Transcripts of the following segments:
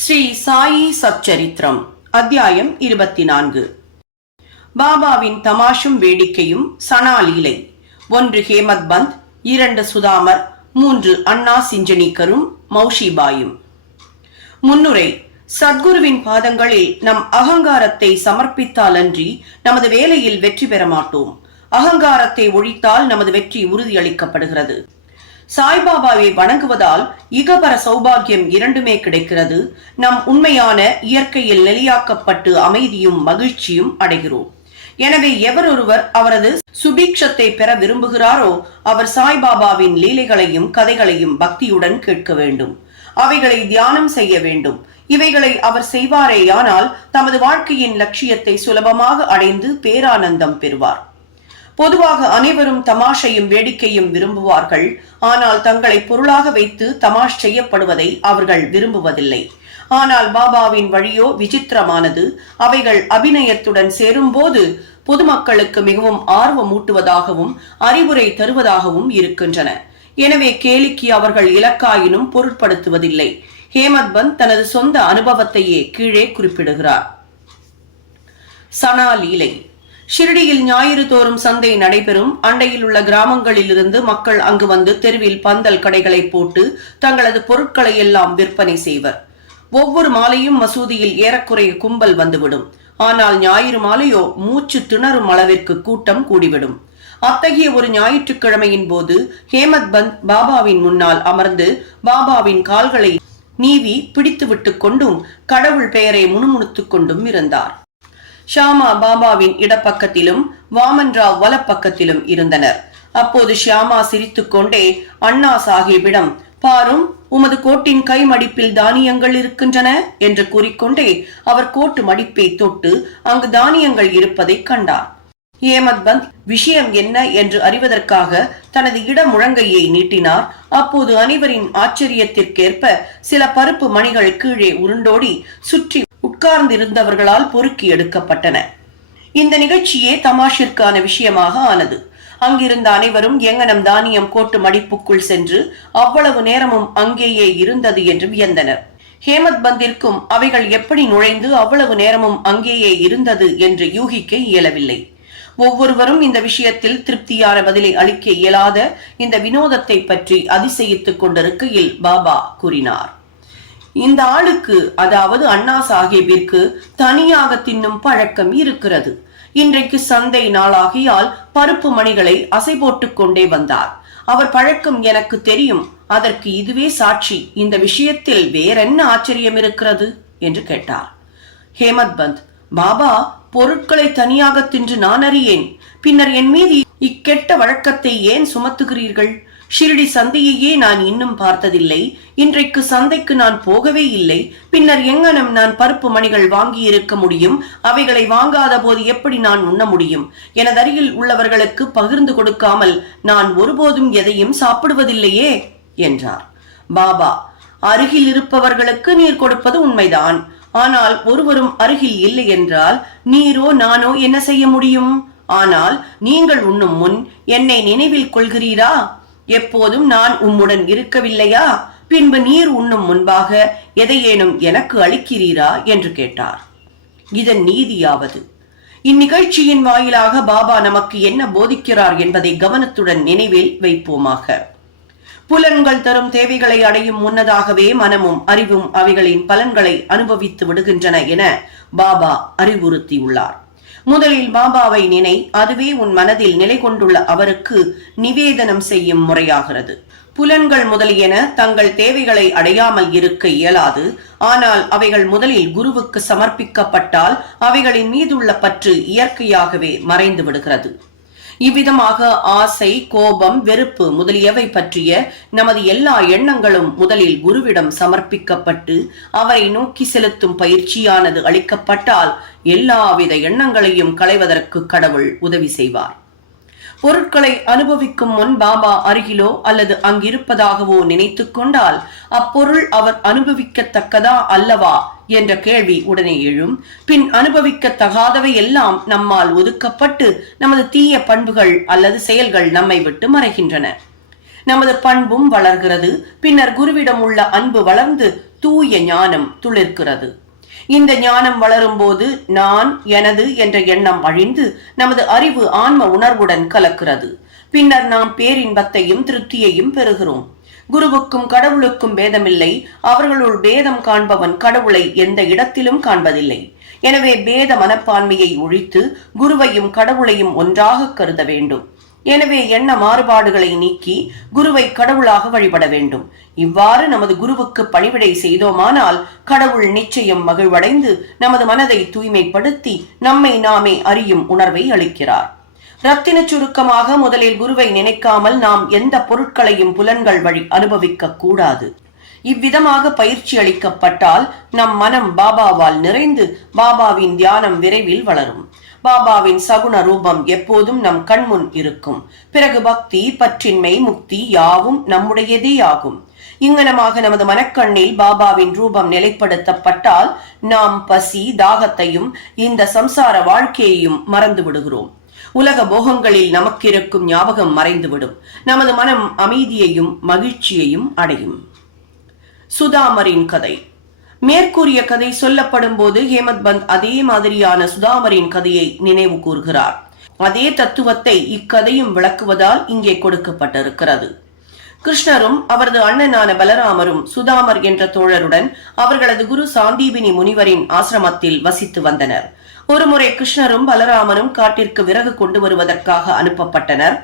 ஸ்ரீ சாயி சச்சரித்திரம் அத்தியாயம் 24. பாபாவின் தமாஷும் வேடிக்கையும் சனாலீலை. 1 ஹேமத் பந்த், 2 சுதாமர், 3 அண்ணா சிஞ்சனிக்கரும் மௌஷிபாயும். முன்னுரை. சத்குருவின் பாதங்களில் நம் அகங்காரத்தை சமர்ப்பித்தாலன்றி நமது வேலையில் வெற்றி பெற மாட்டோம். அகங்காரத்தை ஒழித்தால் நமது வெற்றி உறுதியளிக்கப்படுகிறது. சாய்பாபாவை வணங்குவதால் இகபர சௌபாகியம் இரண்டுமே கிடைக்கிறது. நம் உண்மையான இயற்கையில் நிலையாக்கப்பட்டு அமைதியும் மகிழ்ச்சியும் அடைகிறோம். எனவே எவரொருவர் அவரது சுபீட்சத்தை பெற விரும்புகிறாரோ அவர் சாய்பாபாவின் லீலைகளையும் கதைகளையும் பக்தியுடன் கேட்க வேண்டும். அவைகளை தியானம் செய்ய வேண்டும். இவைகளை அவர் செய்வாரேயானால் தமது வாழ்க்கையின் லட்சியத்தை சுலபமாக அடைந்து பேரானந்தம் பெறுவார். பொதுவாக அனைவரும் தமாஷையும் வேடிக்கையும் விரும்புவார்கள். ஆனால் தங்களை பொருளாக வைத்து தமாஷ் செய்யப்படுவதை அவர்கள் விரும்புவதில்லை. ஆனால் பாபாவின் வழியோ விசித்திரமானது. அவைகள் அபிநயத்துடன் சேரும்போது பொதுமக்களுக்கு மிகவும் ஆர்வமூட்டுவதாகவும் அறிவுரை தருவதாகவும் இருக்கின்றன. எனவே கேலிக்கு அவர்கள் இலக்காயினும் பொருட்படுத்துவதில்லை. ஹேமத் பந்த் தனது சொந்த அனுபவத்தையே கீழே குறிப்பிடுகிறார். சனா லீலை. ஷிரடியில் ஞாயிறு தோறும் சந்தை நடைபெறும். அண்டையில் உள்ள கிராமங்களிலிருந்து மக்கள் அங்கு வந்து தெருவில் பந்தல் கடைகளை போட்டு தங்களது பொருட்களை எல்லாம் விற்பனை செய்வர். ஒவ்வொரு மாலையும் மசூதியில் ஏறக்குறைய கும்பல் வந்துவிடும். ஆனால் ஞாயிறு மாலையோ மூச்சு திணறும் அளவிற்கு கூட்டம் கூடிவிடும். அத்தகைய ஒரு ஞாயிற்றுக்கிழமையின் போது ஹேமத் பந்த் பாபாவின் முன்னால் அமர்ந்து பாபாவின் கால்களை நீவி பிடித்துவிட்டு கொண்டும் கடவுள் பெயரை முணுமுணுத்துக் கொண்டும் இருந்தார். ஷியாமா பாபாவின் இடப்பக்கத்திலும் வாமன் ராவ் வலப்பக்கத்திலும் இருந்தனர். அப்போது ஷியாமா சிரித்துக் கொண்டே அண்ணா சாஹிபிடம், பாரும், உமது கோட்டின் கை மடிப்பில் தானியங்கள் இருக்கின்றன என்று கூறிக்கொண்டே அவர் கோட்டு மடிப்பை தொட்டு அங்கு தானியங்கள் இருப்பதை கண்டார். ஹேமத் பந்த் விஷயம் என்ன என்று அறிவதற்காக தனது இட முழங்கையை நீட்டினார். அப்போது அனைவரின் ஆச்சரியத்திற்கேற்ப சில பருப்பு மணிகள் கீழே உருண்டோடி சுற்றி உட்கார்ந்திருந்தவர்களால் பொறுக்கி எடுக்கப்பட்டன. இந்த நிகழ்ச்சியே தமாஷிற்கான விஷயமாக ஆனது. அங்கிருந்த அனைவரும் எங்கனம் தானியம் கோட்டு மடிப்புக்குள் சென்று அவ்வளவு நேரமும் அங்கேயே இருந்தது என்று வியந்தனர். ஹேமத் பந்திற்கும் அவைகள் எப்படி நுழைந்து அவ்வளவு நேரமும் அங்கேயே இருந்தது என்று யூகிக்க இயலவில்லை. ஒவ்வொருவரும் இந்த விஷயத்தில் திருப்தியான பதிலை அளிக்க இயலாத இந்த வினோதத்தை பற்றி அதிசயித்துக் கொண்டிருக்கையில் பாபா கூறினார், இந்த ஆளுக்கு, அதாவது அண்ணா சாஹிபிற்கு தனியாக தின்னும் பழக்கம் இருக்கிறது. இன்றைக்கு சந்தை நாளாகியால் பருப்பு மணிகளை அசை போட்டுக் கொண்டே வந்தார். அவர் பழக்கம் எனக்கு தெரியும். அதற்கு இதுவே சாட்சி. இந்த விஷயத்தில் வேறென்ன ஆச்சரியம் இருக்கிறது என்று கேட்டார். ஹேமத் பந்த், பாபா பொருட்களை தனியாக தின்று நான் அறியேன். பின்னர் என் மீது இக்கெட்ட வழக்கத்தை ஏன் சுமத்துகிறீர்கள்? ஷிரடி சந்தையையே நான் இன்னும் பார்த்ததில்லை. இன்றைக்கு சந்தைக்கு நான் போகவே இல்லை. பின்னர் எங்கனம் நான் பருப்பு மணிகள் வாங்கி இருக்க முடியும்? அவைகளை வாங்காத போது எப்படி நான் உண்ண முடியும்? எனது அருகில் உள்ளவர்களுக்கு பகிர்ந்து கொடுக்காமல் நான் ஒருபோதும் எதையும் சாப்பிடுவதில்லையே என்றார். பாபா, அருகில் இருப்பவர்களுக்கு நீர் கொடுப்பது உண்மைதான். ஆனால் ஒருவரும் அருகில் இல்லை என்றால் நீரோ நானோ என்ன செய்ய முடியும்? ஆனால் நீங்கள் உண்ணும் முன் என்னை நினைவில் கொள்கிறீரா? எப்போதும் நான் உம்முடன் இருக்கவில்லையா? பின்பு நீர் உண்ணும் முன்பாக எதையேனும் எனக்கு அளிக்கிறீரா என்று கேட்டார். இதன் நீதியாவது, இந்நிகழ்ச்சியின் வாயிலாக பாபா நமக்கு என்ன போதிக்கிறார் என்பதை கவனத்துடன் நினைவில் வைப்போமாக. புலன்கள் தரும் தேவைகளை அடையும் முன்னதாகவே மனமும் அறிவும் அவைகளின் பலன்களை அனுபவித்து விடுகின்றன என பாபா அறிவுறுத்தியுள்ளார். முதலில் பாபாவை நினை, அதுவே உன் மனதில் நிலை கொண்டுள்ள அவருக்கு நிவேதனம் செய்யும் முறையாகிறது. புலன்கள் முதலியன தங்கள் தேவைகளை அடையாமல் இருக்க இயலாது. ஆனால் அவைகள் முதலில் குருவுக்கு சமர்ப்பிக்கப்பட்டால் அவைகளின் மீதுள்ள பற்று இயற்கையாகவே மறைந்து விடுகிறது. இவ்விதமாக ஆசை, கோபம், வெறுப்பு முதலியவை பற்றிய நமது எல்லா எண்ணங்களும் முதலில் குருவிடம் சமர்ப்பிக்கப்பட்டு அவரை நோக்கி செலுத்தும் பயிற்சியானது அளிக்கப்பட்டால் எல்லாவித எண்ணங்களையும் களைவதற்கு கடவுள் உதவி செய்வார். பொருட்களை அனுபவிக்கும் முன் பாபா அருகிலோ அல்லது அங்கிருப்பதாகவோ நினைத்து கொண்டால் அப்பொருள் அவர் அனுபவிக்கத்தக்கதா அல்லவா என்ற கேள்வி உடனே எழும். பின் அனுபவிக்கத்தகாதவை எல்லாம் நம்மால் ஒதுக்கப்பட்டு நமது தீய பண்புகள் அல்லது செயல்கள் நம்மை விட்டு மறைகின்றன. நமது பண்பும் வளர்கிறது. பின்னர் குருவிடம் உள்ள அன்பு வளர்ந்து தூய ஞானம் துளிர்க்கிறது. இந்த ஞானம் வளரும் போது நான், எனது என்ற எண்ணம் அழிந்து நமது அறிவு ஆன்ம உணர்வுடன் கலக்கிறது. பின்னர் நாம் பேரின்பத்தையும் திருப்தியையும் பெறுகிறோம். குருவுக்கும் கடவுளுக்கும் பேதமில்லை. அவர்களுள் பேதம் காண்பவன் கடவுளை எந்த இடத்திலும் காண்பதில்லை. எனவே பேத மனப்பான்மையை ஒழித்து குருவையும் கடவுளையும் ஒன்றாக கருத வேண்டும். எனவே எண்ண மாறுபாடுகளை நீக்கி குருவை கடவுளாக வழிபட வேண்டும். இவ்வாறு நமது குருவுக்கு பணிவிடை செய்தோமானால் கடவுள் நிச்சயம் மகிழ்வடைந்து நமது மனதை தூய்மைப்படுத்தி நம்மை நாமே அறியும் உணர்வை அளிக்கிறார். ரத்தின சுருக்கமாக முதலில் குருவை நினைக்காமல் நாம் எந்த பொருட்களையும் புலன்கள் வழி அனுபவிக்க கூடாது. இவ்விதமாக பயிற்சி அளிக்கப்பட்டால் நம் மனம் பாபாவால் நிறைந்து பாபாவின் தியானம் விரைவில் வளரும். பாபாவின் சகுன ரூபம் எப்போதும் நம் கண்முன் இருக்கும். பிறகு பக்தி, பற்றின்மை, முக்தி யாவும் நம்முடையதே ஆகும். இங்கனமாக நமது மனக்கண்ணில் பாபாவின் ரூபம் நிலைப்படுத்தப்பட்டால் நாம் பசி, தாகத்தையும் இந்த சம்சார வாழ்க்கையையும் மறந்து விடுகிறோம். உலக போகங்களில் நமக்கு இருக்கும் ஞாபகம் மறைந்துவிடும். நமது மனம் அமைதியையும் மகிழ்ச்சியையும் அடையும். சுதாமரின் கதை. மேற்கூறிய கதை சொல்லப்படும் போது ஹேமத் பந்த் அதே மாதிரியான சுதாமரின் கதையை நினைவு கூர்கிறார். அதே தத்துவத்தை இக்கதையும் விளக்குவதால் இங்கே கொடுக்கப்பட்டிருக்கிறது. கிருஷ்ணரும் அவரது அண்ணனான பலராமரும் சுதாமர் என்ற தோழருடன் அவர்களது குரு சாந்தீபினி முனிவரின் ஆசிரமத்தில் வசித்து வந்தனர். ஒருமுறை கிருஷ்ணரும் பலராமரும் காட்டிற்கு விறகு கொண்டு வருவதற்காக அனுப்பப்பட்டனர்.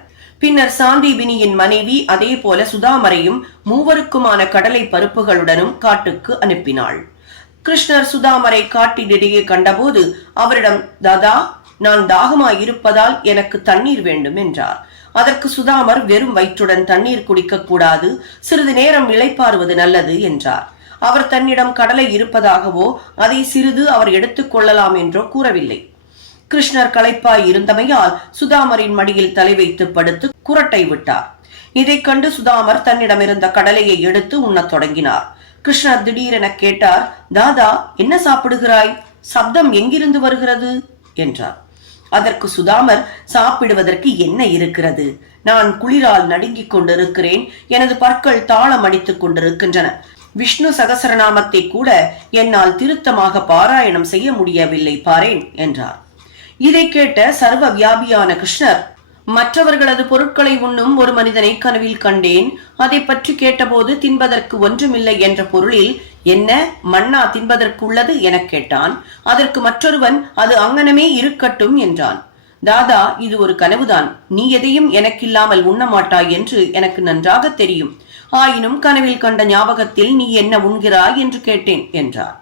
பின்னர் சாந்தீபினியின் மனைவி அதே போல சுதாமரையும் மூவருக்குமான கடலை பருப்புகளுடனும் காட்டுக்கு அனுப்பினாள். கிருஷ்ணர் சுதாமரை காட்டினிடையே கண்டபோது அவரிடம், தாதா, நான் தாகமாயிருப்பதால் எனக்கு தண்ணீர் வேண்டும் என்றார். அதற்கு சுதாமர் வெறும் வயிற்றுடன் தண்ணீர் குடிக்க கூடாது, சிறிது நேரம் இளைப்பாறுவது நல்லது என்றார். அவர் தன்னிடம் கடலை இருப்பதாகவோ அதை சிறிது அவர் எடுத்துக் கொள்ளலாம் என்றோ கூறவில்லை. கிருஷ்ணர் களைப்பாய் இருந்தமையால் சுதாமரின் மடியில் தலை வைத்து படுத்து குரட்டை விட்டார். இதைக் கண்டு சுதாமர் தன்னிடமிருந்த கடலையை எடுத்து உண்ணத் தொடங்கினார். கிருஷ்ணர் திடீரென கேட்டார், தாதா, என்ன சாப்பிடுகிறாய்? சப்தம் எங்கிருந்து வருகிறது என்றார். அதற்கு சுதாமர், சாப்பிடுவதற்கு என்ன இருக்கிறது? நான் குளிரால் நடுங்கிக் கொண்டிருக்கிறேன். எனது பற்கள் தாளம் அடித்துக் கொண்டிருக்கின்றன. விஷ்ணு சகசரநாமத்தை கூட என்னால் திருத்தமாக பாராயணம் செய்ய முடியவில்லை பாரேன் என்றார். இதை கேட்ட சர்வ வியாபியான கிருஷ்ணர், மற்றவர்களது பொருட்களை உண்ணும் ஒரு மனிதனை கனவில் கண்டேன். அதை பற்றி கேட்டபோது தின்பதற்கு ஒன்றுமில்லை என்ற பொருளில், என்ன மன்னா தின்பதற்குள்ளது என கேட்டான். அதற்கு மற்றொருவன், அது அங்கனமே இருக்கட்டும் என்றான். தாதா, இது ஒரு கனவுதான். நீ எதையும் எனக்கில்லாமல் உண்ண மாட்டாய் என்று எனக்கு நன்றாக தெரியும். ஆயினும் கனவில் கண்ட ஞாபகத்தில் நீ என்ன உண்கிறாய் என்று கேட்டேன் என்றார்.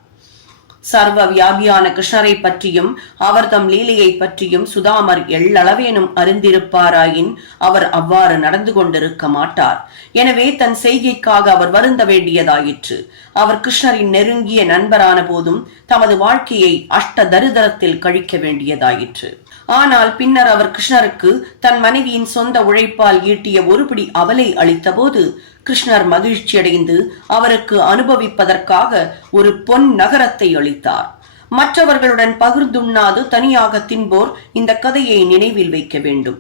சர்வ வியாபியான கிருஷ்ணரை பற்றியும் அவர் தம் லீலையை பற்றியும் சுதாமர் எள்ளளவேனும் அறிந்திருப்பாராயின் அவர் அவ்வாறு நடந்து கொண்டிருக்க மாட்டார். எனவே தன் செய்கைக்காக அவர் வருந்த வேண்டியதாயிற்று. அவர் கிருஷ்ணரின் நெருங்கிய நண்பரான போதும் தமது வாழ்க்கையை அஷ்ட தரிதரத்தில் கழிக்க வேண்டியதாயிற்று. ஆனால் பின்னர் அவர் கிருஷ்ணருக்கு தன் மனைவியின் சொந்த உழைப்பால் ஈட்டிய ஒரு பிடி அவலை அளித்த போது கிருஷ்ணர் மகிழ்ச்சியடைந்து அவருக்கு அனுபவிப்பதற்காக ஒரு பொன் நகரத்தை அளித்தார். மற்றவர்களுடன் பகிர்ந்துண்ணாது தனியாக தின்போர் இந்த கதையை நினைவில் வைக்க வேண்டும்.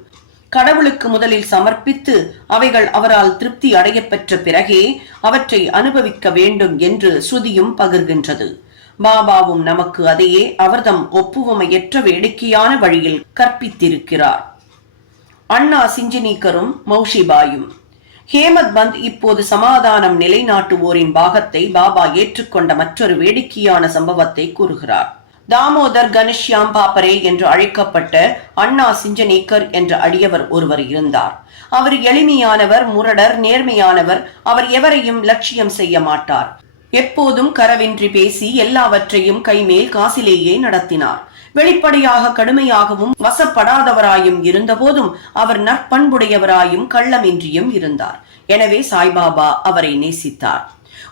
கடவுளுக்கு முதலில் சமர்ப்பித்து அவைகள் அவரால் திருப்தி அடைய பெற்ற பிறகே அவற்றை அனுபவிக்க வேண்டும் என்று ஸ்ருதியும் பகிர்கின்றது. பாபாவும் நமக்கு அதையே அவர்தம் ஒப்புவமையற்ற வேடிக்கையான வழியில் கற்பித்திருக்கிறார். அண்ணா சிஞ்சினீக்கரும் மௌஷிபாயும். ஹேமத் பந்த் இப்போது சமாதானம் நிலைநாட்டுவோரின் பாகத்தை பாபா ஏற்றுக்கொண்ட மற்றொரு வேடிக்கையான சம்பவத்தை கூறுகிறார். தாமோதர் கணேஷ்யாம் பாப்பரே என்று அழைக்கப்பட்ட அண்ணா சிஞ்சனீக்கர் என்ற அடியவர் ஒருவர் இருந்தார். அவர் எளிமையானவர், முரடர், நேர்மையானவர். அவர் எவரையும் லட்சியம் செய்ய மாட்டார். எப்போதும் கரவின்றி பேசி எல்லாவற்றையும் கைமேல் காசிலேயே நடத்தினார். வெளிப்படையாக கடுமையாகவும் வசப்படாதவராயும் இருந்த போதும் அவர் நற்பண்புடையவராயும் கள்ளமின்றியும் இருந்தார். எனவே சாய்பாபா அவரை நேசித்தார்.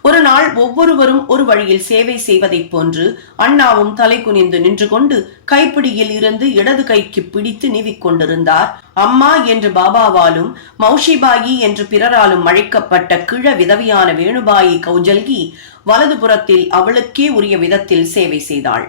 ஒரு நாள் ஒவ்வொருவரும் ஒரு வழியில் சேவை செய்வதைப் போன்று அண்ணாவும் தலை குனிந்து நின்று கொண்டு கைப்பிடியில் இருந்து இடது கைக்கு பிடித்து நீவிக்கொண்டிருந்தார். அம்மா என்று பாபாவாலும் மௌஷிபாயி என்று பிறராலும் அழைக்கப்பட்ட கிழ விதவியான வேணுபாயி கௌஜல்கி வலதுபுறத்தில் அவளுக்கே உரிய விதத்தில் சேவை செய்தாள்.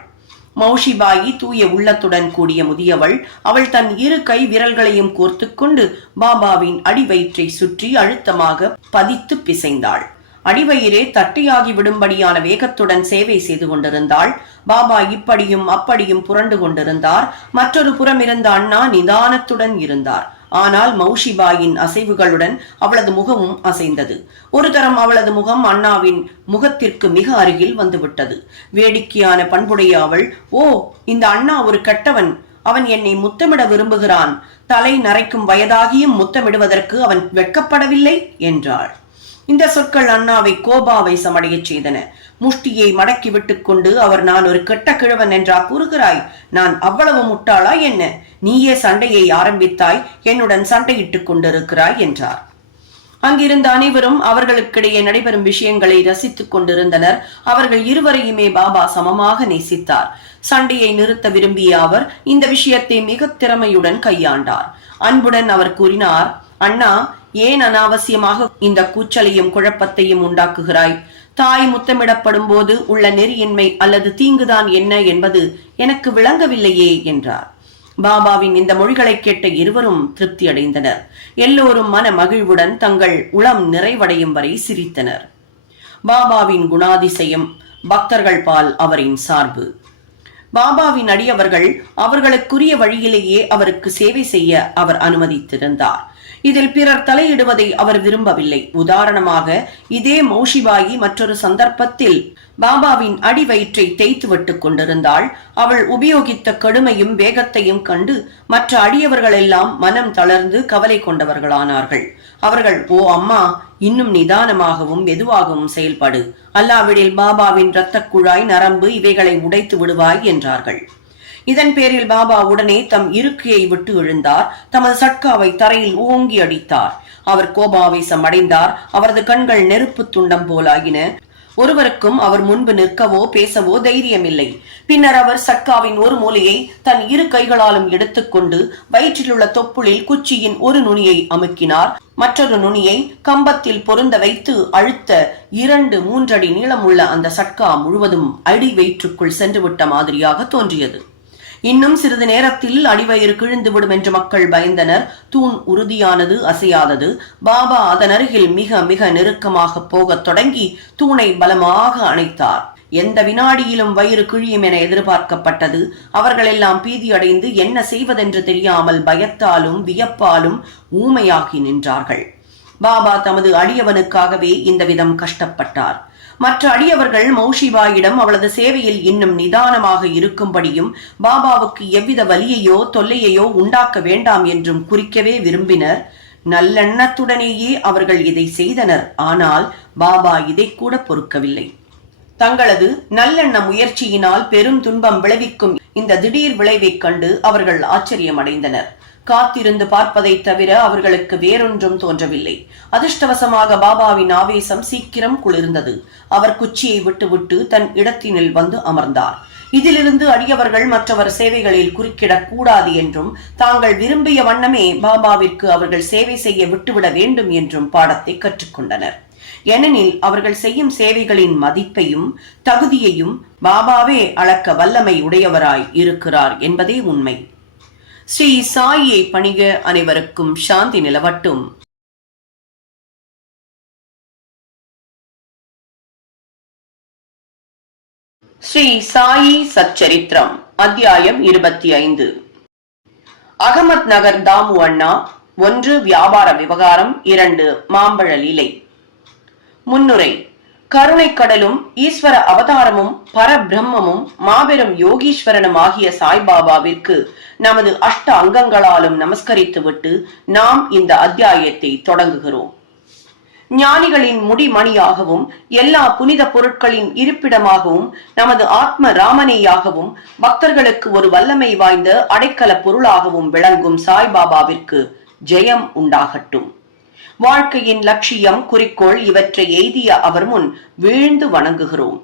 மௌஷிபாயி தூய உள்ளத்துடன் கூடிய முதியவள். அவள் தன் இரு கை விரல்களையும் கோர்த்து கொண்டு பாபாவின் அடிவயிற்றை சுற்றி அழுத்தமாக பதித்து பிசைந்தாள். அடிவயிறே தட்டியாகி விடும்படியான வேகத்துடன் சேவை செய்து கொண்டிருந்தாள். பாபா இப்படியும் அப்படியும் புரண்டு கொண்டிருந்தார். மற்றொரு புறம் இருந்த அண்ணா நிதானத்துடன் இருந்தார். ஆனால் மௌஷிபாயின் அசைவுகளுடன் அவளது முகமும் அசைந்தது. ஒரு தரம் அவளது முகம் அண்ணாவின் முகத்திற்கு மிக அருகில் வந்துவிட்டது. வேடிக்கையான பண்புடைய அவள், ஓ, இந்த அண்ணா ஒரு கெட்டவன், அவன் என்னை முத்தமிட விரும்புகிறான், தலை நரைக்கும் வயதாகியும் முத்தமிடுவதற்கு அவன் வெட்கப்படவில்லை என்றாள். இந்த சொற்கள் அண்ணாவை கோபாவேசமடைய செய்தன. முஷ்டியை மடக்கி விட்டுக் கொண்டு அவர், நான் ஒரு கெட்ட கிழவன் என்றா கூறுகிறாய்? நான் அவ்வளவு முட்டாளா என்ன? நீயே சண்டையை ஆரம்பித்தாய், என்னுடன் சண்டையிட்டுக் கொண்டிருக்கிறாய் என்றார். அங்கிருந்த அனைவரும் அவர்களுக்கிடையே நடைபெறும் விஷயங்களை ரசித்துக் கொண்டிருந்தனர். அவர்கள் இருவரையுமே பாபா சமமாக நேசித்தார். சண்டையை நிறுத்த விரும்பிய அவர் இந்த விஷயத்தை மிக திறமையுடன் கையாண்டார். அன்புடன் அவர் கூறினார், அண்ணா, ஏன் அனாவசியமாக இந்த கூச்சலையும் குழப்பத்தையும் உண்டாக்குகிறாய்? தாய் முத்தமிடப்படும் போது உள்ள நெறியின்மை அல்லது தீங்குதான் என்ன என்பது எனக்கு விளங்கவில்லையே என்றார். பாபாவின் இந்த மொழிகளை கேட்ட இருவரும் திருப்தி அடைந்தனர். எல்லோரும் மன மகிழ்வுடன் தங்கள் உளம் நிறைவடையும் வரை சிரித்தனர். பாபாவின் குணாதிசயம், பக்தர்கள் பால் அவரின் சார்பு. பாபாவின் அடியவர்கள் அவர்களுக்குரிய வழியிலேயே அவருக்கு சேவை செய்ய அவர் அனுமதித்திருந்தார். இதில் பிறர் தலையிடுவதை அவர் விரும்பவில்லை. உதாரணமாக, இதே மௌஷிபாயி மற்றொரு சந்தர்ப்பத்தில் பாபாவின் அடி வயிற்றை தேய்த்து விட்டுக் கொண்டிருந்தாள். அவள் உபயோகித்த கடுமையும் வேகத்தையும் கண்டு மற்ற அடியவர்கள் எல்லாம் மனம் தளர்ந்து கவலை கொண்டவர்களானார்கள். அவர்கள், ஓ அம்மா, இன்னும் நிதானமாகவும் மெதுவாகவும் செயல்படு, அல்லாவிடில் பாபாவின் இரத்த குழாய், நரம்பு இவைகளை உடைத்து விடுவாய் என்றார்கள். இதன் பேரில் பாபா உடனே தம் இருக்கையை விட்டு எழுந்தார். தமது சட்காவை தரையில் ஓங்கி அடித்தார். அவர் கோபாவேசம் அடைந்தார். அவரது கண்கள் நெருப்பு துண்டம் போலாகின. ஒருவருக்கும் அவர் முன்பு நிற்கவோ பேசவோ தைரியமில்லை. பின்னர் அவர் சட்காவின் ஒரு மூலையை தன் இரு கைகளாலும் எடுத்துக்கொண்டு வயிற்றிலுள்ள தொப்புளில் குச்சியின் ஒரு நுனியை அமுக்கினார். மற்றொரு நுனியை கம்பத்தில் பொருந்த வைத்து அழுத்த 2-3 அடி நீளமுள்ள அந்த சட்கா முழுவதும் அடி வயிற்றுக்குள் சென்றுவிட்ட மாதிரியாக தோன்றியது. இன்னும் சிறிது நேரத்தில் அடிவயிறு கிழிந்துவிடும் என்று மக்கள் பயந்தனர். தூண் உறுதியானது, அசையாதது. பாபா அதன் அருகில் மிக மிக நெருக்கமாக போகத் தொடங்கி தூணை பலமாக அணைத்தார். எந்த வினாடியிலும் வயிறு கிழியும் என எதிர்பார்க்கப்பட்டது. அவர்கள் எல்லாம் பீதியடைந்து என்ன செய்வதென்று தெரியாமல் பயத்தாலும் வியப்பாலும் ஊமையாகி நின்றார்கள். பாபா தமது அடியவனுக்காகவே இந்த விதம் கஷ்டப்பட்டார். மற்ற அடியவர்கள் மௌஷிபாயிடம் அவளது சேவையில் இன்னும் நிதானமாக இருக்கும்படியும் பாபாவுக்கு எவ்வித வலியையோ தொல்லையையோ உண்டாக்க வேண்டாம் என்றும் குறிக்கவே விரும்பினர். நல்லெண்ணத்துடனேயே அவர்கள் இதை செய்தனர். ஆனால் பாபா இதை கூட பொறுக்கவில்லை. தங்களது நல்லெண்ண முயற்சியினால் பெரும் துன்பம் விளைவிக்கும் இந்த திடீர் விளைவைக் கண்டு அவர்கள் ஆச்சரியமடைந்தனர். காத்திருந்து பார்ப்பதை தவிர அவர்களுக்கு வேறொன்றும் தோன்றவில்லை. அதிர்ஷ்டவசமாக பாபாவின் ஆவேசம் சீக்கிரம் குளிர்ந்தது. அவர் குச்சியை விட்டுவிட்டு தன் இடத்தினில் வந்து அமர்ந்தார். இதிலிருந்து அடியவர்கள் மற்றவர் சேவைகளில் குறுக்கிடக் கூடாது என்றும் தாங்கள் விரும்பிய வண்ணமே பாபாவிற்கு அவர்கள் சேவை செய்ய விட்டுவிட வேண்டும் என்றும் பாடத்தை கற்றுக்கொண்டனர். ஏனெனில் அவர்கள் செய்யும் சேவைகளின் மதிப்பையும் தகுதியையும் பாபாவே அளக்க வல்லமை உடையவராய் இருக்கிறார் என்பதே உண்மை. ஸ்ரீ சாயியை பணிக. அனைவருக்கும் சாந்தி நிலவட்டும். ஸ்ரீ சாயி சச்சரித்திரம், அத்தியாயம் 25. அகமத் நகர் தாமு அண்ணா. 1 வியாபார விவகாரம், 2 மாம்பழ லீலை. முன்னுரை. கருணை கடலும் ஈஸ்வர அவதாரமும் பரபிரம்மமும் மாபெரும் யோகீஸ்வரனும் ஆகிய சாய்பாபாவிற்கு நமது அஷ்ட அங்கங்களாலும் நமஸ்கரித்துவிட்டு நாம் இந்த அத்தியாயத்தை தொடங்குகிறோம். ஞானிகளின் முடிமணியாகவும் எல்லா புனித பொருட்களின் இருப்பிடமாகவும் நமது ஆத்ம ராமனேயாகவும் பக்தர்களுக்கு ஒரு வல்லமை வாய்ந்த அடைக்கல பொருளாகவும் விளங்கும் சாய்பாபாவிற்கு ஜெயம் உண்டாகட்டும். வாழ்க்கையின் லட்சியம், குறிக்கோள் இவற்றை எய்திய அவர் முன் வீழ்ந்து வணங்குகிறோம்.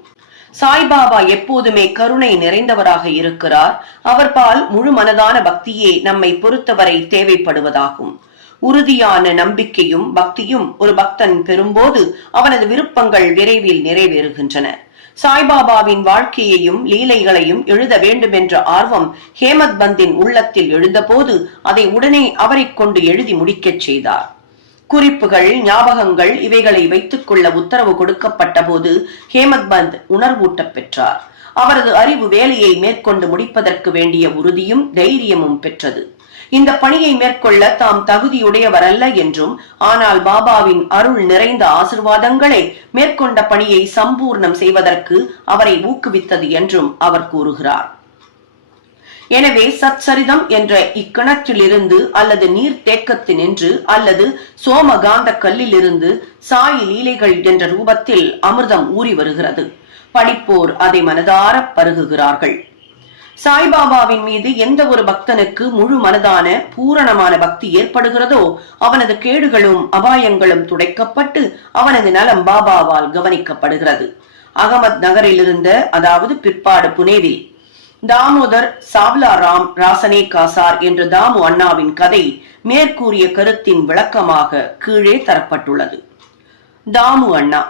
சாய்பாபா எப்போதுமே கருணை நிறைந்தவராக இருக்கிறார். அவர் பால் முழு மனதான பக்தியே நம்மை பொறுத்தவரை தேவைப்படுவதாகும். உறுதியான நம்பிக்கையும் பக்தியும் ஒரு பக்தன் பெறும்போது அவனது விருப்பங்கள் விரைவில் நிறைவேறுகின்றன. சாய்பாபாவின் வாழ்க்கையையும் லீலைகளையும் எழுத வேண்டும் என்ற ஆர்வம் ஹேமத் பந்தின் உள்ளத்தில் எழுந்தபோது அதை உடனே அவரை கொண்டு எழுதி முடிக்கச் செய்தார். குறிப்புகள், ஞாபகங்கள் இவைகளை வைத்துக் கொள்ள உத்தரவு கொடுக்கப்பட்ட போது ஹேமத் பந்த் உணர்வூட்டப் பெற்றார். அவரது அறிவு வேலையை மேற்கொண்டு முடிப்பதற்கு வேண்டிய உறுதியும் தைரியமும் பெற்றது. இந்த பணியை மேற்கொள்ள தாம் தகுதியுடையவரல்ல என்றும், ஆனால் பாபாவின் அருள் நிறைந்த ஆசிர்வாதங்களை மேற்கொண்ட பணியை சம்பூர்ணம் செய்வதற்கு அவரை ஊக்குவித்தது என்றும் அவர் கூறுகிறார். எனவே சச்சரிதம் என்ற இக்கிணற்றிலிருந்து அல்லது நீர் தேக்கத்தினின்று அல்லது சோமகாந்த கல்லிலிருந்து சாய் லீலைகள் என்ற ரூபத்தில் அமிர்தம் ஊறி வருகிறது. படிப்போர் அதை மனதார பருகுகிறார்கள். சாய்பாபாவின் மீது எந்த ஒரு பக்தனுக்கு முழு மனதான பூரணமான பக்தி ஏற்படுகிறதோ அவனது கேடுகளும் அபாயங்களும் துடைக்கப்பட்டு அவனது நலம் பாபாவால் கவனிக்கப்படுகிறது. அகமத் நகரில் இருந்த, அதாவது பிற்பாடு புனேவில், தாமோதர் சாவ்லா ராம் ராசனே காசார் என்ற தாமு அண்ணாவின் கதை மேற்கூறிய கருத்தின் விளக்கமாக கீழே தரப்பட்டுள்ளது. தாமு அண்ணா.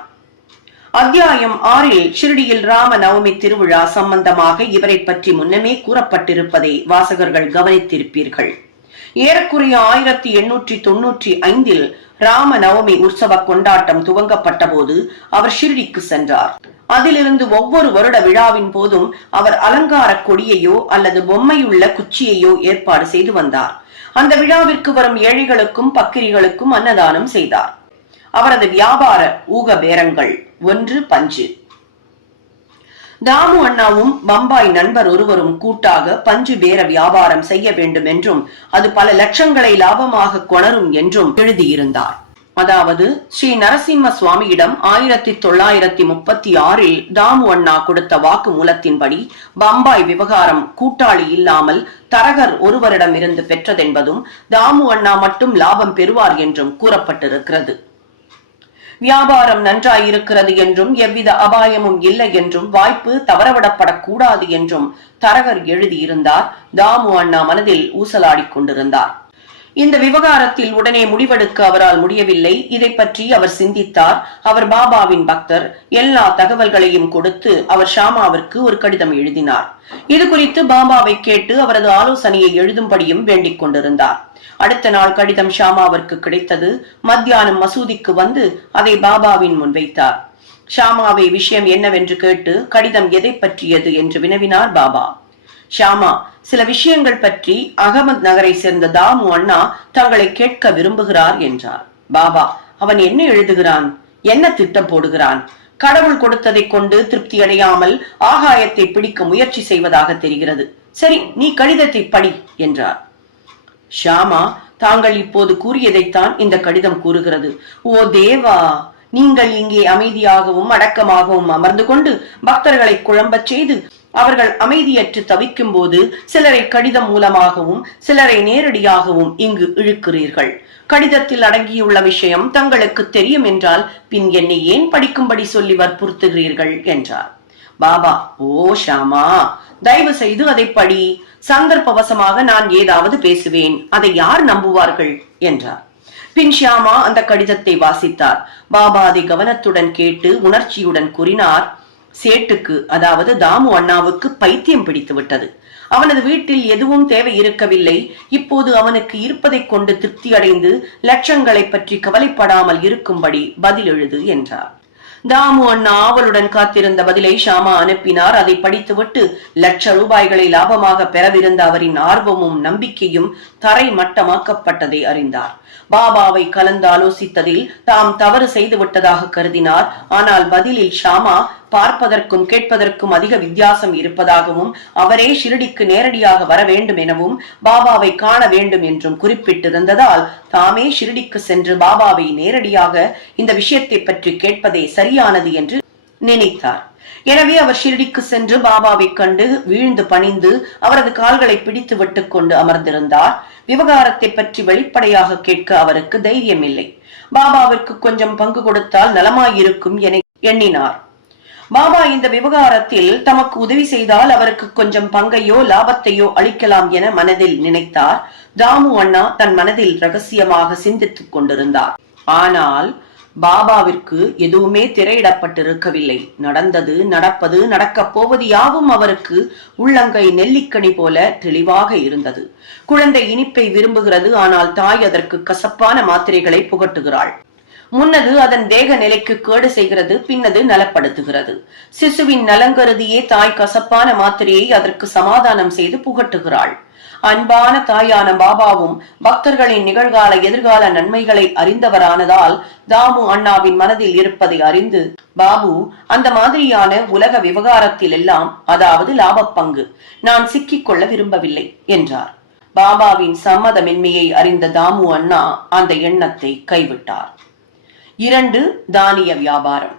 அத்தியாயம் 6 ஷிரடியில் ராம நவமி திருவிழா சம்பந்தமாக இவரை பற்றி முன்னமே கூறப்பட்டிருப்பதை வாசகர்கள் கவனித்திருப்பீர்கள். ஏறக்குறைய 1895 ராம நவமி உற்சவ கொண்டாட்டம் துவங்கப்பட்ட போது அவர் ஷிரடிக்கு சென்றார். அதிலிருந்து ஒவ்வொரு வருட விழாவின் போதும் அவர் அலங்கார கொடியையோ அல்லது பொம்மையுள்ள குச்சியையோ ஏற்பாடு செய்து வந்தார். அந்த விழாவிற்கு வரும் ஏழைகளுக்கும் பக்கிரிகளுக்கும் அன்னதானம் செய்தார். அவரது வியாபார ஊக பேரங்கள் 1 பஞ்சு. தாமு அண்ணாவும் பம்பாய் நண்பர் ஒருவரும் கூட்டாக பஞ்சு பேர வியாபாரம் செய்ய வேண்டும் என்றும் அது பல லட்சங்களை லாபமாக கொணரும் என்றும் எழுதியிருந்தார். அதாவது ஸ்ரீ நரசிம்ம சுவாமியிடம் 1936 தாமு அண்ணா கொடுத்த வாக்கு மூலத்தின்படி பம்பாய் விவகாரம் கூட்டாளி இல்லாமல் தரகர் ஒருவரிடம் இருந்து பெற்றதென்பதும் தாமு அண்ணா மட்டும் லாபம் பெறுவார் என்றும் கூறப்பட்டிருக்கிறது. வியாபாரம் நன்றாயிருக்கிறது என்றும் எவ்வித அபாயமும் இல்லை என்றும் வாய்ப்பு தவறவிடப்படக்கூடாது என்றும் தரகர் எழுதியிருந்தார். தாமு அண்ணா மனதில் ஊசலாடிக் கொண்டிருந்தார். இந்த விவகாரத்தில் உடனே முடிவெடுக்க அவரால் முடியவில்லை. இதை பற்றி அவர் சிந்தித்தார். அவர் பாபாவின் பக்தர். எல்லா தகவல்களையும் கொடுத்து அவர் ஷாமாவிற்கு ஒரு கடிதம் எழுதினார். இது குறித்து பாபாவை கேட்டு அவரது ஆலோசனையை எழுதும்படியும் வேண்டிக் கொண்டிருந்தார். அடுத்த நாள் கடிதம் ஷாமாவிற்கு கிடைத்தது. மத்தியானம் மசூதிக்கு வந்து அதை பாபாவின் முன் வைத்தார். ஷாமாவை விஷயம் என்னவென்று கேட்டு கடிதம் எதை பற்றியது என்று வினவினார் பாபா. ஷாமா, சில விஷயங்கள் பற்றி அகமது நகரை சேர்ந்த தாமு அண்ணா தங்களை கேட்க விரும்புகிறார் என்றார். பாபா, அவன் என்ன எழுதுகிறான்? என்ன திட்டம் போடுகிறான்? கடவுள் கொடுத்ததை கொண்டு திருப்தி அடையாமல் ஆகாயத்தை பிடிக்க முயற்சி செய்வதாக தெரிகிறது. சரி, நீ கடிதத்தை படி என்றார். ஷாமா, தாங்கள் இப்போது கூறியதைத்தான் இந்த கடிதம் கூறுகிறது. ஓ தேவா, நீங்கள் இங்கே அமைதியாகவும் அடக்கமாகவும் அமர்ந்து கொண்டு பக்தர்களை குழம்பச் செய்து அவர்கள் அமைதியற்று தவிக்கும் போது சிலரை கடிதம் மூலமாகவும் சிலரை நேரடியாகவும் இங்கு இழுக்கிறீர்கள். கடிதத்தில் அடங்கியுள்ள விஷயம் தங்களுக்கு தெரியும் என்றால் பின் என்னை ஏன் படிக்கும்படி சொல்லி வற்புறுத்துகிறீர்கள் என்றார். பாபா, ஓ ஷாமா, தயவு செய்து அதை படி. சந்தர்ப்பவசமாக நான் ஏதாவது பேசுவேன், அதை யார் நம்புவார்கள் என்றார். பின் ஷியாமா அந்த கடிதத்தை வாசித்தார். பாபா அதை கவனத்துடன் கேட்டு உணர்ச்சியுடன் கூறினார். சேட்டுக்கு, அதாவது தாமு அண்ணாவுக்கு பைத்தியம் பிடித்து விட்டது. அவனது வீட்டில் எதுவும் தேவை இருக்கவில்லை. இப்போது அவனுக்கு இருப்பதை கொண்டு திருப்தி அடைந்து லட்சங்களை பற்றி கவலைப்படாமல் இருக்கும்படி பதில் எழுது என்றார். தாமு அண்ணா ஆவலுடன் காத்திருந்த பதிலை ஷாமா அனுப்பினார். அதை படித்துவிட்டு ₹1,00,000 லாபமாக பெறவிருந்த அவரின் ஆர்வமும் நம்பிக்கையும் தரை மட்டமாக்கப்பட்டதை அறிந்தார். பாபாவை கலந்து ஆலோசித்ததில் தாம் தவறு செய்து விட்டதாக கருதினார். ஆனால் பதிலில் ஷாமா பார்ப்பதற்கும் கேட்பதற்கும் அதிக வித்தியாசம் இருப்பதாகவும் அவரே ஷிரடிக்கு நேரடியாக வர வேண்டும் எனவும் பாபாவை காண வேண்டும் என்றும் குறிப்பிட்டிருந்ததால் தாமே ஷிரடிக்கு சென்று பாபாவை நேரடியாக இந்த விஷயத்தை பற்றி கேட்பதே சரியானது என்று நினைத்தார். எனவே அவர் ஷிரடிக்கு சென்று பாபாவை கண்டு வீழ்ந்து பணிந்து அவரது கால்களை பிடித்து விட்டு கொண்டு அமர்ந்திருந்தார். விவகாரத்தை பற்றி வெளிப்படையாக கேட்க அவருக்கு தைரியம் இல்லை. பாபாவிற்கு கொஞ்சம் பங்கு கொடுத்தால் நலமாயிருக்கும் என எண்ணினார். பாபா இந்த விவகாரத்தில் தமக்கு உதவி செய்தால் அவருக்கு கொஞ்சம் பங்கையோ லாபத்தையோ அளிக்கலாம் என மனதில் நினைத்தார். தாமு அண்ணா தன் மனதில் ரகசியமாக சிந்தித்துக் கொண்டிருந்தார். ஆனால் பாபாவிற்கு எதுவுமே திரையிடப்பட்டிருக்கவில்லை. நடந்தது, நடப்பது, நடக்கப் போவது யாவும் அவருக்கு உள்ளங்கை நெல்லிக்கனி போல தெளிவாக இருந்தது. குழந்தை இனிப்பை விரும்புகிறது, ஆனால் தாய் அதற்கு கசப்பான மாத்திரைகளை புகட்டுகிறாள். முன்னது அதன் தேக நிலைக்கு கேடு செய்கிறது, பின்னது நலப்படுத்துகிறது. சிசுவின் நலங்கருதியே தாய் கசப்பான மாத்திரையை அதற்கு சமாதானம் செய்து புகட்டுகிறாள். அன்பான தாயான பாபாவும் பக்தர்களின் நிகழ்கால எதிர்கால நன்மைகளை அறிந்தவரானதால் தாமு அண்ணாவின் மனதில் இருப்பதை அறிந்து, பாபு, அந்த மாதிரியான உலக விவகாரத்தில் எல்லாம், அதாவது லாப பங்கு, நான் சிக்கிக்கொள்ள விரும்பவில்லை என்றார். பாபாவின் சம்மதமின்மையை அறிந்த தாமு அண்ணா அந்த எண்ணத்தை கைவிட்டார். 2. தானிய வியாபாரம்.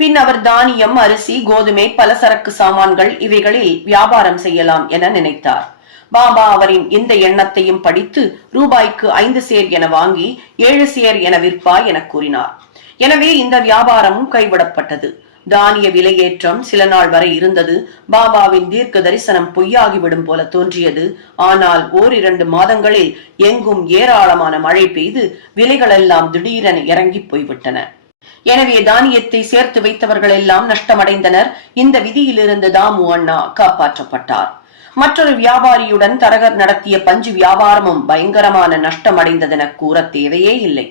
பின் அவர் தானியம், அரிசி, கோதுமை, பலசரக்கு சாமான்கள் இவைகளில் வியாபாரம் செய்யலாம் என நினைத்தார். பாபா அவரின் இந்த எண்ணத்தையும் படித்து ரூபாய்க்கு 5 சேர் என வாங்கி 7 சேர் என விற்பாய் என கூறினார். எனவே இந்த வியாபாரமும் கைவிடப்பட்டது. தானிய விலையேற்றம் சில நாள் வரை இருந்தது. பாபாவின் தீர்க்க தரிசனம் பொய்யாகிவிடும் போல தோன்றியது. ஆனால் 1-2 மாதங்களில் எங்கும் ஏராளமான மழை பெய்து விலைகளெல்லாம் திடீரென இறங்கி போய்விட்டன. எனவே தானியத்தை சேர்த்து வைத்தவர்கள் எல்லாம் நஷ்டமடைந்தனர். இந்த விதியிலிருந்து தாமு அண்ணா காப்பாற்றப்பட்டார். மற்றொரு வியாபாரியுடன் தரகர் நடத்திய பஞ்சு வியாபாரமும் பயங்கரமான நஷ்டம் அடைந்ததென கூற தேவையே இல்லை.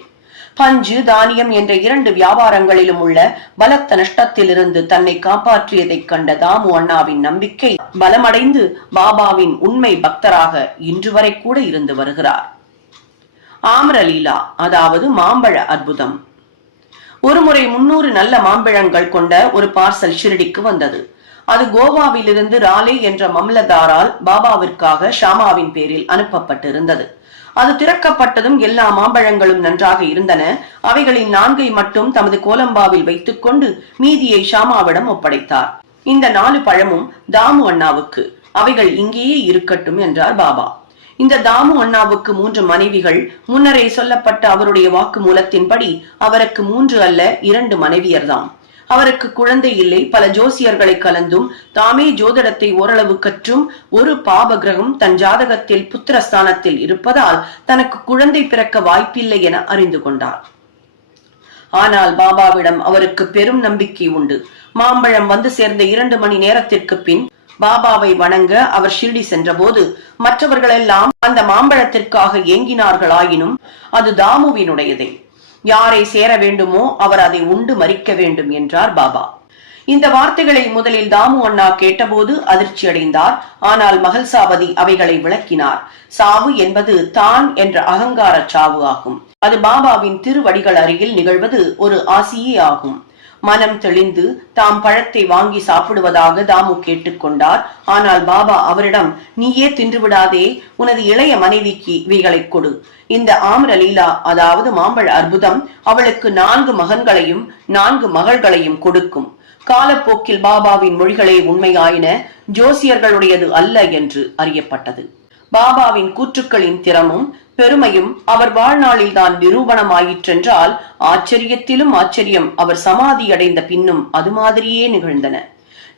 பஞ்சு, தானியம் என்ற 2 வியாபாரங்களிலும் உள்ள பலத்த நஷ்டத்திலிருந்து தன்னை காப்பாற்றியதைக் கண்ட தாமு அண்ணாவின் நம்பிக்கை பலமடைந்து பாபாவின் உண்மை பக்தராக இன்று வரை கூட இருந்து வருகிறார். ஆம்ரலீலா, அதாவது மாம்பழ அற்புதம். ஒருமுறை 300 நல்ல மாம்பழங்கள் கொண்ட ஒரு பார்சல் ஷிரடிக்கு வந்தது. அது கோவாவிலிருந்து ராலே என்ற மம்லதாரால் பாபாவிற்காக ஷாமாவின் பேரில் அனுப்பப்பட்டிருந்தது. அது திறக்கப்பட்டதும் எல்லா மாம்பழங்களும் நன்றாக இருந்தன. அவைகளின் 4 மட்டும் தமது கோலம்பாவில் வைத்துக் கொண்டு மீதியை ஷாமாவிடம் ஒப்படைத்தார். இந்த 4 பழமும் தாமு அண்ணாவுக்கு, அவைகள் இங்கேயே இருக்கட்டும் என்றார் பாபா. இந்த தாமு அண்ணாவுக்கு 3 மனைவிகள். முன்னரே சொல்லப்பட்ட அவருடைய வாக்கு மூலத்தின்படி அவருக்கு 3 அல்ல 2 மனைவியர்தாம். அவருக்கு குழந்தை இல்லை. பல ஜோசியர்களை கலந்தும் தாமே ஜோதிடத்தை ஓரளவு கற்றும் ஒரு பாப கிரகம் தன் ஜாதகத்தில் புத்திரஸ்தானத்தில் இருப்பதால் தனக்கு குழந்தை பிறக்க வாய்ப்பில்லை என அறிந்து கொண்டார். ஆனால் பாபாவிடம் அவருக்கு பெரும் நம்பிக்கை உண்டு. மாம்பழம் வந்து சேர்ந்த 2 மணி நேரத்திற்கு பின் பாபாவை வணங்க அவர் ஷிர்டி சென்ற போது மற்றவர்களெல்லாம் அந்த மாம்பழத்திற்காக ஏங்கினார்களாயினும் அது தாமுவினுடையதே. யாரை சேர வேண்டுமோ அவர் அதை உண்டு மறிக்க வேண்டும் என்றார் பாபா. இந்த வார்த்தைகளை முதலில் தாமு அண்ணா கேட்டபோது அதிர்ச்சி அடைந்தார். ஆனால் மகள்சாபதி அவைகளை விளக்கினார். சாவு என்பது தான் என்ற அகங்கார சாவு ஆகும். அது பாபாவின் திருவடிகள் அருகில் நிகழ்வது ஒரு ஆசியே ஆகும். மனம் தெளிந்து தாம் பழத்தை வாங்கி சாப்பிடுவதாக தாமு கேட்டுக்கொண்டார். ஆனால் பாபா அவரிடம், நீயே தின்று விடாதே, உனது இளைய மனைவிக்கு இவைகளை கொடு. இந்த ஆம்ரலீலா, அதாவது மாம்பழ அற்புதம், அவளுக்கு 4 மகன்களையும் 4 மகள்களையும் கொடுக்கும். காலப்போக்கில் பாபாவின் மொழிகளே உண்மையாயின, ஜோசியர்களுடையது அல்ல என்று அறியப்பட்டது. பாபாவின் கூற்றுக்களின் திறமும் பெருமையும் அவர் வாழ்நாளில் தான் நிரூபணமாயிற்றென்றால் ஆச்சரியத்திலும் ஆச்சரியம் அவர் சமாதி அடைந்த பின்னும் அது மாதிரியே நிகழ்ந்தன.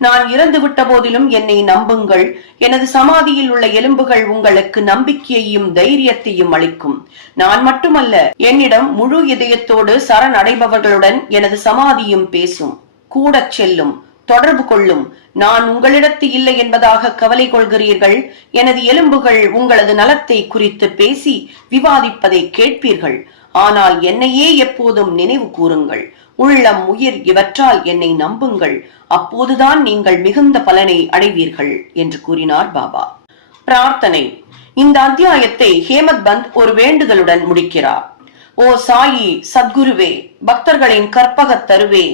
நான் இறந்து விட்ட போதிலும் என்னை நம்புங்கள். எனது சமாதியில் உள்ள எலும்புகள் உங்களுக்கு நம்பிக்கையையும் தைரியத்தையும் அளிக்கும். நான் மட்டுமல்ல, என்னிடம் முழு இதயத்தோடு சரணடைபவர்களுடன் எனது சமாதியும் பேசும், கூட செல்லும், தொடர்பு கொள்ளும். நான் உங்களிடத்து இல்லை என்பதாக கவலை கொள்கிறீர்கள். எனது எலும்புகள் உங்களது நலத்தை குறித்து பேசி விவாதிப்பதை கேட்பீர்கள். ஆனால் என்னையே எப்போதும் நினைவு கூறுங்கள். உள்ளம், உயிர் இவற்றால் என்னை நம்புங்கள். அப்போதுதான் நீங்கள் மிகுந்த பலனை அடைவீர்கள் என்று கூறினார் பாபா. பிரார்த்தனை. இந்த அத்தியாயத்தை ஹேமத் பந்த் ஒரு வேண்டுதலுடன் முடிக்கிறார். ஓ சாயி சத்குருவே, பக்தர்களின் கற்பகத் தருவே,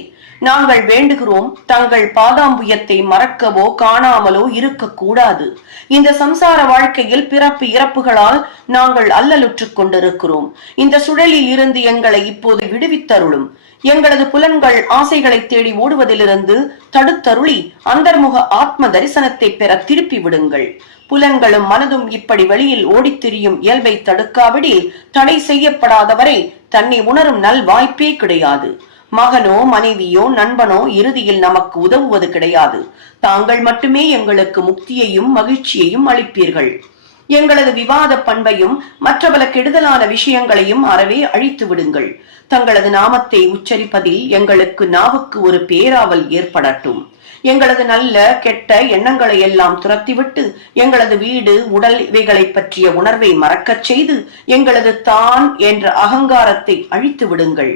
நாங்கள் வேண்டுகிறோம், தங்கள் பாதாம்புயத்தை மறக்கவோ காணாமலோ இருக்கக்கூடாது. இந்த சம்சார வாழ்க்கையில் பிறப்பு இறப்புகளால் நாங்கள் அல்லலுற்றுக் கொண்டிருக்கிறோம். இந்த சுழலில் இருந்து எங்களை இப்போது விடுவித்தருளும். எங்களது புலன்கள் ஆசைகளை தேடி ஓடுவதிலிருந்து தடுத்தருளி அந்தர்முக ஆத்ம தரிசனத்தை பெற திருப்பி விடுங்கள். புலன்களும் மனதும் இப்படி வெளியில் ஓடித்திரியும் இயல்பை தடுக்காவிடில் தடை செய்யப்படாதவரை தன்னை உணரும் நல் வாய்ப்பே கிடையாது. மகனோ மனைவியோ நண்பனோ இறுதியில் நமக்கு உதவுவது கிடையாது. தாங்கள் மட்டுமே எங்களுக்கு முக்தியையும் மகிழ்ச்சியையும் அளிப்பீர்கள். எங்களது விவாத பண்பையும் மற்ற பல கெடுதலான விஷயங்களையும் அறவே அழித்து விடுங்கள். தங்களது நாமத்தை உச்சரிப்பதில் எங்களுக்கு நாவுக்கு ஒரு பேராவல் ஏற்படட்டும். எங்களது நல்ல கெட்ட எண்ணங்களை எல்லாம் துரத்திவிட்டு எங்களது வீடு உடல் இவைகளை பற்றிய உணர்வை மறக்கச் செய்து எங்களது தான் என்ற அகங்காரத்தை அழித்து விடுங்கள்.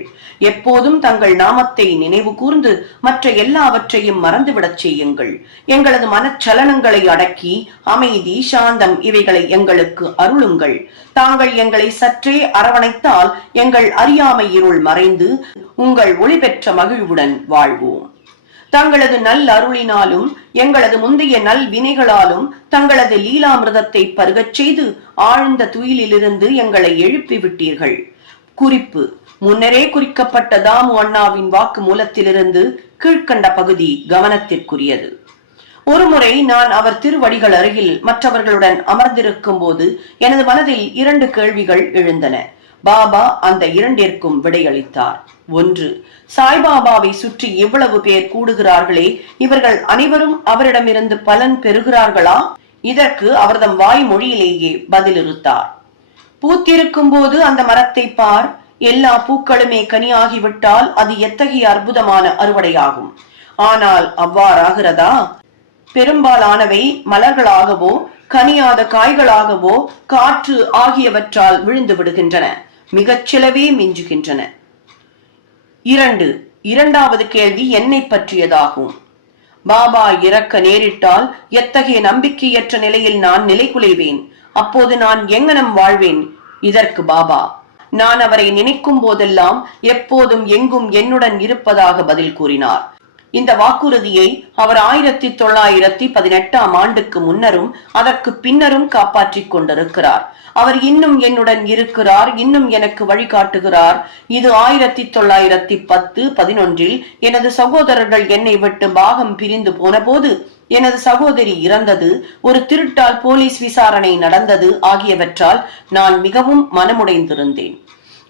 எப்போதும் தங்கள் நாமத்தை நினைவு கூர்ந்து மற்ற எல்லாவற்றையும் மறந்துவிடச் செய்யுங்கள். எங்களது மனச்சலனங்களை அடக்கி அமைதி சாந்தம் இவைகளை எங்களுக்கு அருளுங்கள். தாங்கள் எங்களை சற்றே அரவணைத்தால் எங்கள் அறியாமை இருள் மறைந்து உங்கள் ஒளி பெற்ற மகிழ்வுடன் வாழ்வோம். தங்களது நல் அருளினாலும் எங்களது முந்தைய நல் வினைகளாலும் தங்களது லீலாமிர்தத்தை பருகச் செய்து ஆழ்ந்த துயிலிலிருந்து எங்களை எழுப்பி விட்டீர்கள். குறிப்பு: முன்னரே குறிக்கப்பட்ட தாமு அண்ணாவின் வாக்கு மூலத்திலிருந்து கீழ்கண்ட பகுதி கவனத்திற்குரியது. ஒருமுறை நான் அவர் திருவடிகள் அருகில் மற்றவர்களுடன் அமர்ந்திருக்கும் போது எனது மனதில் 2 கேள்விகள் எழுந்தன. பாபா அந்த இரண்டிற்கும் விடையளித்தார். 1. சாய்பாபாவை சுற்றி எவ்வளவு பேர் கூடுகிறார்களே, இவர்கள் அனைவரும் அவரிடமிருந்து பலன் பெறுகிறார்களா? இதற்கு அவர்தம் வாய்மொழியிலேயே பதிலிருத்தார். பூத்திருக்கும் போது அந்த மரத்தை பார், எல்லா பூக்களுமே கனியாகிவிட்டால் அது எத்தகைய அற்புதமான அறுவடையாகும். ஆனால் அவ்வாறாகிறதா? பெரும்பாலானவை மலர்களாகவோ கனியாத காய்களாகவோ காற்று ஆகியவற்றால் விழுந்து விடுகின்றன. மிகச் சிலவே மிஞ்சுகின்றன. 2. இரண்டாவது கேள்வி என்னை பற்றியதாகும். பாபா இறக்க நேரிட்டால் எத்தகைய நம்பிக்கையற்ற நிலையில் நான் நிலைகுலைவேன்? அப்போது நான் எங்கனம் வாழ்வேன்? இதற்கு பாபா, நான் அவரை நினைக்கும் போதெல்லாம் எப்போதும் எங்கும் என்னுடன் இருப்பதாக பதில் கூறினார். இந்த வாக்குறுதியை அவர் 1918ஆம் ஆண்டுக்கு முன்னரும் அதற்கு பின்னரும் காப்பாற்றிக் கொண்டிருக்கிறார். அவர் இன்னும் என்னுடன் இருக்கிறார், இன்னும் எனக்கு வழிகாட்டுகிறார். இது 1910-11 எனது சகோதரர்கள் என்னை விட்டு பாகம் பிரிந்து போன போது, எனது சகோதரி இறந்தது, ஒரு திருட்டால் போலீஸ் விசாரணை நடந்தது ஆகியவற்றால் நான் மிகவும் மனமுடைந்திருந்தேன்.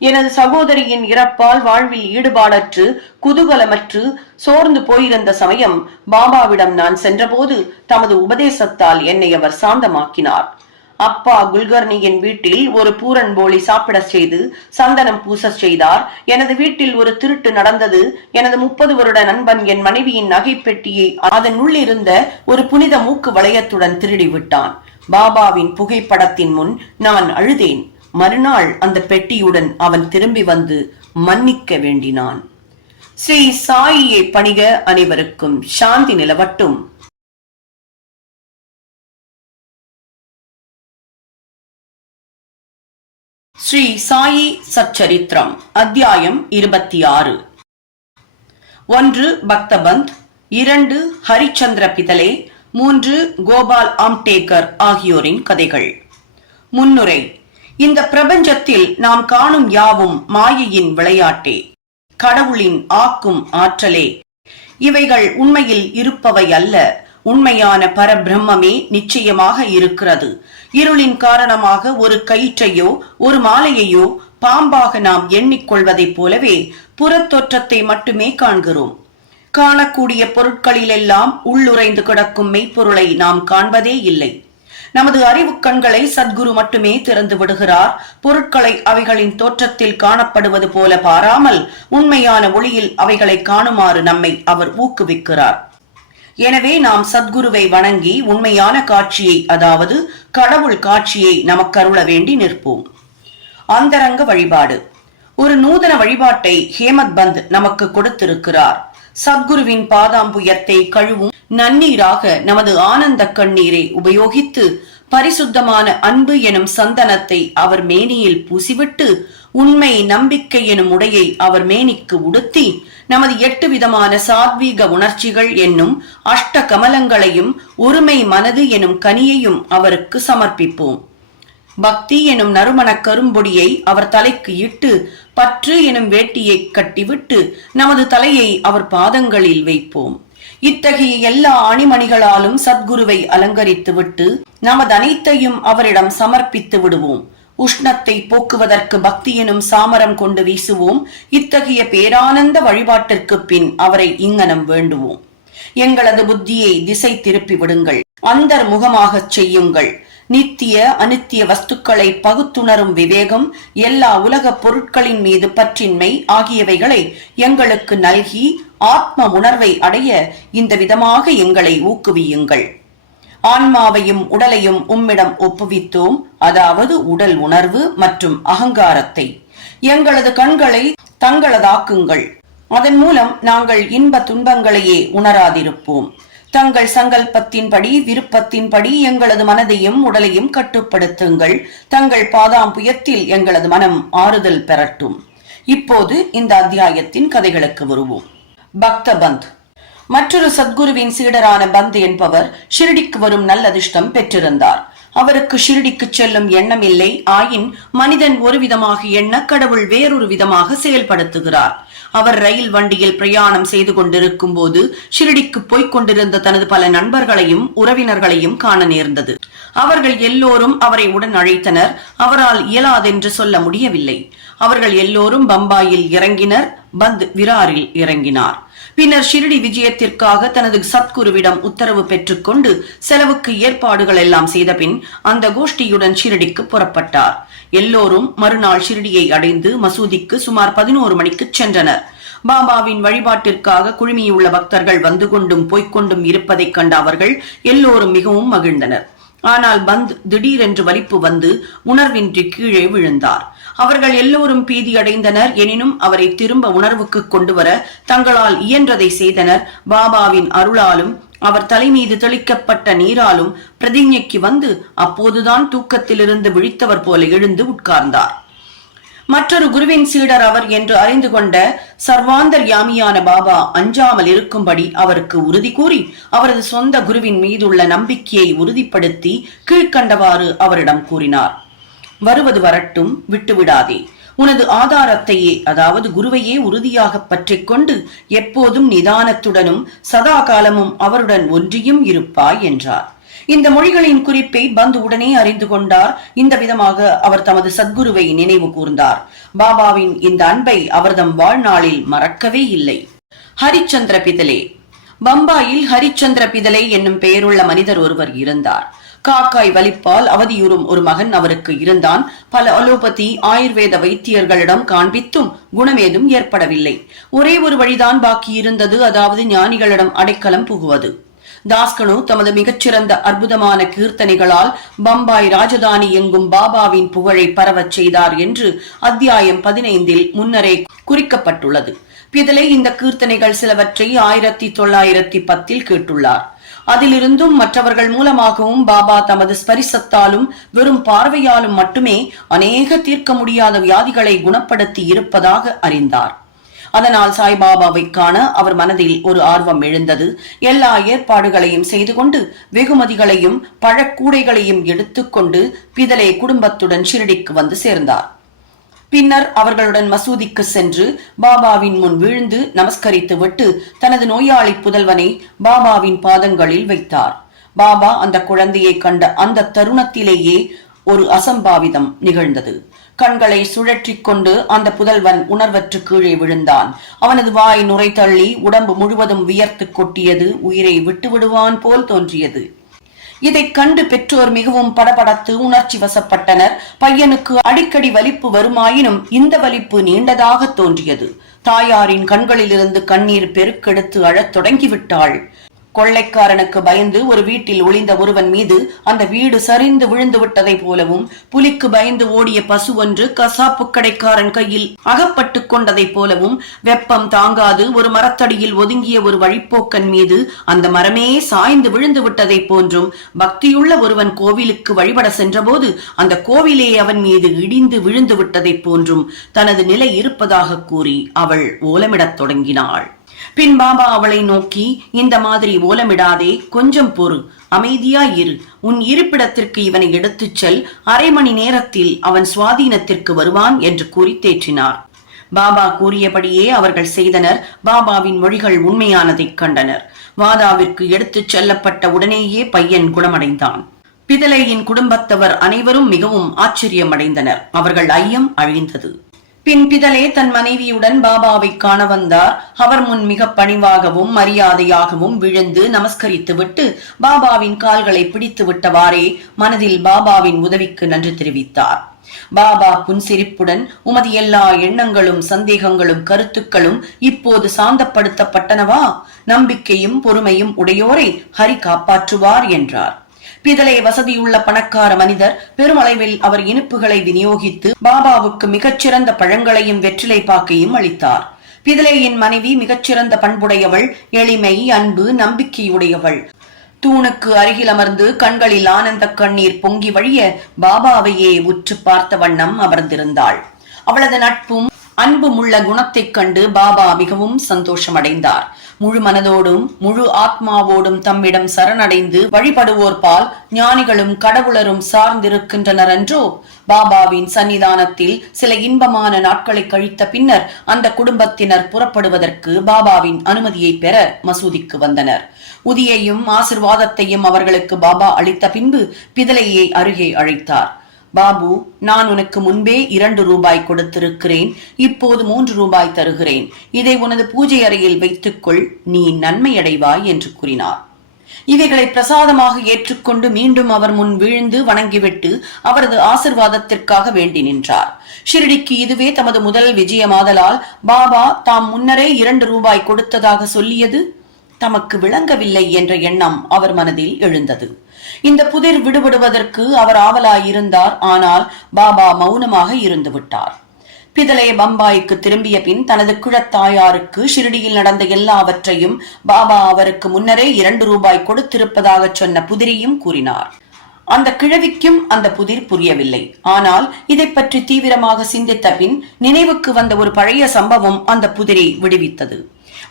எனது சகோதரியின் இறப்பால் வாழ்வில் ஈடுபாடற்று குதூகலமற்று சோர்ந்து போயிருந்த சமயம் பாபாவிடம் நான் சென்றபோது தமது உபதேசத்தால் என்னை அவர் சாந்தமாக்கினார். அப்பா குல்கர்னியின் வீட்டில் ஒரு பூரன் போலி சாப்பிட செய்து சந்தனம் பூச செய்தார். எனது வீட்டில் ஒரு திருட்டு நடந்தது. எனது 30 வருட நண்பன் என் மனைவியின் நகை பெட்டியை அதன் உள்ளிருந்த ஒரு புனித மூக்கு வளையத்துடன் திருடி விட்டான். பாபாவின் புகைப்படத்தின் முன் நான் அழுதேன். மறுநாள் அந்த பெட்டியுடன் அவன் திரும்பி வந்து மன்னிக்க வேண்டினான். ஸ்ரீ சாயியை பணிக. அனைவருக்கும் சாந்தி நிலவட்டும். ஸ்ரீ சாயி சச்சரித்திரம் அத்தியாயம் 26. 1. பக்தபந்த், 2. ஹரிச்சந்திர பிதலே, 3. கோபால் ஆம்டேகர் ஆகியோரின் கதைகள். முன்னுரை. இந்த பிரபஞ்சத்தில் நாம் காணும் யாவும் மாயையின் விளையாட்டே, கடவுளின் ஆக்கும் ஆற்றலே. இவைகள் உண்மையில் இருப்பவை அல்ல. உண்மையான பரபிரம்மே நிச்சயமாக இருக்கிறது. இருளின் காரணமாக ஒரு கயிற்றையோ ஒரு மாலையையோ பாம்பாக நாம் எண்ணிக்கொள்வதைப் போலவே புறத்தோற்றத்தை மட்டுமே காண்கிறோம். காணக்கூடிய பொருட்களிலெல்லாம் உள்ளுரைந்து கிடக்கும் மெய்ப்பொருளை நாம் காண்பதே இல்லை. நமது அறிவு கண்களை சத்குரு மட்டுமே திறந்து விடுகிறார். பொருட்களை அவைகளின் தோற்றத்தில் காணப்படுவது போல பாராமல் உண்மையான ஒளியில் அவைகளை காணுமாறு நம்மை அவர் ஊக்குவிக்கிறார். எனவே நாம் சத்குருவை வணங்கி உண்மையான காட்சியை, அதாவது கடவுள் காட்சியை நமக்கருள வேண்டி நிற்போம். அந்தரங்க வழிபாடு. ஒரு நூதன வழிபாட்டை ஹேமத் பந்த் நமக்கு கொடுத்திருக்கிறார். சத்குருவின் பாதாம்புயத்தை கழுவும் நன்னீராக நமது ஆனந்த கண்ணீரை உபயோகித்து பரிசுத்தமான அன்பு எனும் சந்தனத்தை அவர் மேனியில் பூசிவிட்டு உண்மை நம்பிக்கை எனும் உடையை அவர் மேனிக்கு உடுத்தி நமது 8 விதமான சாத்வீக உணர்ச்சிகள் என்னும் அஷ்ட கமலங்களையும் ஒருமை மனது எனும் கனியையும் அவருக்கு சமர்ப்பிப்போம். பக்தி எனும் நறுமண கரும்பொடியை அவர் தலைக்கு இட்டு பற்று எனும் வேட்டியை கட்டிவிட்டு நமது தலையை அவர் பாதங்களில் வைப்போம். இத்தகைய எல்லா அணிமணிகளாலும் சத்குருவை அலங்கரித்து விட்டு நமது அனைத்தையும் அவரிடம் சமர்ப்பித்து விடுவோம். உஷ்ணத்தை போக்குவதற்கு பக்தி எனும் சாமரம் கொண்டு வீசுவோம். இத்தகைய பேரானந்த வழிபாட்டிற்கு பின் அவரை இங்கனம் வேண்டுவோம். எங்களது புத்தியை திசை திருப்பி விடுங்கள், அந்தர் முகமாகச் செய்யுங்கள். நித்திய அனித்திய வஸ்துக்களை பகுத்துணரும் விவேகம், எல்லா உலக பொருட்களின் மீது பற்றின்மை ஆகியவைகளை எங்களுக்கு நல்கி ஆத்ம உணர்வை அடைய இந்த விதமாக எங்களை ஊக்குவியுங்கள். ஆன்மாவையும் உடலையும் உம்மிடம் ஒப்புவித்தோம், அதாவது உடல் உணர்வு மற்றும் அகங்காரத்தை. எங்களது கண்களை தங்களதாக்குங்கள். அதன் மூலம் நாங்கள் இன்ப துன்பங்களையே உணராதிருப்போம். தங்கள் சங்கல்பத்தின்படி விருப்பத்தின்படி எங்களது மனதையும் உடலையும் கட்டுப்படுத்துங்கள். தங்கள் பாதாம்புயத்தில் எங்களது மனம் ஆறுதல் பெறட்டும். இப்போது இந்த அத்தியாயத்தின் கதைகளுக்கு வருவோம். பக்த பந்த். மற்றொரு சத்குருவின் சீடரான பந்த் என்பவர் ஷிரடிக்கு வரும் நல்லதிர்ஷ்டம் பெற்றிருந்தார். அவருக்கு ஷிரடிக்கு செல்லும் எண்ணம் இல்லை. ஆயின் மனிதன் ஒரு விதமாக எண்ண கடவுள் வேறொரு விதமாக செயல்படுத்துகிறார். அவர் ரயில் வண்டியில் பிரயாணம் செய்து கொண்டிருக்கும் போது ஷிரடிக்கு போய்க் கொண்டிருந்த தனது பல நண்பர்களையும் உறவினர்களையும் காண நேர்ந்தது. அவர்கள் எல்லோரும் அவரை உடன் அழைத்தனர். அவரால் இயலாதென்று சொல்ல முடியவில்லை. அவர்கள் எல்லோரும் பம்பாயில் இறங்கினர். பந்த் விராரில் இறங்கினார். பின்னர் ஷிரடி விஜயத்திற்காக தனது சத்குருவிடம் உத்தரவு பெற்றுக்கொண்டு செலவுக்கு ஏற்பாடுகள் எல்லாம் செய்த பின் அந்த கோஷ்டியுடன் ஷிரடிக்கு புறப்பட்டார். எல்லோரும் மறுநாள் ஷிரடியை அடைந்து மசூதிக்கு சுமார் 11 மணிக்கு சென்றனர். பாபாவின் வழிபாட்டிற்காக குழுமியுள்ள பக்தர்கள் வந்து கொண்டும் போய்கொண்டும் இருப்பதைக் கண்ட அவர்கள் எல்லோரும் மிகவும் மகிழ்ந்தனர். ஆனால் பந்த் திடீரென்று வலிப்பு வந்து உணர்வின்றி கீழே விழுந்தார். அவர்கள் எல்லோரும் பீதி அடைந்தனர். எனினும் அவரை திரும்ப உணர்வுக்கு கொண்டு வர தங்களால் இயன்றதை செய்தனர். பாபாவின் அருளாலும் அவர் தலைமீது தெளிக்கப்பட்ட நீராலும் பிரதிஞ்ஞைக்கு வந்து அப்போதுதான் தூக்கத்திலிருந்து விழித்தவர் போல எழுந்து உட்கார்ந்தார். மற்றொரு குருவின் சீடர் அவர் என்று அறிந்து கொண்ட சர்வாந்தர் யாமியான பாபா அஞ்சாமல் இருக்கும்படி அவருக்கு உறுதி கூறி அவரது சொந்த குருவின் மீதுள்ள நம்பிக்கையை உறுதிப்படுத்தி கீழ்கண்டவாறு அவரிடம் கூறினார். வருவது வரட்டும், விட்டுவிடாதே. உனது ஆதாரத்தையே, அதாவது குருவையே உறுதியாக பற்றிக் கொண்டு எப்போதும் நிதானத்துடனும் சதா காலமும் அவருடன் ஒன்றியும் இருப்பாய் என்றார். இந்த மொழிகளின் குறிப்பை பந்து உடனே அறிந்து கொண்டார். இந்த விதமாக அவர் தமது சத்குருவை நினைவு கூர்ந்தார். பாபாவின் இந்த அன்பை அவர்தம் வாழ்நாளில் மறக்கவே இல்லை. ஹரிச்சந்திர பிதலே. பம்பாயில் ஹரிச்சந்திர பிதலே என்னும் பெயருள்ள மனிதர் ஒருவர் இருந்தார். காக்காய் வலிப்பால் அவதியுறும் ஒரு மகன் அவருக்கு இருந்தான். பல அலோபதி ஆயுர்வேத வைத்தியர்களிடம் காண்பித்தும் குணமேதும் ஏற்படவில்லை. ஒரே ஒரு வழிதான் பாக்கி இருந்தது, அதாவது ஞானிகளிடம் அடைக்கலம் புகுவது. தாஸ்கனு தமது மிகச்சிறந்த அற்புதமான கீர்த்தனைகளால் பம்பாய் ராஜதானி எங்கும் பாபாவின் புகழை பரவச் செய்தார் என்று அத்தியாயம் 15 முன்னரே குறிக்கப்பட்டுள்ளது. பிதலே இந்த கீர்த்தனைகள் சிலவற்றை 1910 கேட்டுள்ளார். அதிலிருந்தும் மற்றவர்கள் மூலமாகவும் பாபா தமது ஸ்பரிசத்தாலும் வெறும் பார்வையாலும் மட்டுமே அநேக தீர்க்க முடியாத வியாதிகளை குணப்படுத்தி இருப்பதாக அறிந்தார். அதனால் சாய்பாபாவை காண அவர் மனதில் ஒரு ஆர்வம் எழுந்தது. எல்லா ஏற்பாடுகளையும் செய்து கொண்டு வெகுமதிகளையும் பழக்கூடைகளையும் எடுத்துக்கொண்டு பிதலே குடும்பத்துடன் ஷிரடிக்கு வந்து சேர்ந்தார். பின்னர் அவர்களுடன் மசூதிக்கு சென்று பாபாவின் முன் விழுந்து நமஸ்கரித்து விட்டு தனது நோயாளி புதல்வனை பாபாவின் பாதங்களில் வைத்தார். பாபா அந்த குழந்தையை கண்ட அந்த தருணத்திலேயே ஒரு அசம்பாவிதம் நிகழ்ந்தது. கண்களை சுழற்றி கொண்டு அந்த புதல்வன் உணர்வற்று கீழே விழுந்தான். அவனது வாய் நுரை தள்ளி உடம்பு முழுவதும் வியர்த்து கொட்டியது. உயிரை விட்டு விடுவான் போல் தோன்றியது. இதைக் கண்டு பெற்றோர் மிகவும் படபடத்து உணர்ச்சி வசப்பட்டனர். பையனுக்கு அடிக்கடி வலிப்பு வருமாயினும் இந்த வலிப்பு நீண்டதாக தோன்றியது. தாயாரின் கண்களிலிருந்து கண்ணீர் பெருக்கெடுத்து அழத் தொடங்கிவிட்டாள். கொள்ளைக்காரனுக்கு பயந்து ஒரு வீட்டில் ஒளிந்த ஒருவன் மீது அந்த வீடு சரிந்து விழுந்து விட்டதை போலவும், புலிக்கு பயந்து ஓடிய பசு ஒன்று கசாப்பு கடைக்காரன் கையில் அகப்பட்டு கொண்டதை போலவும், வெப்பம் தாங்காது ஒரு மரத்தடியில் ஒதுங்கிய ஒரு வழிப்போக்கன் மீது அந்த மரமே சாய்ந்து விழுந்து விட்டதை போன்றும், பக்தியுள்ள ஒருவன் கோவிலுக்கு வழிபட சென்றபோது அந்த கோவிலே அவன் மீது இடிந்து விழுந்து விட்டதை போன்றும் தனது நிலை இருப்பதாக கூறி அவள் ஓலமிடத் தொடங்கினாள். பின் பாபா அவளை நோக்கி, இந்த மாதிரி ஓலமிடாதே, கொஞ்சம் பொறு, அமைதியாயிரு. உன் இருப்பிடத்திற்கு இவனை எடுத்துச் செல். அரை மணி நேரத்தில் அவன் சுவாதீனத்திற்கு வருவான் என்று கூறி தேற்றினார். பாபா கூறியபடியே அவர்கள் செய்தனர். பாபாவின் மொழிகள் உண்மையானதைக் கண்டனர். வாதாவிற்கு எடுத்துச் செல்லப்பட்ட உடனேயே பையன் குணமடைந்தான். பிதலேயின் குடும்பத்தவர் அனைவரும் மிகவும் ஆச்சரியமடைந்தனர். அவர்கள் ஐயம் அழிந்தது. பின் பிதலே தன் மனைவியுடன் பாபாவை காண வந்தார். அவர் முன் மிக பணிவாகவும் மரியாதையாகவும் விழுந்து நமஸ்கரித்துவிட்டு பாபாவின் கால்களை பிடித்து விட்டவாறே மனதில் பாபாவின் உதவிக்கு நன்றி தெரிவித்தார். பாபா புன்சிரிப்புடன், உமது எல்லா எண்ணங்களும் சந்தேகங்களும் கருத்துக்களும் இப்போது சாந்தப்படுத்தப்பட்டனவா? நம்பிக்கையும் பொறுமையும் உடையோரை ஹரி காப்பாற்றுவார் என்றார். பிதலே வசதியுள்ள பணக்கார மனிதர். பெருமளவில் அவர் இனிப்புகளை விநியோகித்து பாபாவுக்கு மிகச்சிறந்த பழங்களையும் வெற்றிலை பாக்கையும் அளித்தார். பிதலேயின் மனைவி மிகச்சிறந்த பண்புடையவள், எளிமை, அன்பு, நம்பிக்கையுடையவள். தூணுக்கு அருகில் அமர்ந்து கண்களில் ஆனந்த கண்ணீர் பொங்கி வழிய பாபாவையே உற்று பார்த்த வண்ணம் அமர்ந்திருந்தாள். அவளது நட்பும் அன்பும் உள்ள குணத்தைக் கண்டு பாபா மிகவும் சந்தோஷமடைந்தார். முழு மனதோடும் முழு ஆத்மாவோடும் தம்மிடம் சரணடைந்து வழிபடுவோர் பால் ஞானிகளும் கடவுளரும் சார்ந்திருக்கின்றனர் என்றோ. பாபாவின் சன்னிதானத்தில் சில இன்பமான நாட்களை கழித்த பின்னர் அந்த குடும்பத்தினர் புறப்படுவதற்கு பாபாவின் அனுமதியை பெற மசூதிக்கு வந்தனர். உதியையும் ஆசிர்வாதத்தையும் அவர்களுக்கு பாபா அளித்த பின்பு பிதலையை அருகே அழைத்தார். பாபு, நான் உனக்கு முன்பே 2 ரூபாய் கொடுத்திருக்கிறேன். இப்போது 3 ரூபாய் தருகிறேன். இதை உனது பூஜை அறையில் வைத்துக்கொள். நீ நன்மையடைவாய் என்று கூறினார். இவைகளை பிரசாதமாக ஏற்றுக்கொண்டு மீண்டும் அவர் முன் வீழ்ந்து வணங்கிவிட்டு அவரது ஆசிர்வாதத்திற்காக வேண்டி நின்றார். ஷிரடிக்கு இதுவே தமது முதல் விஜயமாதலால் பாபா தாம் முன்னரே 2 ரூபாய் கொடுத்ததாக சொல்லியது தமக்கு விளங்கவில்லை என்ற எண்ணம் அவர் மனதில் எழுந்தது. இந்த புதிர் விடுபடுவதற்கு அவர் ஆவலாயிருந்தார். ஆனால் பாபா மௌனமாக இருந்து விட்டார். பிதலே பம்பாய்க்கு திரும்பிய பின் தனது கிழத்தாயாருக்கு ஷிரடியில் நடந்த எல்லாவற்றையும் பாபா அவருக்கு முன்னரே 2 ரூபாய் கொடுத்திருப்பதாக சொன்ன புதிரையும் கூறினார். அந்த கிழவிக்கும் அந்த புதிர் புரியவில்லை. ஆனால் இதை பற்றி தீவிரமாக சிந்தித்த பின் நினைவுக்கு வந்த ஒரு பழைய சம்பவம் அந்த புதிரை விடுவித்தது.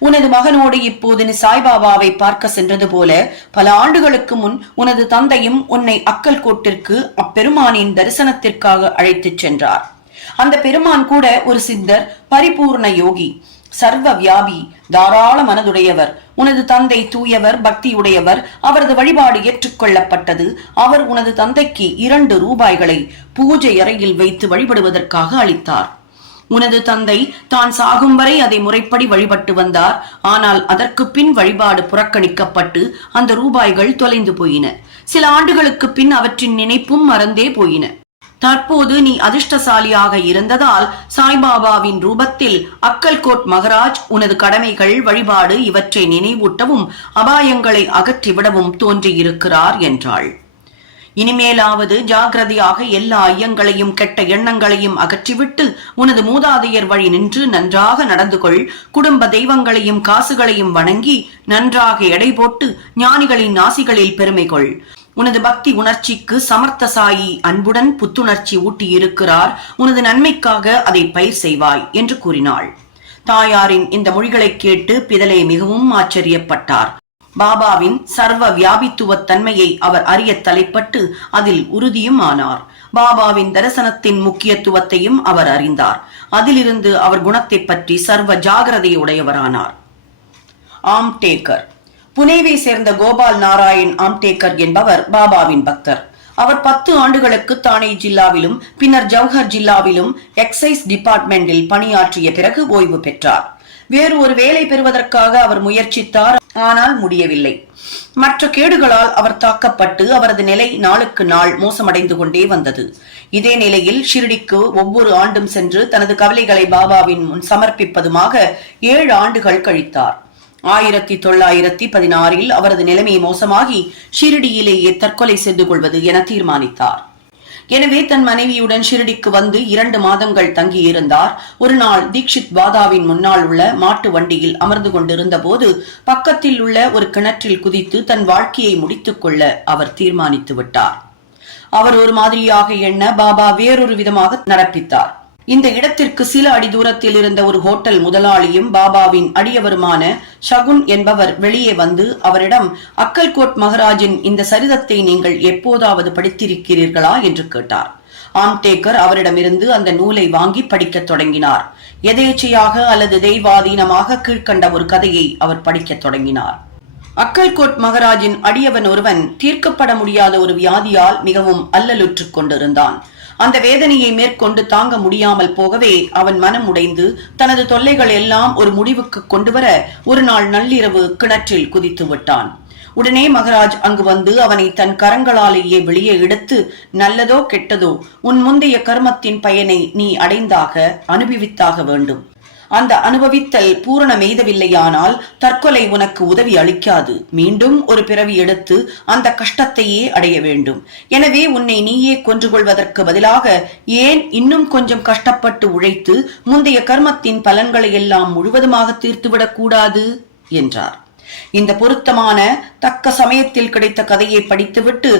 உனது மகனோடு இப்போது நீ சாய்பாபாவை பார்க்க சென்றது போல பல ஆண்டுகளுக்கு முன் உனது தந்தையும் உன்னை அக்கல்கோட்டிற்கு அப்பெருமானின் தரிசனத்திற்காக அழைத்துச் சென்றார். அந்த பெருமான் கூட ஒரு சித்தர், பரிபூர்ண யோகி, சர்வ வியாபி, தாராள மனதுடையவர். உனது தந்தை தூயவர், பக்தியுடையவர். அவரது வழிபாடு ஏற்றுக்கொள்ளப்பட்டது. அவர் உனது தந்தைக்கு 2 ரூபாய்களை பூஜை அறையில் வைத்து வழிபடுவதற்காக அளித்தார். உனது தந்தை தான் சாகும் வரை அதை முறைப்படி வழிபட்டு வந்தார். ஆனால் அதற்கு பின் வழிபாடு புறக்கணிக்கப்பட்டு அந்த ரூபாய்கள் தொலைந்து போயின. சில ஆண்டுகளுக்கு பின் அவற்றின் நினைப்பும் மறந்தே போயின. தற்போது நீ அதிர்ஷ்டசாலியாக இருந்ததால் சாய்பாபாவின் ரூபத்தில் அக்கல்கோட் மகராஜ் உனது கடமைகள், வழிபாடு இவற்றை நினைவூட்டவும் அபாயங்களை அகற்றிவிடவும் தோன்றியிருக்கிறார் என்றாள். இனிமேலாவது ஜாகிரதையாக எல்லா ஐயங்களையும் கெட்ட எண்ணங்களையும் அகற்றிவிட்டு உனது மூதாதையர் வழி நின்று நன்றாக நடந்து கொள். குடும்ப தெய்வங்களையும் காசுகளையும் வணங்கி நன்றாக எடை போட்டு ஞானிகளின் ஆசிகளில் பெருமை கொள். உனது பக்தி உணர்ச்சிக்கு சமர்த்த சாயி அன்புடன் புத்துணர்ச்சி ஊட்டி இருக்கிறார். உனது நன்மைக்காக அதை பயிர் செய்வாய் என்று கூறினாள். தாயாரின் இந்த மொழிகளை கேட்டு பிதலே மிகவும் ஆச்சரியப்பட்டார். பாபாவின் சர்வ வியாபித்துவ தன்மையை அவர் அறிய தலைப்பட்டு அதில் உறுதியும் ஆனார். பாபாவின் தரிசனத்தின் முக்கியத்துவத்தையும் அவர் அறிந்தார். அதிலிருந்து அவர் குணத்தை பற்றி சர்வ ஜாகிரதையுடையவரானார். ஆம்டேக்கர். புனேவை சேர்ந்த கோபால் நாராயண் ஆம்டேக்கர் என்பவர் பாபாவின் பக்தர். அவர் 10 ஆண்டுகளுக்கு தானே ஜில்லாவிலும் பின்னர் ஜவஹர் ஜில்லாவிலும் எக்ஸைஸ் டிபார்ட்மெண்டில் பணியாற்றிய பிறகு ஓய்வு பெற்றார். வேறு ஒரு வேலை பெறுவதற்காக அவர் முயற்சித்தார். ஆனால் முடியவில்லை. மற்ற கேடுகளால் அவர் தாக்கப்பட்டு அவரது நிலை நாளுக்கு நாள் மோசமடைந்து கொண்டே வந்தது. இதே நிலையில் ஷிரடிக்கு ஒவ்வொரு ஆண்டும் சென்று தனது கவலைகளை பாபாவின் முன் சமர்ப்பிப்பதுமாக 7 ஆண்டுகள் கழித்தார். 1916 அவரது நிலைமை மோசமாகி ஷிரடியிலேயே தற்கொலை செய்து கொள்வது என தீர்மானித்தார். எனவே தன் மனைவியுடன் ஷிரடிக்கு வந்து 2 மாதங்கள் தங்கியிருந்தார். ஒரு நாள் தீக்ஷித் பாதாவின் முன்னால் உள்ள மாட்டு வண்டியில் அமர்ந்து கொண்டிருந்த போது பக்கத்தில் உள்ள ஒரு கிணற்றில் குதித்து தன் வாழ்க்கையை முடித்துக் கொள்ள அவர் தீர்மானித்து விட்டார். அவர் ஒரு மாதிரியாக எண்ண பாபா வேறொரு விதமாக நடப்பித்தார். இந்த இடத்திற்கு சில அடி தூரத்தில் இருந்த ஒரு ஹோட்டல் முதலாளியும் பாபாவின் அடியவருமான ஷகுன் என்பவர் வெளியே வந்து அவரிடம், அக்கல்கோட் மகராஜின் இந்த சரிதத்தை நீங்கள் எப்போதாவது படித்திருக்கிறீர்களா என்று கேட்டார். ஆம்டேக்கர் அவரிடமிருந்து அந்த நூலை வாங்கி படிக்கத் தொடங்கினார். எதேச்சையாக அல்லது தெய்வாதீனமாக கீழ்கண்ட ஒரு கதையை அவர் படிக்கத் தொடங்கினார். அக்கல்கோட் மகராஜின் அடியவன் ஒருவன் தீர்க்கப்பட முடியாத ஒரு வியாதியால் மிகவும் அல்லலுற்றுக் கொண்டிருந்தான். அந்த வேதனையை மேற்கொண்டு தாங்க முடியாமல் போகவே அவன் மனம் உடைந்து தனது தொல்லைகள் எல்லாம் ஒரு முடிவுக்கு கொண்டு வர ஒரு நாள் நள்ளிரவு கிணற்றில் குதித்து விட்டான். உடனே மகராஜ் அங்கு வந்து அவனை தன் கரங்களாலேயே வெளியே எடுத்து, நல்லதோ கெட்டதோ உன் முந்தைய கர்மத்தின் பயனை நீ அடைந்தாக அனுபவித்தாக வேண்டும். அந்த அனுபவித்தல் பூரணமெய்தவில்லையானால் தற்கொலை உனக்கு உதவி அளிக்காது. மீண்டும் ஒரு பிறவி எடுத்து அந்த கஷ்டத்தையே அடைய வேண்டும். எனவே உன்னை நீயே கொன்று கொள்வதற்கு பதிலாக ஏன் இன்னும் கொஞ்சம் கஷ்டப்பட்டு உழைத்து முந்தைய கர்மத்தின் பலன்களை எல்லாம் முழுவதுமாக தீர்த்துவிடக் கூடாது என்றார். இந்த பொருத்தமான தக்க சமயத்தில் கிடைத்த கதையை படித்துவிட்டு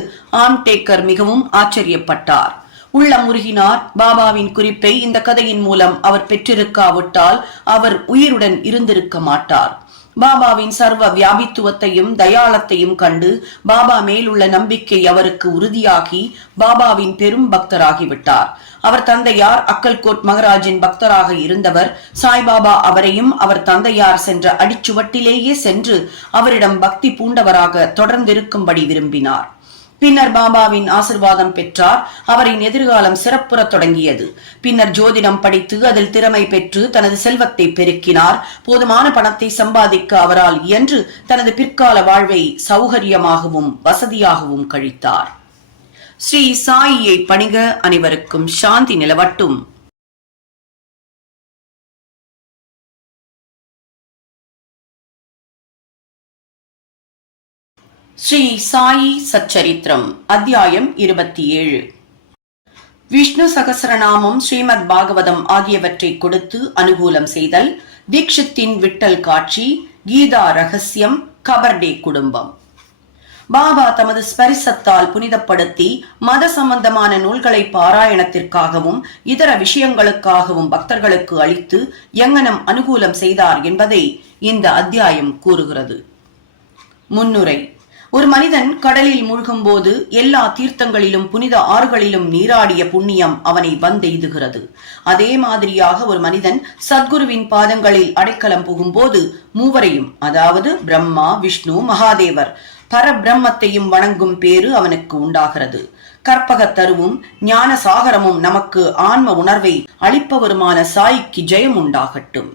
ஆம்டேக்கர் மிகவும் ஆச்சரியப்பட்டார். உள்ளம் உருகினார். பாபாவின் குறிப்பை இந்த கதையின் மூலம் அவர் பெற்றிருக்காவிட்டால் அவர் உயிருடன் இருந்திருக்க மாட்டார். பாபாவின் சர்வ வியாபித்துவத்தையும் தயாளத்தையும் கண்டு பாபா மேலுள்ள நம்பிக்கை அவருக்கு உறுதியாகி பாபாவின் பெரும் பக்தராகிவிட்டார். அவர் தந்தையார் அக்கல்கோட் மகராஜின் பக்தராக இருந்தவர். சாய்பாபா அவரையும் அவர் தந்தையார் சென்ற அடிச்சுவட்டிலேயே சென்று அவரிடம் பக்தி பூண்டவராக தொடர்ந்திருக்கும்படி விரும்பினார். பின்னர் பாபாவின் ஆசிர்வாதம் பெற்றார். அவரின் எதிர்காலம் சிறப்புற தொடங்கியது. பின்னர் ஜோதிடம் படித்து அதில் திறமை பெற்று தனது செல்வத்தை பெருக்கினார். போதுமான பணத்தை சம்பாதிக்க அவரால் இயன்று தனது பிற்கால வாழ்வை சௌகரியமாகவும் வசதியாகவும் கழித்தார். ஸ்ரீ சாயியை பணிக. அனைவருக்கும் சாந்தி நிலவட்டும். ஸ்ரீ சாயி சச்சரித்திரம் அத்தியாயம் 27. விஷ்ணு சகசரநாமம், ஸ்ரீமத் பாகவதம் ஆகியவற்றை கொடுத்து அனுகூலம் செய்தல், தீக்ஷித்தின் விட்டல் காட்சி, கீதா ரகசியம், கபர்டே குடும்பம். பாபா தமது ஸ்பரிசத்தால் புனிதப்படுத்தி மத சம்பந்தமான நூல்களை பாராயணத்திற்காகவும் இதர விஷயங்களுக்காகவும் பக்தர்களுக்கு அளித்து எங்கனம் அனுகூலம் செய்தார் என்பதை இந்த அத்தியாயம் கூறுகிறது. முன்னுரை. ஒரு மனிதன் கடலில் மூழ்கும் போது எல்லா தீர்த்தங்களிலும் புனித ஆறுகளிலும் நீராடிய புண்ணியம் அவனை வந்தெய்துகிறது. அதே மாதிரியாக ஒரு மனிதன் சத்குருவின் பாதங்களில் அடைக்கலம் புகும்போது மூவரையும், அதாவது பிரம்மா, விஷ்ணு, மகாதேவர் பரபிரம்மத்தையும் வணங்கும் பேறு அவனுக்கு உண்டாகிறது. கற்பக தருவும் ஞான சாகரமும் நமக்கு ஆன்ம உணர்வை அளிப்பவருமான சாயிக்கு ஜெயம் உண்டாகட்டும்.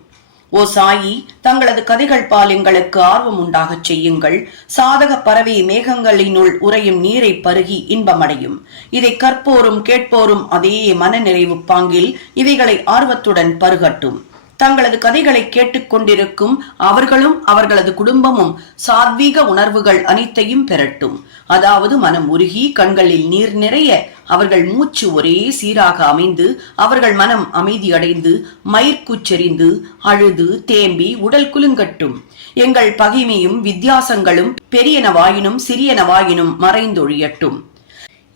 ஓ சாயி, தங்களது கதைகள் பால் எங்களுக்கு ஆர்வம் உண்டாகச் செய்யுங்கள். சாதக பறவை மேகங்களினுள் உறையும் நீரை பருகி இன்பமடையும். இதை கற்போரும் கேட்போரும் அதே மன நிறைவு பாங்கில் இவைகளை ஆர்வத்துடன் பருகட்டும். தங்களது கதைகளை கேட்டுக்கொண்டிருக்கும் அவர்களும் அவர்களது குடும்பமும் சாத்வீக உணர்வுகள் அனைத்தையும் பெறட்டும். அதாவது மனம் உருகி கண்களில் நீர் நிறைய அவர்கள் மூச்சு ஒரே சீராக அமைந்து அவர்கள் மனம் அமைதியடைந்து மயிர்கூச்செறிந்து அழுது தேம்பி உடல் குலுங்கட்டும். எங்கள் பகைமையும் வித்தியாசங்களும் பெரியனவாயினும் சிறியனவாயினும் மறைந்தொழியட்டும்.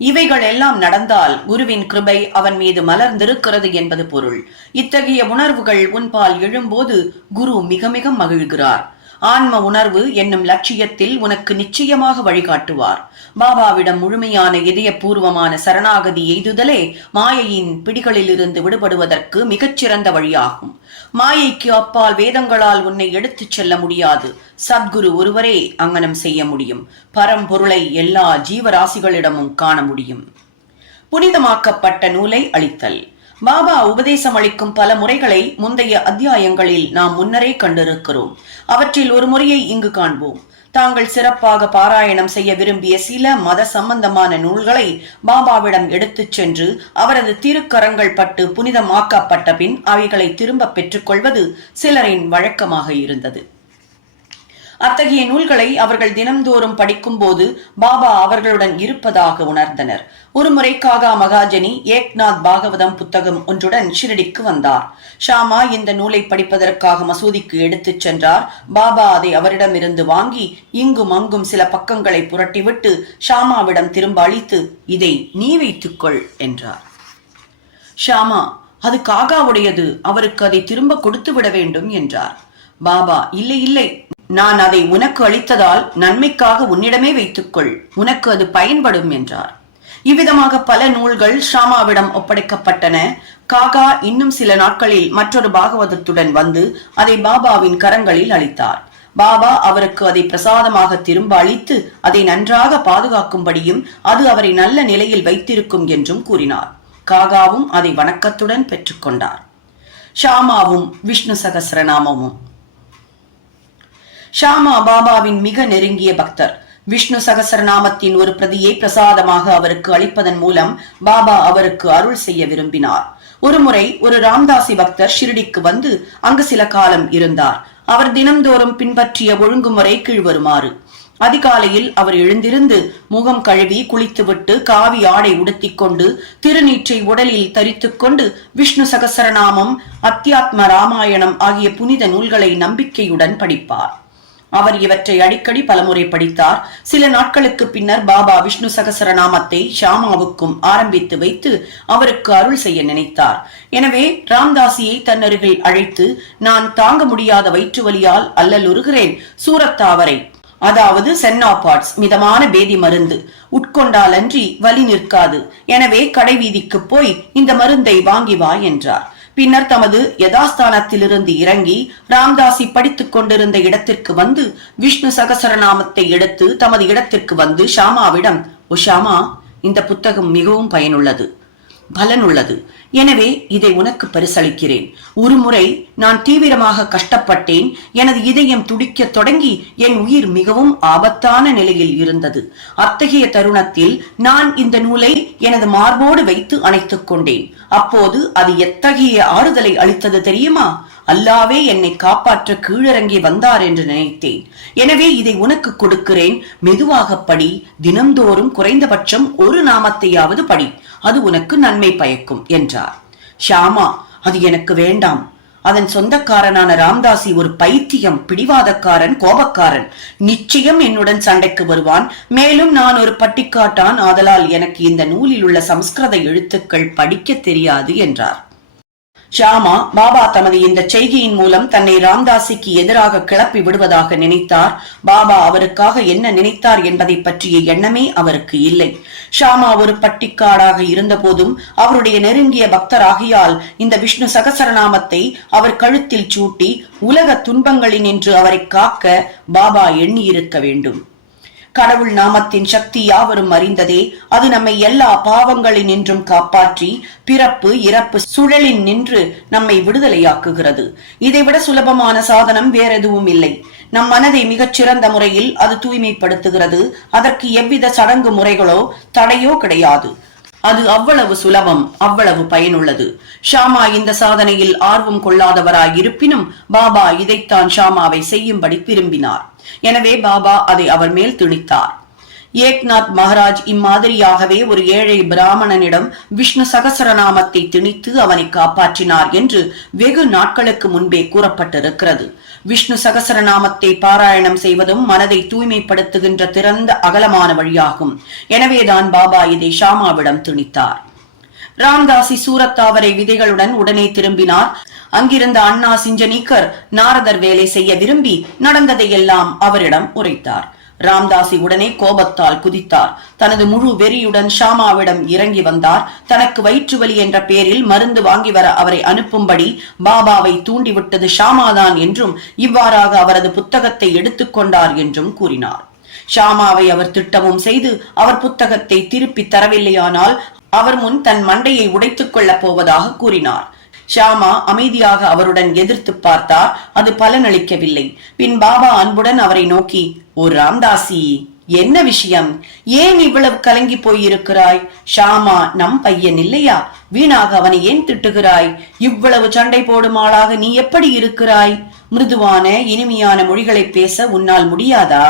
இவைகள் எல்லாம் நடந்தால் குருவின் கிருபை அவன் மீது மலர்ந்திருக்கிறது என்பது பொருள். இத்தகைய உணர்வுகள் உன்பால் எழும்போது குரு மிக மிக மகிழ்கிறார். ஆன்ம உணர்வு என்னும் லட்சியத்தில் உனக்கு நிச்சயமாக வழிகாட்டுவார். பாபாவிடம் முழுமையான இதயபூர்வமான சரணாகதி எய்துதலே மாயையின் பிடிகளிலிருந்து விடுபடுவதற்கு மிகச்சிறந்த வழியாகும். மாயைக்கு அப்பால் வேதங்களால் உன்னை எடுத்துச் செல்ல முடியாது. சத்குரு ஒருவரே அங்கனம் செய்ய முடியும். பரம்பொருளை எல்லா ஜீவராசிகளிடமும் காண முடியும். புனிதமாக்கப்பட்ட நூலை அளித்தல். பாபா உபதேசம் அளிக்கும் பல முறைகளை முந்தைய அத்தியாயங்களில் நாம் முன்னரே கண்டிருக்கிறோம். அவற்றில் ஒரு முறையை இங்கு காண்போம். தாங்கள் சிறப்பாக பாராயணம் செய்ய விரும்பிய சில மத சம்பந்தமான நூல்களை பாபாவிடம் எடுத்துச் சென்று அவரது திருக்கரங்கள் பட்டு புனிதமாக்கப்பட்ட பின் அவைகளை திரும்ப பெற்றுக்கொள்வது சிலரின் வழக்கமாக இருந்தது. அத்தகைய நூல்களை அவர்கள் தினம்தோறும் படிக்கும் போது பாபா அவர்களுடன் இருப்பதாக உணர்ந்தனர். ஒரு முறை காகா மகாஜனி ஏக்நாத் பாகவதம் புத்தகம் ஒன்றுடன் ஷிரடிக்கு வந்தார். ஷாமா இந்த நூலை படிப்பதற்காக மசூதிக்கு எடுத்துச் சென்றார். பாபா அதை அவரிடமிருந்து வாங்கி இங்கும் அங்கும் சில பக்கங்களை புரட்டிவிட்டு ஷாமாவிடம் திரும்ப அளித்து, இதை நீ வைத்துக்கொள் என்றார். ஷாமா, அது காகாவுடையது, அவருக்கு அதை திரும்ப கொடுத்து விட வேண்டும் என்றார். பாபா, இல்லை இல்லை, நான் அதை உனக்கு அளித்ததால் நன்மைக்காக உன்னிடமே வைத்துக்கொள், உனக்கு அது பயன்படும் என்றார். இவ்விதமாக பல நூல்கள் ஷாமாவிடம் ஒப்படைக்கப்பட்டன. காகா இன்னும் சில நாட்களில் மற்றொரு பாகவதத்துடன் வந்து அதை பாபாவின் கரங்களில் அளித்தார். பாபா அவருக்கு அதை பிரசாதமாக திரும்ப அளித்து அதை நன்றாக பாதுகாக்கும்படியும் அது அவரை நல்ல நிலையில் வைத்திருக்கும் என்றும் கூறினார். காகாவும் அதை வணக்கத்துடன் பெற்றுக்கொண்டார். ஷாமாவும் விஷ்ணு சகஸ்ரநாமமும். ஷாமா பாபாவின் மிக நெருங்கிய பக்தர். விஷ்ணு சகஸ்ரநாமத்தின் ஒரு பிரதியை பிரசாதமாக அவருக்கு அளிப்பதன் மூலம் பாபா அவருக்கு அருள் செய்ய விரும்பினார். ஒருமுறை ஒரு ராம்தாசி பக்தர் ஷிரடிக்கு வந்து அங்கு சில காலம் இருந்தார். அவர் தினம்தோறும் பின்பற்றிய ஒழுங்குமுறை கீழ்வருமாறு. அதிகாலையில் அவர் எழுந்திருந்து முகம் கழுவி குளித்துவிட்டு காவி ஆடை உடுத்திக் கொண்டு திருநீற்றை உடலில் தரித்துக் கொண்டு விஷ்ணு சகஸ்ரநாமம், அத்தியாத்ம ராமாயணம் ஆகிய புனித நூல்களை நம்பிக்கையுடன் படிப்பார். அவர் இவற்றை அடிக்கடி பலமுறை படித்தார். சில நாட்களுக்கு பின்னர் பாபா விஷ்ணு சகஸ்ரநாமத்தை ஷாமாவுக்கும் ஆரம்பித்து வைத்து அவருக்கு அருள் செய்ய நினைத்தார். எனவே ராம்தாசியை தன்னருகில் அழைத்து, நான் தாங்க முடியாத வயிற்று வலியால் அல்லலுறுகிறேன். சூரத்தாவரை, அதாவது சென்னாபாட்ஸ், மிதமான பேதி மருந்து உட்கொண்டால் அன்றி வலி நிற்காது. எனவே கடைவீதிக்கு போய் இந்த மருந்தை வாங்கி வா என்றார். பின்னர் தமது யதாஸ்தானத்திலிருந்து இறங்கி ராம்தாசி படித்துக் கொண்டிருந்த இடத்திற்கு வந்து விஷ்ணு சகஸ்ரநாமத்தை எடுத்து தமது இடத்திற்கு வந்து ஷாமாவிடம், ஓ ஷாமா, இந்த புத்தகம் மிகவும் பயனுள்ளது, பலனுள்ளது. எனவே இதை உனக்கு பரிசளிக்கிறேன். ஒருமுறை நான் தீவிரமாக கஷ்டப்பட்டேன். எனது இதயம் துடிக்க தொடங்கி என் உயிர் மிகவும் ஆபத்தான நிலையில் இருந்தது. அத்தகைய தருணத்தில் நான் இந்த நூலை எனது மார்போடு வைத்து அணைத்துக் கொண்டேன். அப்போது அது எத்தகைய ஆறுதலை அளித்தது தெரியுமா? அல்லாவே என்னை காப்பாற்ற கீழிறங்கி வந்தார் என்று நினைத்தேன். எனவே இதை உனக்கு கொடுக்கிறேன். மெதுவாக படி. தினம்தோறும் குறைந்தபட்சம் ஒரு நாமத்தையாவது படி. அது உனக்கு நன்மை பயக்கும் என்றார். ஷாமா, அது எனக்கு வேண்டாம். அதன் சொந்தக்காரனான ராம்தாசி ஒரு பைத்தியம், பிடிவாதக்காரன், கோபக்காரன். நிச்சயம் என்னுடன் சண்டைக்கு வருவான். மேலும் நான் ஒரு பட்டிக்காட்டான். ஆதலால் எனக்கு இந்த நூலில் உள்ள சம்ஸ்கிருத எழுத்துக்கள் படிக்க தெரியாது என்றார். ஷாமா பாபா தமது இந்த செய்கையின் மூலம் தன்னை ராம்தாசிக்கு எதிராக கிளப்பி விடுவதாக நினைத்தார். பாபா அவருக்காக என்ன நினைத்தார் என்பதை பற்றிய எண்ணமே அவருக்கு இல்லை. ஷாமா ஒரு பட்டிக்காடாக இருந்த போதும் அவருடைய நெருங்கிய பக்தராகியால் இந்த விஷ்ணு சகஸ்ரநாமத்தை அவர் கழுத்தில் சூட்டி உலக துன்பங்களினின்று அவரை காக்க பாபா எண்ணியிருக்க வேண்டும். கடவுள் நாமத்தின் சக்தி யாவரும் அறிந்ததே. அது நம்மை எல்லா பாவங்களினின்றும் காப்பாற்றி பிறப்பு இறப்பு சுழலின் நின்று நம்மை விடுதலையாக்குகிறது. இதைவிட சுலபமான சாதனம் வேறெதுவும் இல்லை. நம் மனதை மிகச் சிறந்த முறையில் அது தூய்மைப்படுத்துகிறது. அதற்கு எவ்வித சடங்கு முறைகளோ தடையோ கிடையாது. அது அவ்வளவு சுலபம், அவ்வளவு பயனுள்ளது. ஷாமா இந்த சாதனையில் ஆர்வம் கொள்ளாதவராய் இருப்பினும் பாபா இதைத்தான் ஷாமாவை செய்யும்படி விரும்பினார். எனவே பாபா அதை அவர் மேல் திணித்தார். ஏக்நாத் மகாராஜ் இம்மாதிரியாகவே ஒரு ஏழை பிராமணனிடம் விஷ்ணு சகஸ்ரநாமத்தை திணித்து அவனை காப்பாற்றினார் என்று வெகு நாட்களுக்கு முன்பே கூறப்பட்டிருக்கிறது. விஷ்ணு சகஸ்ரநாமத்தை பாராயணம் செய்வதும் மனதை தூய்மைப்படுத்துகின்ற திறந்த அகலமான வழியாகும். எனவேதான் பாபா இதை ஷாமாவிடம் திணித்தார். ராம்தாசி சூரத்தாவரை விதைகளுடன் உடனே திரும்பினார். அங்கிருந்த அண்ணா சிஞ்சனீக்கர் நாரதர் வேலை செய்ய விரும்பி நடந்ததையெல்லாம் அவரிடம் உரைத்தார். ராம்தாசி உடனே கோபத்தால் குதித்தார். தனது முழு வெறியுடன் ஷாமாவிடம் இறங்கி வந்தார். தனக்கு வயிற்று வலி என்ற பேரில் மருந்து வாங்கி வர அவரை அனுப்பும்படி பாபாவை தூண்டிவிட்டது ஷாமாதான் என்றும் இவ்வாறாக அவரது புத்தகத்தை எடுத்துக்கொண்டார் என்றும் கூறினார். ஷாமாவை அவர் திட்டமும் செய்து அவர் புத்தகத்தை திருப்பி தரவில்லையானால் அவர் முன் தன் மண்டையை உடைத்துக் கொள்ளப் போவதாக கூறினார். ஷாமா அமைதியாக அவருடன் எதிர்த்து பார்த்தார். அது பலனளிக்கவில்லை. பின் பாபா அன்புடன் அவரை நோக்கி, ஓ ராம்தாசி, என்ன விஷயம்? ஏன் இவ்வளவு கலங்கி போயிருக்கிறாய்? ஷாமா நம் பையன் இல்லையா? வீணாக அவனை ஏன் திட்டுகிறாய்? இவ்வளவு சண்டை போடும் ஆளாக நீ எப்படி இருக்கிறாய்? மிருதுவான இனிமையான மொழிகளை பேச உன்னால் முடியாதா?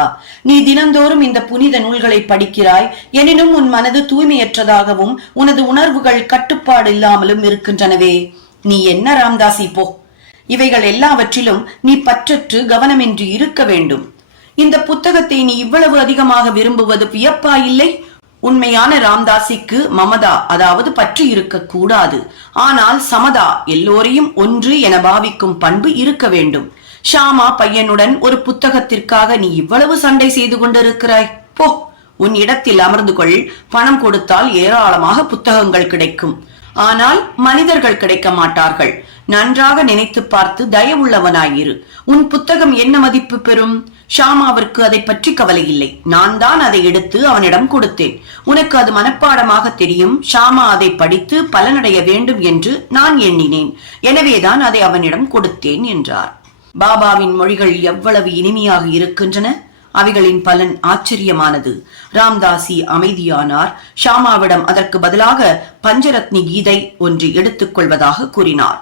நீ தினந்தோறும் இந்த புனித நூல்களை படிக்கிறாய். எனினும் உன் மனது தூய்மையற்றதாகவும் உனது உணர்வுகள் கட்டுப்பாடு இல்லாமலும் இருக்கின்றனவே. நீ என்ன ராம்தாசி போ. இவைகள் எல்லாவற்றிலும் நீ பற்றற்று கவனமின்றி இருக்க வேண்டும். இந்த புத்தகத்தை நீ இவ்வளவு அதிகமாக விரும்புவது வியப்பா இல்லை? உண்மையான ராம்தாசிக்கு மமதா, அதாவது பற்று இருக்க கூடாது. ஆனால் சமதா, எல்லோரையும் ஒன்று என பாவிக்கும் பண்பு இருக்க வேண்டும். ஷாமா பையனுடன் ஒரு புத்தகத்திற்காக நீ இவ்வளவு சண்டை செய்து கொண்டிருக்கிறாய். போ, உன் இடத்தில் அமர்ந்து கொள். பணம் கொடுத்தால் ஏராளமாக புத்தகங்கள் கிடைக்கும். ஆனால் மனிதர்கள் கிடைக்க மாட்டார்கள். நன்றாக நினைத்து பார்த்து தயவுள்ளவனாயிரு. உன் புத்தகம் என்ன மதிப்பு பெறும்? ஷாமாவிற்கு அதை பற்றி கவலை இல்லை. நான் தான் அதை எடுத்து அவனிடம் கொடுத்தேன். உனக்கு அது மனப்பாடமாக தெரியும். ஷாமா அதை படித்து பலனடைய வேண்டும் என்று நான் எண்ணினேன். எனவேதான் அதை அவனிடம் கொடுத்தேன் என்றார். பாபாவின் மொழிகள் எவ்வளவு இனிமையாக இருக்கின்றன. அவைகளின் பலன் ஆச்சரியமானது. ராம்தாசி அமைதியானார். ஷாமாவிடம் அதற்கு பதிலாக பஞ்சரத்னி கீதை ஒன்று எடுத்துக் கொள்வதாக கூறினார்.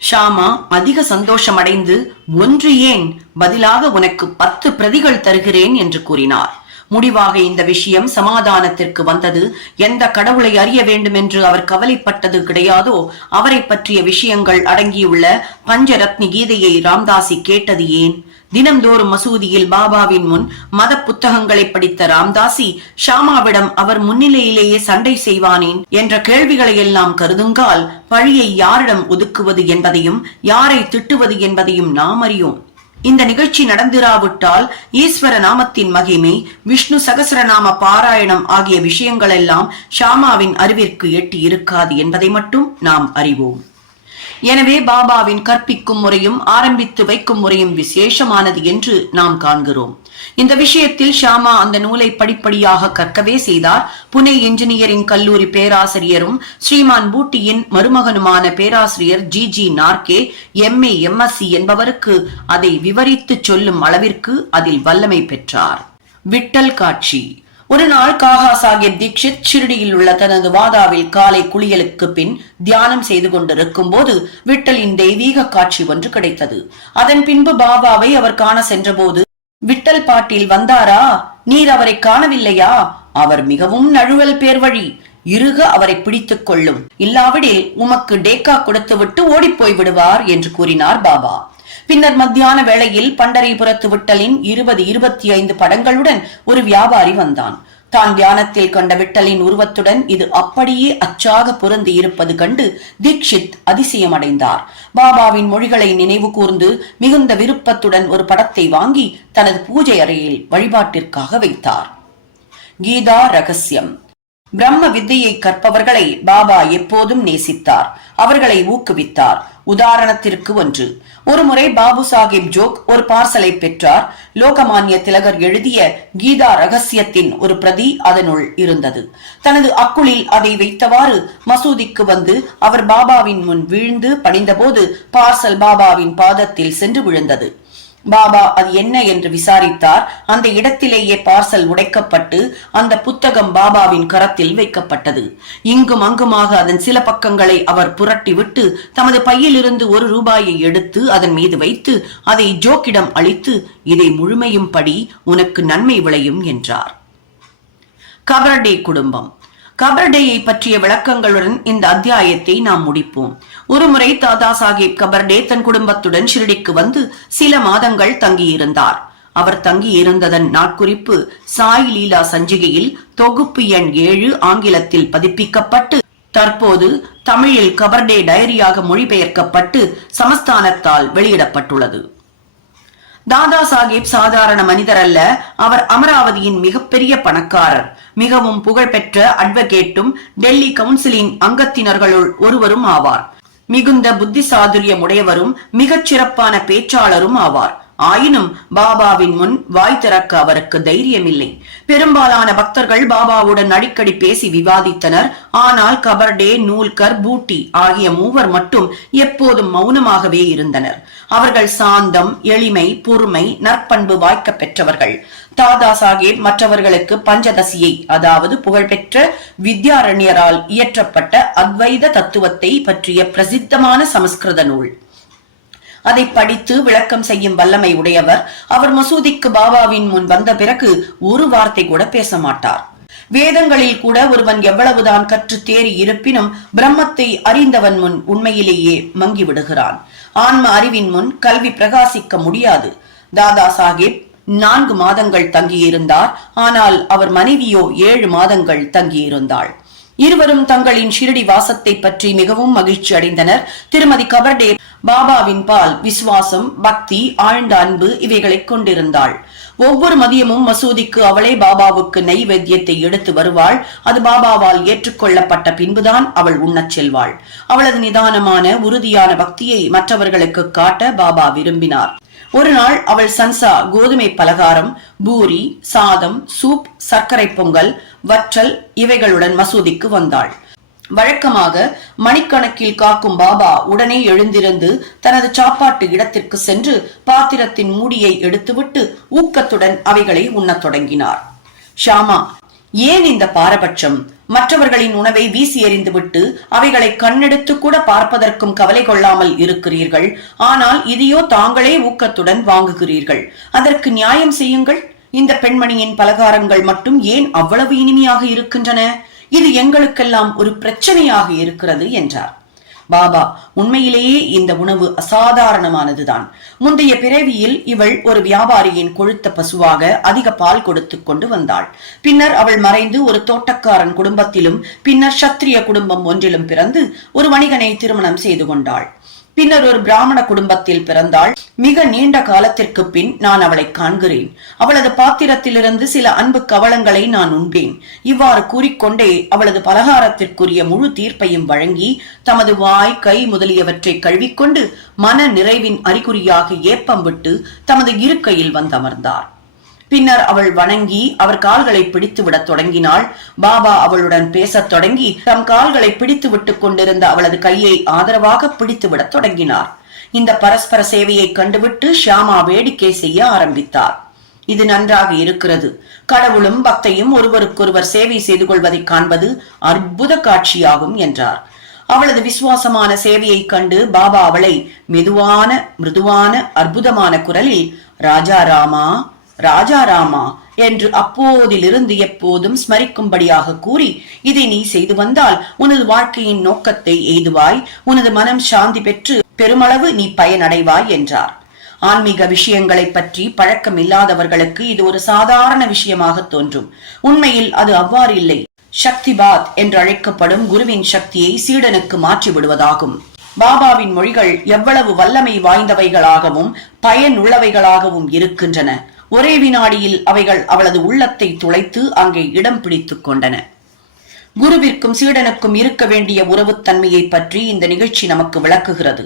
ஷாமா அதிக சந்தோஷமடைந்து, ஒன்று ஏன், பதிலாக உனக்கு 10 பிரதிகள் தருகிறேன் என்று கூறினார். முடிவாக இந்த விஷயம் சமாதானத்திற்கு வந்தது. எந்த கடவுளை அறிய வேண்டும் என்று அவர் கவலைப்பட்டது கிடையாதோ அவரை பற்றிய விஷயங்கள் அடங்கியுள்ள பஞ்சரத்னி கீதையை ராம்தாசி கேட்டது ஏன்? தினந்தோறும் மசூதியில் பாபாவின் முன் மத புத்தகங்களை படித்த ராம்தாசி ஷாமாவிடம் அவர் முன்னிலையிலேயே சண்டை செய்வானேன் என்ற கேள்விகளை எல்லாம் கருதுங்கால் பழியை யாரிடம் ஒதுக்குவது என்பதையும் யாரை திட்டுவது என்பதையும் நாம் அறியோம். இந்த நிகழ்ச்சி நடந்திராவிட்டால் ஈஸ்வர நாமத்தின் மகிமை, விஷ்ணு சகசரநாம பாராயணம் ஆகிய விஷயங்கள் எல்லாம் ஷாமாவின் அறிவிற்கு எட்டி இருக்காது என்பதை மட்டும் நாம் அறிவோம். எனவே பாபாவின் கற்பிக்கும் முறையும் ஆரம்பித்து வைக்கும் முறையும் விசேஷமானது என்று நாம் காண்கிறோம். இந்த விஷயத்தில் ஷாமா அந்த நூலை படிப்படியாக கற்கவே செய்தார். புனே இன்ஜினியரிங் கல்லூரி பேராசிரியரும் ஸ்ரீமான் பூட்டியின் மருமகனுமான பேராசிரியர் ஜி நார்கே MA MSc என்பவருக்கு அதை விவரித்து சொல்லும் அளவிற்கு அதில் வல்லமை பெற்றார். விட்டல் காட்சி. ஒரு நாள் காகா சாஹிப் தீக்ஷித் ஷிரடியில் உள்ள தனது வாதாவில் காலை குளியலுக்கு பின் தியானம் செய்து கொண்டிருக்கும் போது விட்டலின் தெய்வீக காட்சி ஒன்று கிடைத்தது. அதன் பின்பு பாபாவை அவர் காண சென்றபோது, விட்டல் பாட்டீல் வந்தாரா? நீர் அவரை காணவில்லையா? அவர் மிகவும் நழுவல் பேர்வழி. இறுக அவரை பிடித்துக் கொள்ளும். இல்லாவிடில் உமக்கு டேக்கா கொடுத்துவிட்டு ஓடிப்போய் விடுவார் என்று கூறினார் பாபா. பின்னர் மத்தியான வேளையில் பண்டரிபுரத்து விட்டலின் 20-25 படங்களுடன் ஒரு வியாபாரி வந்தான். தான் தியானத்தில் கண்ட விட்டலின் உருவத்துடன் இது அப்படியே அச்சாக பொருந்தி இருப்பது கண்டு தீக்ஷித் அதிசயமடைந்தார். பாபாவின் மொழிகளை நினைவு கூர்ந்து மிகுந்த விருப்பத்துடன் ஒரு படத்தை வாங்கி தனது பூஜை அறையில் வழிபாட்டிற்காக வைத்தார். கீதா ரகசியம். பிரம்ம வித்தையை கற்பவர்களை பாபா எப்போதும் நேசித்தார். அவர்களை ஊக்குவித்தார். உதாரணத்திற்கு ஒன்று. ஒருமுறை பாபு சாஹிப் ஜோக் ஒரு பார்சலை பெற்றார். லோகமான்ய திலகர் எழுதிய கீதா ரகசியத்தின் ஒரு பிரதி அதனுள் இருந்தது. தனது அக்குளில் அதை வைத்தவாறு மசூதிக்கு வந்து அவர் பாபாவின் முன் வீழ்ந்து பணிந்தபோது பார்சல் பாபாவின் பாதத்தில் சென்று விழுந்தது. பாபா அது என்ன என்று விசாரித்தார். அந்த இடத்திலேயே பார்சல் உடைக்கப்பட்டு அந்த புத்தகம் பாபாவின் கரத்தில் வைக்கப்பட்டது. இங்கும் அங்குமாக அதன் சில பக்கங்களை அவர் புரட்டி விட்டு தமது பையிலிருந்து 1 ரூபாயை எடுத்து அதன் மீது வைத்து அதை ஜோக்கிடம் அளித்து, இதை முழுமையும் படி, உனக்கு நன்மை விளையும் என்றார். கபர்டே குடும்பம். கபர்டேயை பற்றிய விளக்கங்களுடன் இந்த அத்தியாயத்தை நாம் முடிப்போம். ஒருமுறை தாதா சாஹிப் கபர்டே தன் குடும்பத்துடன் ஷிரடிக்கு வந்து சில மாதங்கள் தங்கியிருந்தார். அவர் தங்கியிருந்ததன் நாட்குறிப்பு சாய் லீலா சஞ்சிகையில் தொகுப்பு எண் 7 ஆங்கிலத்தில் பதிப்பிக்கப்பட்டு தற்போது தமிழில் கபர்டே டைரியாக மொழிபெயர்க்கப்பட்டு சமஸ்தானத்தால் வெளியிடப்பட்டுள்ளது. தாதா சாஹிப் சாதாரண மனிதர் அல்ல. அவர் அமராவதியின் மிகப்பெரிய பணக்காரர். மிகவும் புகழ்பெற்ற அட்வொகேட்டும் டெல்லி கவுன்சிலின் அங்கத்தினர்களுள் ஒருவரும் ஆவார். மிகுந்த புத்தி சாதுரியம் உடையவரும் மிகச் சிறப்பான பேச்சாளரும் ஆவார். ஆயினும் பாபாவின் முன் வாய் திறக்க அவருக்கு தைரியமில்லை. பெரும்பாலான பக்தர்கள் பாபாவுடன் அடிக்கடி பேசி விவாதித்தனர். ஆனால் கபர்டே, நூல்கர், பூட்டி ஆகிய 3 மட்டும் எப்போதும் மௌனமாகவே இருந்தனர். அவர்கள் சாந்தம், எளிமை, பொறுமை, நற்பண்பு வாய்க்க பெற்றவர்கள். தாதா சாஹேப் மற்றவர்களுக்கு பஞ்சதசியை, அதாவது புகழ்பெற்ற வித்யாரண்யரால் இயற்றப்பட்ட அத்வைத தத்துவத்தை பற்றிய பிரசித்தமான சமஸ்கிருத நூல், அதை படித்து விளக்கம் செய்யும் வல்லமை உடையவர். அவர் மசூதிக்கு பாபாவின் முன் வந்த பிறகு ஒரு வார்த்தை கூட பேச மாட்டார். வேதங்களில் கூட ஒருவன் எவ்வளவுதான் கற்று தேறி இருப்பினும் பிரம்மத்தை அறிந்தவன் முன் உண்மையிலேயே மங்கி விடுகிறான். ஆன்ம அறிவின் முன் கல்வி பிரகாசிக்க முடியாது. தாதா சாஹிப் 4 மாதங்கள் தங்கியிருந்தார். ஆனால் அவர் மனைவியோ 7 மாதங்கள் தங்கியிருந்தாள். இருவரும் தங்களின் ஷிரடி வாசத்தை பற்றி மிகவும் மகிழ்ச்சி அடைந்தனர். திருமதி கபர்டே பாபாவின் பால் விசுவாசம், பக்தி, ஆழ்ந்த அன்பு இவைகளை கொண்டிருந்தாள். ஒவ்வொரு மதியமும் மசூதிக்கு அவளே பாபாவுக்கு நைவேத்தியத்தை எடுத்து வருவாள். அது பாபாவால் ஏற்றுக்கொள்ளப்பட்ட பின்புதான் அவள் உண்ணச் செல்வாள். அவளது நிதானமான உறுதியான பக்தியை மற்றவர்களுக்கு காட்ட பாபா விரும்பினார். ஒரு நாள் அவள் சன்சா கோதுமை பலகாரம், பூரி, சாதம், சூப், சர்க்கரை பொங்கல், வற்றல் இவைகளுடன் மசூதிக்கு வந்தாள். வழக்கமாக மணிக்கணக்கில் காக்கும் பாபா உடனே எழுந்திருந்து தனது சாப்பாட்டு இடத்திற்கு சென்று பாத்திரத்தின் மூடியை எடுத்துவிட்டு ஊக்கத்துடன் அவைகளை உண்ணத் தொடங்கினார். ஷாமா, ஏன் இந்த பாரபட்சம்? மற்றவர்களின் உணவை வீசி எறிந்துவிட்டு அவைகளை கண்ணெடுத்து கூட பார்ப்பதற்கும் கவலை கொள்ளாமல் இருக்கிறீர்கள். ஆனால் இதையோ தாங்களே ஊக்கத்துடன் வாங்குகிறீர்கள். அதற்கு நியாயம் செய்யுங்கள். இந்த பெண்மணியின் பலகாரங்கள் மட்டும் ஏன் அவ்வளவு இனிமையாக இருக்கின்றன? இது எங்களுக்கெல்லாம் ஒரு பிரச்சனையாக இருக்கிறது என்றார். பாபா, உண்மையிலேயே இந்த உணவு அசாதாரணமானதுதான். முந்தைய பிறவியில் இவள் ஒரு வியாபாரியின் கொழுத்த பசுவாக அதிக பால் கொடுத்து கொண்டு வந்தாள். பின்னர் அவள் மறைந்து ஒரு தோட்டக்காரன் குடும்பத்திலும் பின்னர் சத்திரிய குடும்பம் ஒன்றிலும் பிறந்து ஒரு வணிகனை திருமணம் செய்து கொண்டாள். பின்னர் ஒரு பிராமண குடும்பத்தில் பிறந்தாள். மிக நீண்ட காலத்திற்கு பின் நான் அவளை காண்கிறேன். அவளது பாத்திரத்திலிருந்து சில அன்பு கவளங்களை நான் உண்பேன். இவ்வாறு கூறிக்கொண்டே அவளது பலகாரத்திற்குரிய முழு தீர்ப்பையும் வழங்கி தமது வாய், கை முதலியவற்றை கழுவிக்கொண்டு மன நிறைவின் அறிகுறியாக ஏப்பம் விட்டு தமது இருக்கையில் வந்தமர்ந்தார். பின்னர் அவள் வணங்கி அவர் கால்களை பிடித்து விடத் தொடங்கினாள். பாபா அவளுடன் பேசத் தொடங்கி தம் கால்களை பிடித்து விட்டுக் கொண்டிருந்த அவளது கையை ஆதரவாக பிடித்து விடத் தொடங்கினார். இந்த பரஸ்பர சேவையை கண்டுவிட்டு ஷியாமா வேடிக்கை செய்ய ஆரம்பித்தார். இது நன்றாக இருக்கிறது. கடவுளும் பக்தையும் ஒருவருக்கொருவர் சேவை செய்து கொள்வதை காண்பது அற்புத காட்சியாகும் என்றார். அவளது விசுவாசமான சேவையை கண்டு பாபா அவளை மெதுவான, மிருதுவான, அற்புதமான குரலில் ராஜாராமா, ராஜாராமா என்று அப்போதிலிருந்து எப்போதும் ஸ்மரிக்கும்படியாக கூறி, இதை நீ செய்து வந்தால் உனது வாழ்க்கையின் நோக்கத்தை எய்துவாய், உனது மனம் சாந்தி பெற்று பெருமளவு நீ பயனடைவாய் என்றார். ஆன்மீக விஷயங்களை பற்றி பழக்கம் இல்லாதவர்களுக்கு இது ஒரு சாதாரண விஷயமாக தோன்றும். உண்மையில் அது அவ்வாறு இல்லை. சக்திபாத் என்று அழைக்கப்படும் குருவின் சக்தியை சீடனுக்கு மாற்றி விடுவதாகும். பாபாவின் மொழிகள் எவ்வளவு வல்லமை வாய்ந்தவைகளாகவும் பயனுள்ளவைகளாகவும் இருக்கின்றன. ஒரே வினாடியில் அவைகள் அவளது உள்ளத்தை துளைத்து அங்கே இடம் பிடித்துக் கொண்டன. குருவிற்கும் சீடனுக்கும் இருக்க வேண்டிய உறவுத்தன்மையை பற்றி இந்த நிகழ்ச்சி நமக்கு விளக்குகிறது.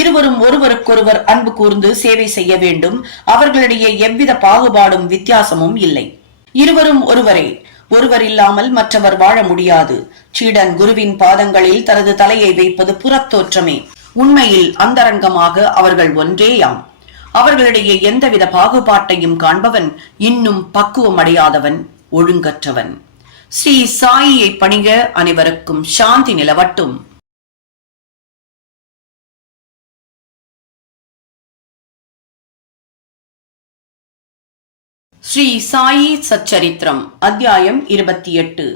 இருவரும் ஒருவருக்கொருவர் அன்பு கூர்ந்து சேவை செய்ய வேண்டும். அவர்களிடையே எவ்வித பாகுபாடும் வித்தியாசமும் இல்லை. இருவரும் ஒருவரே. ஒருவர் இல்லாமல் மற்றவர் வாழ முடியாது. சீடன் குருவின் பாதங்களில் தனது தலையை வைப்பது புறத்தோற்றமே. உண்மையில் அந்தரங்கமாக அவர்கள் ஒன்றேயாம். அவர்களிடையே எந்தவித பாகுபாட்டையும் காண்பவன் இன்னும் பக்குவம் அடையாதவன், ஒழுங்கற்றவன். ஸ்ரீ சாயியை பணிக. அனைவருக்கும் சாந்தி நிலவட்டும். ஸ்ரீ சாயி சச்சரித்திரம், அத்தியாயம் 28.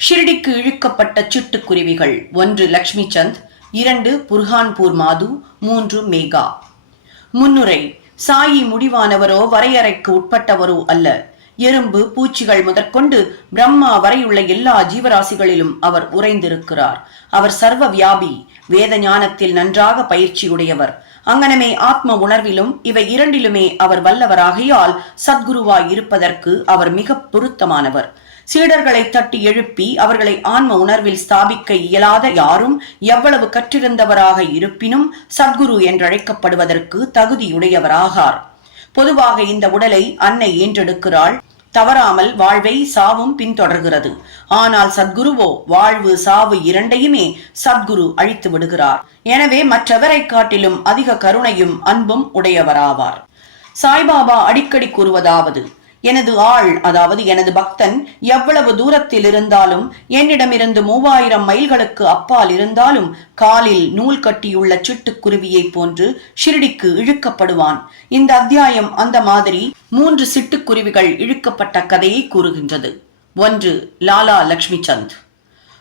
ஷிரடிக்கு இழுக்கப்பட்ட சிட்டுக்குருவிகள். 1 லக்ஷ்மி சந்த், 2 புர்ஹான்பூர் மாது, 3 மேகா. முன்னுரை. சாயி முடிவானவரோ வரையறைக்கு உட்பட்டவரோ அல்ல. எறும்பு, பூச்சிகள் முதற்கொண்டு பிரம்மா வரையுள்ள எல்லா ஜீவராசிகளிலும் அவர் உறைந்திருக்கிறார். அவர் சர்வ வியாபி, வேத ஞானத்தில் நன்றாக பயிற்சியுடையவர். அங்கனமே ஆத்ம உணர்விலும் இவை இரண்டிலுமே அவர் வல்லவராகையால் சத்குருவாய் இருப்பதற்கு அவர் மிக பொருத்தமானவர். சீடர்களை தட்டி எழுப்பி அவர்களை ஆன்ம உணர்வில் ஸ்தாபிக்க இயலாத யாரும் எவ்வளவு கற்றிருந்தவராக இருப்பினும் சத்குரு என்றழைக்கப்படுவதற்கு தகுதியுடையவராகார். பொதுவாக இந்த உடலை அன்னை ஈன்றெடுக்கிறாள். தவறாமல் வாழ்வை சாவும் பின்தொடர்கிறது. ஆனால் சத்குருவோ வாழ்வு சாவு இரண்டையுமே சத்குரு அழித்து விடுகிறார். எனவே மற்றவரை காட்டிலும் அதிக கருணையும் அன்பும் உடையவராவார். சாய்பாபா அடிக்கடி கூறுவதாவது, எனது ஆள், அதாவது எனது பக்தன் எவ்வளவு தூரத்தில் இருந்தாலும், என்னிடமிருந்து 3000 மைல்களுக்கு அப்பால் இருந்தாலும் காலில் நூல் கட்டியுள்ள சிட்டுக்குருவியை போன்று ஷிரடிக்கு இழுக்கப்படுவான். இந்த அத்தியாயம் அந்த மாதிரி 3 சிட்டுக்குருவிகள் இழுக்கப்பட்ட கதையை கூறுகின்றது. 1. லாலா லக்ஷ்மி சந்த்.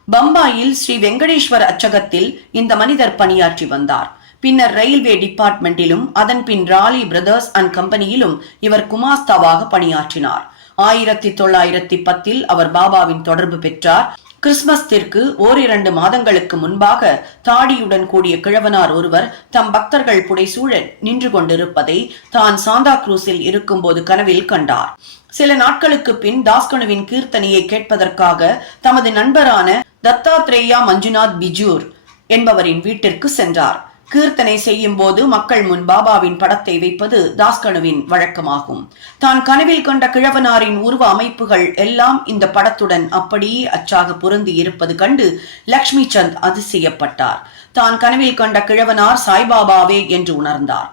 பம்பாயில் ஸ்ரீ வெங்கடேஸ்வர் அச்சகத்தில் இந்த மனிதர் பணியாற்றி வந்தார். பின்னர் ரயில்வே டிபார்ட்மெண்டிலும் அதன் பின் ராலி பிரதர்ஸ் அண்ட் கம்பெனியிலும் இவர் குமாஸ்தாவாக பணியாற்றினார். 1910 அவர் பாபாவின் தொடர்பு பெற்றார். கிறிஸ்துமஸ்திற்கு 1-2 மாதங்களுக்கு முன்பாக தாடியுடன் கூடிய கிழவனார் ஒருவர் தம் பக்தர்கள் புடைசூழ நின்று கொண்டிருப்பதை தான் சாந்தா குரூஸில் இருக்கும்போது கனவில் கண்டார். சில நாட்களுக்கு பின் தாஸ்கனுவின் கீர்த்தனையை கேட்பதற்காக தமது நண்பரான தத்தாத்ரேயா மஞ்சுநாத் பிஜூர் என்பவரின் வீட்டிற்கு சென்றார். கீர்த்தனை செய்யும் போது மக்கள் முன் பாபாவின் படத்தை வைப்பது தாஸ்கனுவின் வழக்கமாகும். தான் கனவில் கண்ட கிழவனாரின் உருவ அமைப்புகள் எல்லாம் இந்த படத்துடன் அப்படியே அச்சாக பொருந்தி இருப்பது கண்டு லக்ஷ்மி சந்த் அதிசயப்பட்டார். தான் கனவில் கண்ட கிழவனார் சாய்பாபாவே என்று உணர்ந்தார்.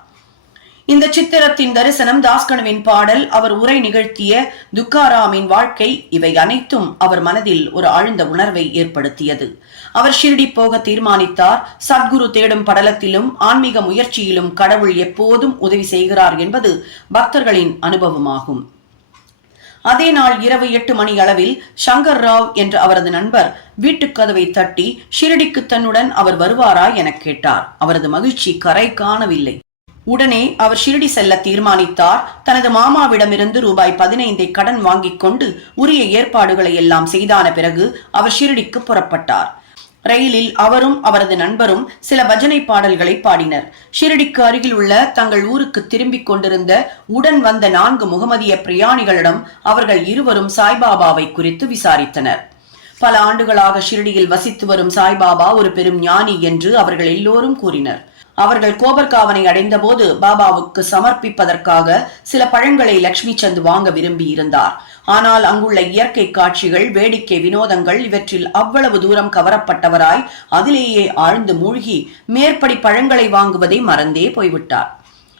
இந்த சித்திரத்தின் தரிசனம், தாஸ்கனுவின் பாடல், அவர் உரை நிகழ்த்திய துக்காராமின் வாழ்க்கை, இவை அனைத்தும் அவர் மனதில் ஒரு ஆழ்ந்த உணர்வை ஏற்படுத்தியது. அவர் ஷிர்டி போக தீர்மானித்தார். சத்குரு தேடும் படலத்திலும் ஆன்மீக முயற்சியிலும் கடவுள் எப்போதும் உதவி செய்கிறார் என்பது பக்தர்களின் அனுபவமாகும். அதே நாள் இரவு 8 மணி அளவில் சங்கர் ராவ் என்ற அவரது நண்பர் வீட்டுக்கதவை தட்டி ஷிரடிக்கு தன்னுடன் அவர் வருவாரா என கேட்டார். அவரது மகிழ்ச்சி கரை காணவில்லை. உடனே அவர் ஷிரடி செல்ல தீர்மானித்தார். தனது மாமாவிடமிருந்து ரூபாய் 15 கடன் வாங்கிக் கொண்டு உரிய ஏற்பாடுகளை எல்லாம் செய்தான பிறகு அவர் ஷிரடிக்கு புறப்பட்டார். ரயிலில் அவரும் அவரது நண்பரும் சில பஜனை பாடல்களை பாடினர். ஷிரடிக்கு அருகில் உள்ள தங்கள் ஊருக்கு திரும்பிக் கொண்டிருந்த உடன் வந்த 4 முகமதிய பிரயாணிகளிடம் அவர்கள் இருவரும் சாய்பாபாவை குறித்து விசாரித்தனர். பல ஆண்டுகளாக ஷிரடியில் வசித்து வரும் சாய்பாபா ஒரு பெரும் ஞானி என்று அவர்கள் எல்லோரும் கூறினர். அவர்கள் கோபர்காவனை அடைந்த போது பாபாவுக்கு சமர்ப்பிப்பதற்காக சில பழங்களை லக்ஷ்மி சந்த் வாங்க விரும்பி இருந்தார். ஆனால் அங்குள்ள இயற்கை காட்சிகள், வேடிக்கை வினோதங்கள் இவற்றில் அவ்வளவு தூரம் கவரப்பட்டவராய் அதிலேயே ஆழ்ந்து மூழ்கி மேற்படி பழங்களை வாங்குவதை மறந்தே போய்விட்டார்.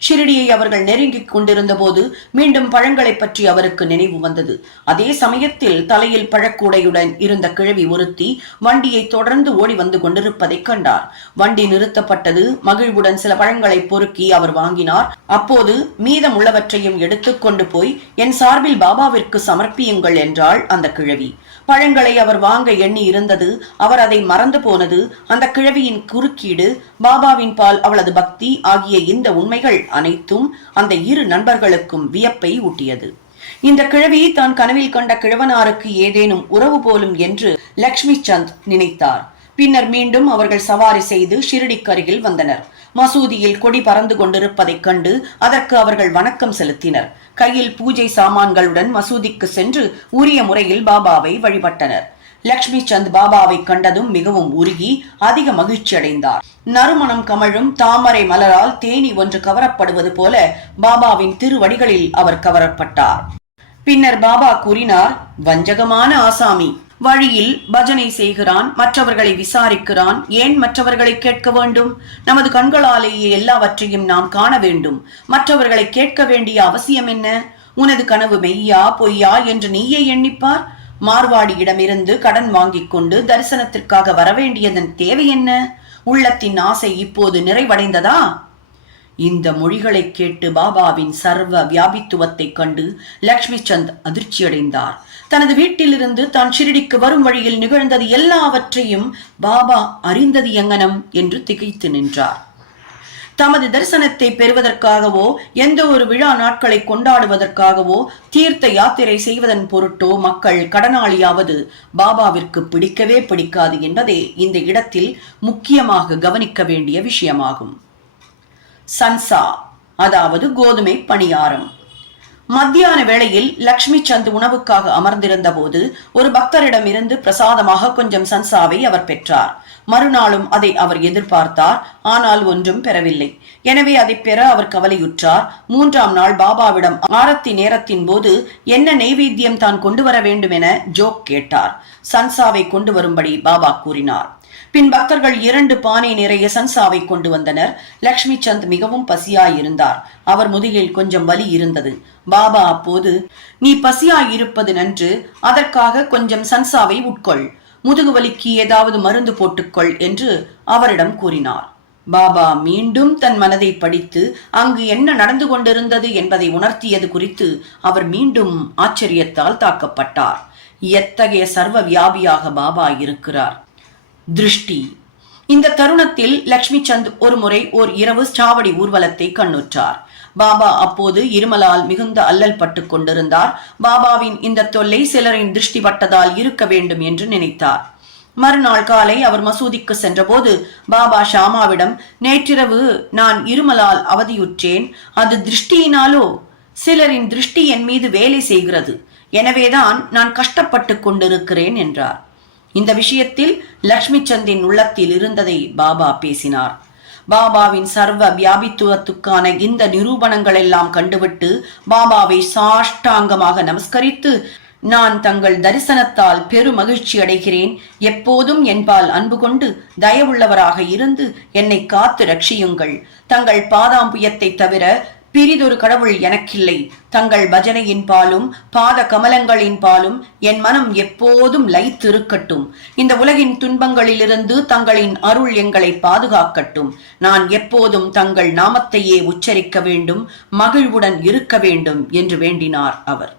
ஷிரடியை அவர்கள் நெருங்கிக் கொண்டிருந்த போது மீண்டும் பழங்களை பற்றி அவருக்கு நினைவு வந்தது. அதே சமயத்தில் தலையில் பழக்கூடையுடன் இருந்த கிழவி ஒருத்தி வண்டியை தொடர்ந்து ஓடி வந்து கொண்டிருப்பதை கண்டார். வண்டி நிறுத்தப்பட்டது. மகிழ்வுடன் சில பழங்களை பொறுக்கி அவர் வாங்கினார். அப்போது மீதம் உள்ளவற்றையும் எடுத்துக் கொண்டு போய் என் சார்பில் பாபாவிற்கு சமர்ப்பியுங்கள் என்றாள் அந்த கிழவி. பழங்களை அவர் வாங்க எண்ணி இருந்தது. அவர் அதை மறந்து போனது. அந்த கிழவியின் குறுக்கீடு, பாபாவின் பால் அவளது பக்தி ஆகிய இந்த உண்மைகள் அனைத்தும் அந்த இரு நண்பர்களுக்கும் வியப்பை ஊட்டியது. இந்த கிழவி தான் கனவில் கண்ட கிழவனாருக்கு ஏதேனும் உறவு போலும் என்று லக்ஷ்மி சந்த் நினைத்தார். பின்னர் மீண்டும் அவர்கள் சவாரி செய்து ஷிரடிக்கு அருகில் வந்தனர். மசூதியில் கொடி பறந்து கொண்டிருப்பதைக் கண்டு அதற்கு அவர்கள் வணக்கம் செலுத்தினர். கையில் பூஜை சாமான்களுடன் மசூதிக்கு சென்று உரிய முறையில் பாபாவை வழிபட்டனர். லக்ஷ்மி சந்த் பாபாவை கண்டதும் மிகவும் உருகி அதிக மகிழ்ச்சி அடைந்தார். நறுமணம் கமழும் தாமரை மலரால் தேனி ஒன்று கவரப்படுவது போல பாபாவின் திருவடிகளில் அவர் கவரப்பட்டார். பின்னர் பாபா கூறினார், வஞ்சகமான ஆசாமி, வழியில் பஜனை செய்கிறான், மற்றவர்களை விசாரிக்கிறான், ஏன் மற்றவர்களை கேட்க வேண்டும்? நமது கண்களாலேயே எல்லாவற்றையும் நாம் காண வேண்டும். மற்றவர்களை கேட்க வேண்டிய அவசியம் என்ன? உனது கனவு மெய்யா பொய்யா என்று நீயே எண்ணிப்பார். மார்வாடியிடமிருந்து கடன் வாங்கிக் கொண்டு தரிசனத்திற்காக வரவேண்டியதன் தேவை என்ன? உள்ளத்தின் ஆசை இப்போது நிறைவடைந்ததா? இந்த மொழிகளை கேட்டு பாபாவின் சர்வ வியாபித்துவத்தை கண்டு லக்ஷ்மி சந்த் அதிர்ச்சியடைந்தார். தனது வீட்டிலிருந்து தான் ஷிரடிக்கு வரும் வழியில் நிகழ்ந்தது எல்லாவற்றையும் பாபா அறிந்தது எங்கனம் என்று திகைத்து நின்றார். தமது தரிசனத்தை பெறுவதற்காகவோ எந்த ஒரு விழா நாட்களை கொண்டாடுவதற்காகவோ தீர்த்த யாத்திரை செய்வதன் பொருட்டோ மக்கள் கடனாளியாவது பாபாவிற்கு பிடிக்கவே பிடிக்காது என்பதே இந்த இடத்தில் முக்கியமாக கவனிக்க வேண்டிய விஷயமாகும். சன்சா, அதாவது கோதுமை பணியாரம். மத்தியான வேளையில் லக்ஷ்மி சந்த் உணவுக்காக அமர்ந்திருந்த போது ஒரு பக்தரிடமிருந்து பிரசாதமாக கொஞ்சம் சன்சாவை அவர் பெற்றார். மறுநாளும் அதை அவர் எதிர்பார்த்தார். ஆனால் ஒன்றும் பெறவில்லை. எனவே அதை பெற அவர் கவலையுற்றார். 3ஆம் நாள் பாபாவிடம் ஆரத்தி நேரத்தின் போது என்ன நெய்வேத்தியம் தான் கொண்டு வர வேண்டும் என ஜோக் கேட்டார். சன்சாவை கொண்டு வரும்படி பாபா கூறினார். பின் பக்தர்கள் 2 பானை நிறைய சன்சாவை கொண்டு வந்தனர். லக்ஷ்மி சந்த் மிகவும் பசியாயிருந்தார். அவர் முதுகில் கொஞ்சம் வலி இருந்தது. பாபா அப்போது, நீ பசியாயிருப்பது நன்று, அதற்காக கொஞ்சம் சன்சாவை உட்கொள், முதுகு வலிக்கு ஏதாவது மருந்து போட்டுக்கொள் என்று அவரிடம் கூறினார். பாபா மீண்டும் தன் மனதை படித்து அங்கு என்ன நடந்து கொண்டிருந்தது என்பதை உணர்த்தியது குறித்து அவர் மீண்டும் ஆச்சரியத்தால் தாக்கப்பட்டார். எத்தகைய சர்வ வியாபியாக பாபா இருக்கிறார்! திருஷ்டி. இந்த தருணத்தில் லக்ஷ்மி சந்த் ஒரு முறை ஓர் இரவு சாவடி ஊர்வலத்தை கண்ணுற்றார். பாபா அப்போது இருமலால் மிகுந்த அல்லல் பட்டு கொண்டிருந்தார். பாபாவின் இந்த தொல்லை சிலரின் திருஷ்டி பட்டதால் இருக்க வேண்டும் என்று நினைத்தார். மறுநாள் காலை அவர் மசூதிக்கு சென்றபோது பாபா ஷாமாவிடம், நேற்றிரவு நான் இருமலால் அவதியுற்றேன். அது திருஷ்டியினாலோ? சிலரின் திருஷ்டி என் மீது வேலை செய்கிறது, எனவேதான் நான் கஷ்டப்பட்டு கொண்டிருக்கிறேன் என்றார். இந்த விஷயத்தில் லக்ஷ்மி சந்தின் உள்ளத்தில் இருந்ததை பாபா பேசினார். பாபாவின் சர்வ வியாபித்துவத்துக்கான இந்த நிரூபணங்கள் எல்லாம் கண்டுவிட்டு பாபாவை சாஷ்டாங்கமாக நமஸ்கரித்து, நான் தங்கள் தரிசனத்தால் பெரு மகிழ்ச்சி அடைகிறேன். எப்போதும் என்பால் அன்பு கொண்டு தயவுள்ளவராக இருந்து என்னை காத்து ரட்சியுங்கள். தங்கள் பாதாம்புயத்தை தவிர பிரிதொரு கடவுள் எனக்கில்லை. தங்கள் பஜனையின் பாலும் பாத கமலங்களின் பாலும் என் மனம் எப்போதும் லைத்திருக்கட்டும். இந்த உலகின் துன்பங்களிலிருந்து தங்களின் அருள் எங்களை பாதுகாக்கட்டும். நான் எப்போதும் தங்கள் நாமத்தையே உச்சரிக்க வேண்டும், மகிழ்வுடன் இருக்க வேண்டும் என்று வேண்டினார் அவர்.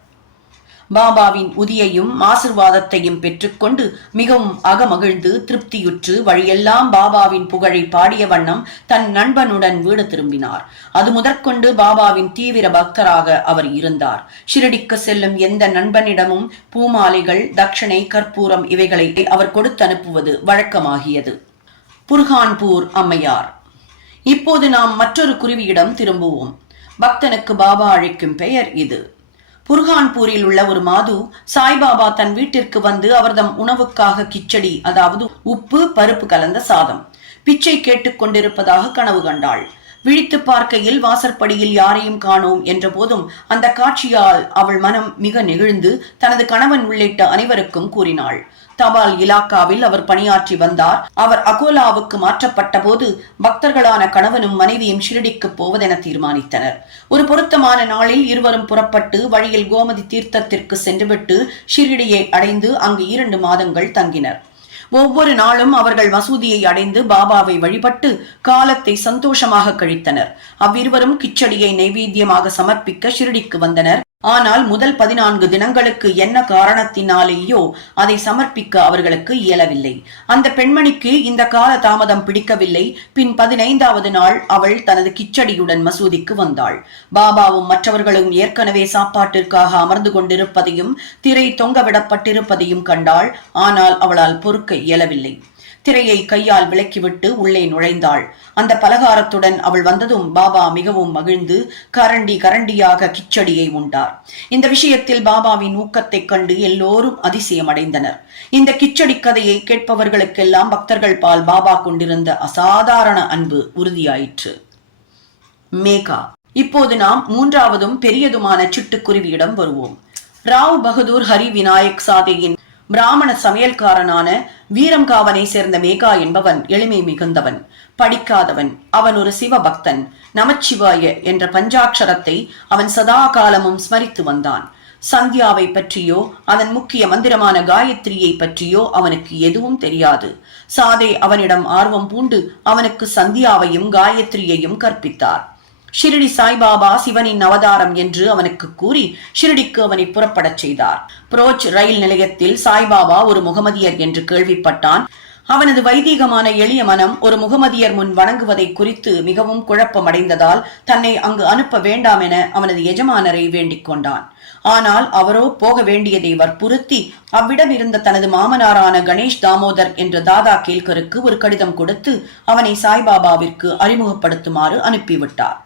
பாபாவின் உதியையும் ஆசிர்வாதத்தையும் பெற்றுக்கொண்டு மிகவும் அகமகிழ்ந்து திருப்தியுற்று வழியெல்லாம் பாபாவின் புகழை பாடிய வண்ணம் தன் நண்பனுடன் வீடு திரும்பினார். அது முதற்கொண்டு பாபாவின் தீவிர பக்தராக அவர் இருந்தார். ஷிரடிக்கு செல்லும் எந்த நண்பனிடமும் பூமாலைகள், தட்சணை, கற்பூரம் இவைகளை அவர் கொடுத்து அனுப்புவது வழக்கமாகியது. புர்ஹான்பூர் அம்மையார். இப்போது நாம் மற்றொரு குருவியிடம் திரும்புவோம். பக்தனுக்கு பாபா அழைக்கும் பெயர் இது. புர்ஹான்பூரில் உள்ள ஒரு மாது சாய்பாபா தன் வீட்டிற்கு வந்து அவர்தம் உணவுக்காக கிச்சடி, அதாவது உப்பு பருப்பு கலந்த சாதம், பிச்சை கேட்டுக் கொண்டிருப்பதாக கனவு கண்டாள். விழித்து பார்க்கையில் வாசற்படியில் யாரையும் காணோம் என்ற போதும் அந்த காட்சியால் அவள் மனம் மிக நெகிழ்ந்து தனது கணவன் உள்ளிட்ட அனைவருக்கும் கூறினாள். தபால் இலாக்காவில் அவர் பணியாற்றி வந்தார். அவர் அகோலாவுக்கு மாற்றப்பட்ட போது பக்தர்களான கணவனும் மனைவியும் ஷிரடிக்கு போவதென தீர்மானித்தனர். ஒரு பொருத்தமான நாளில் இருவரும் புறப்பட்டு வழியில் கோமதி தீர்த்தத்திற்கு சென்றுவிட்டு ஷிரடியை அடைந்து அங்கு 2 மாதங்கள் தங்கினர். ஒவ்வொரு நாளும் அவர்கள் மசூதியை அடைந்து பாபாவை வழிபட்டு காலத்தை சந்தோஷமாக கழித்தனர். அவ்விருவரும் கிச்சடியை நைவேத்தியமாக சமர்ப்பிக்க ஷிரடிக்கு வந்தனர். ஆனால் முதல் 14 தினங்களுக்கு என்ன காரணத்தினாலேயோ அதை சமர்ப்பிக்க அவர்களுக்கு இயலவில்லை. அந்த பெண்மணிக்கு இந்த கால தாமதம் பிடிக்கவில்லை. பின் 15வது நாள் அவள் தனது கிச்சடியுடன் மசூதிக்கு வந்தாள். பாபாவும் மற்றவர்களும் ஏற்கனவே சாப்பாட்டிற்காக அமர்ந்து கொண்டிருப்பதையும் திரை தொங்கவிடப்பட்டிருப்பதையும் கண்டாள். ஆனால் அவளால் பொறுக்க இயலவில்லை. திரையை கையால் விலக்கிவிட்டு உள்ளே நுழைந்தாள். அந்த பலகாரத்துடன் அவள் வந்ததும் பாபா மிகவும் மகிழ்ந்து கரண்டியாக கிச்சடியை உண்டார். இந்த விஷயத்தில் பாபாவின் ஊக்கத்தைக் கண்டு எல்லோரும் அதிசயம் அடைந்தனர். இந்த கிச்சடி கதையை கேட்பவர்களுக்கெல்லாம் பக்தர்கள் பால் பாபா கொண்டிருந்த அசாதாரண அன்பு உறுதியாயிற்று. மேகா. இப்போது நாம் 3வதும் பெரியதுமான சிட்டுக்குருவியிடம் வருவோம். ராவ் பகதூர் ஹரி விநாயக் சாதேயின் பிராமண சமையல்காரனான வீரம்காவனை சேர்ந்த மேகா என்பவன் எளிமை மிகுந்தவன், படிக்காதவன். அவன் ஒரு சிவபக்தன். நமச்சிவாய என்ற பஞ்சாட்சரத்தை அவன் சதா காலமும் ஸ்மரித்து வந்தான். சந்தியாவை பற்றியோ அதன் முக்கிய மந்திரமான காயத்ரியை பற்றியோ அவனுக்கு எதுவும் தெரியாது. சாதே அவனிடம் ஆர்வம் பூண்டு அவனுக்கு சந்தியாவையும் காயத்ரியையும் கற்பித்தார். ஷிரடி சாய்பாபா சிவனின் அவதாரம் என்று அவனுக்கு கூறி ஷிரடிக்கு அவனை புறப்படச் செய்தார். புரோச் ரயில் நிலையத்தில் சாய்பாபா ஒரு முகமதியர் என்று கேள்விப்பட்டான். அவனது வைதீகமான எளிய மனம் ஒரு முகமதியர் முன் வணங்குவதை குறித்து மிகவும் குழப்பமடைந்ததால் தன்னை அங்கு அனுப்ப வேண்டாம் என அவனது எஜமானரை வேண்டிக் கொண்டான். ஆனால் அவரோ போக வேண்டியதை வற்புறுத்தி அவ்விடம் இருந்த தனது மாமனாரான கணேஷ் தாமோதர் என்ற தாதா கேல்கருக்கு ஒரு கடிதம் கொடுத்து அவனை சாய்பாபாவிற்கு அறிமுகப்படுத்துமாறு அனுப்பிவிட்டார்.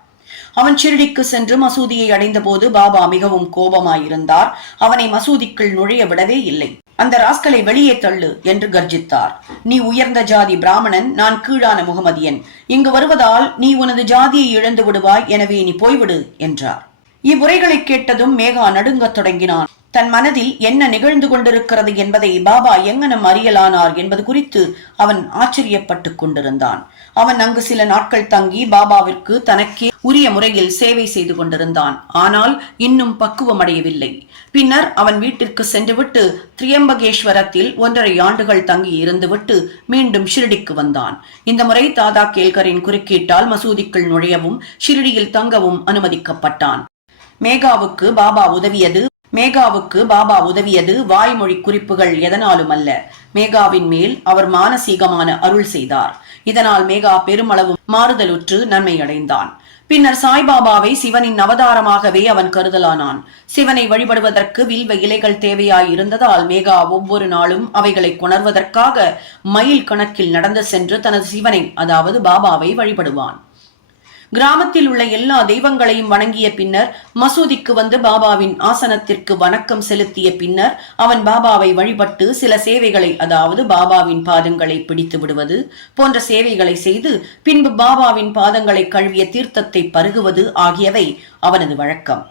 அவன் ஷிரடிக்கு சென்று மசூதியை அடைந்த போது பாபா மிகவும் கோபமாயிருந்தார். அவனை மசூதிக்குள் நுழைய விடவே இல்லை. அந்த ராஸ்கலை வெளியே தள்ளு என்று கர்ஜித்தார். நீ உயர்ந்த ஜாதி பிராமணன், நான் கீழான முகமதியன். இங்கு வருவதால் நீ உனது ஜாதியை இழந்து விடுவாய், எனவே நீ போய்விடு என்றார். இவ்வுரைகளை கேட்டதும் மேகா நடுங்கத் தொடங்கினான். தன் மனதில் என்ன நிகழ்ந்து கொண்டிருக்கிறது என்பதை பாபா எங்கனம் அறியலானார் என்பது குறித்து அவன் ஆச்சரியப்பட்டுக் கொண்டிருந்தான். அவன் அங்கு சில நாட்கள் தங்கி பாபாவிற்கு தனக்கே உரிய முறையில் சேவை செய்து கொண்டிருந்தான். ஆனால் இன்னும் பக்குவமடையவில்லை. பின்னர் அவன் வீட்டிற்கு சென்றுவிட்டு திரியம்பகேஸ்வரத்தில் 1.5 ஆண்டுகள் தங்கி இருந்துவிட்டு மீண்டும் ஷிரடிக்கு வந்தான். இந்த முறை தாதா கேல்கரின் குறுக்கீட்டால் மசூதிக்குள் நுழையவும் ஷிரடியில் தங்கவும் அனுமதிக்கப்பட்டான். மேகாவுக்கு பாபா உதவியது வாய்மொழி குறிப்புகள் எதனாலும் அல்ல. மேகாவின் மேல் அவர் மானசீகமான அருள் செய்தார். இதனால் மேகா பெருமளவு மாறுதலுற்று நன்மை அடைந்தான். பின்னர் சாய்பாபாவை சிவனின் அவதாரமாகவே அவன் கருதலானான். சிவனை வழிபடுவதற்கு வில்வ இலைகள் தேவையாயிருந்ததால் மேகா ஒவ்வொரு நாளும் அவைகளை கொணர்வதற்காக மைல் கணக்கில் நடந்து சென்று தனது சிவனை, அதாவது பாபாவை வழிபடுவான். கிராமத்தில் உள்ள எல்லா தெய்வங்களையும் வணங்கிய பின்னர் மசூதிக்கு வந்து பாபாவின் ஆசனத்திற்கு வணக்கம் செலுத்திய பின்னர் அவன் பாபாவை வழிபட்டு சில சேவைகளை, அதாவது பாபாவின் பாதங்களை பிடித்து விடுவது போன்ற சேவைகளை செய்து பின்பு பாபாவின் பாதங்களை கழுவிய தீர்த்தத்தை பருகுவது ஆகியவை அவனது வழக்கம்.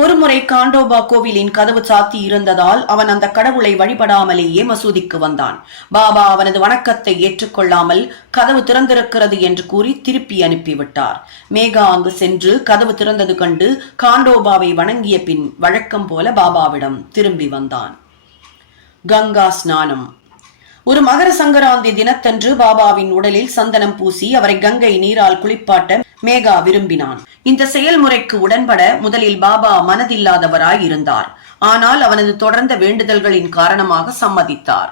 ஒருமுறை காண்டோபா கோவிலின் கதவு சாத்தி இருந்ததால் அவன் அந்த கடவுளை வழிபடாமலேயே மசூதிக்கு வந்தான். பாபா அவனது வணக்கத்தை ஏற்றுக்கொள்ளாமல் கதவு திறந்திருக்கிறது என்று கூறி திருப்பி அனுப்பிவிட்டார். மேகா அங்கு சென்று கதவு திறந்தது கண்டு காண்டோபாவை வணங்கிய பின் வழக்கம் போல பாபாவிடம் திரும்பி வந்தான். கங்கா ஸ்நானம். ஒரு மகர சங்கராந்தி தினத்தன்று பாபாவின் உடலில் சந்தனம் பூசி அவரை கங்கை நீரால் குளிப்பாட்ட மேகா விரும்பினான். இந்த செயல்முறைக்கு உடன்பட முதலில் பாபா மனதில்லாதவராய் இருந்தார். ஆனால் அவனது தொடர்ந்த வேண்டுதல்களின் காரணமாக சம்மதித்தார்.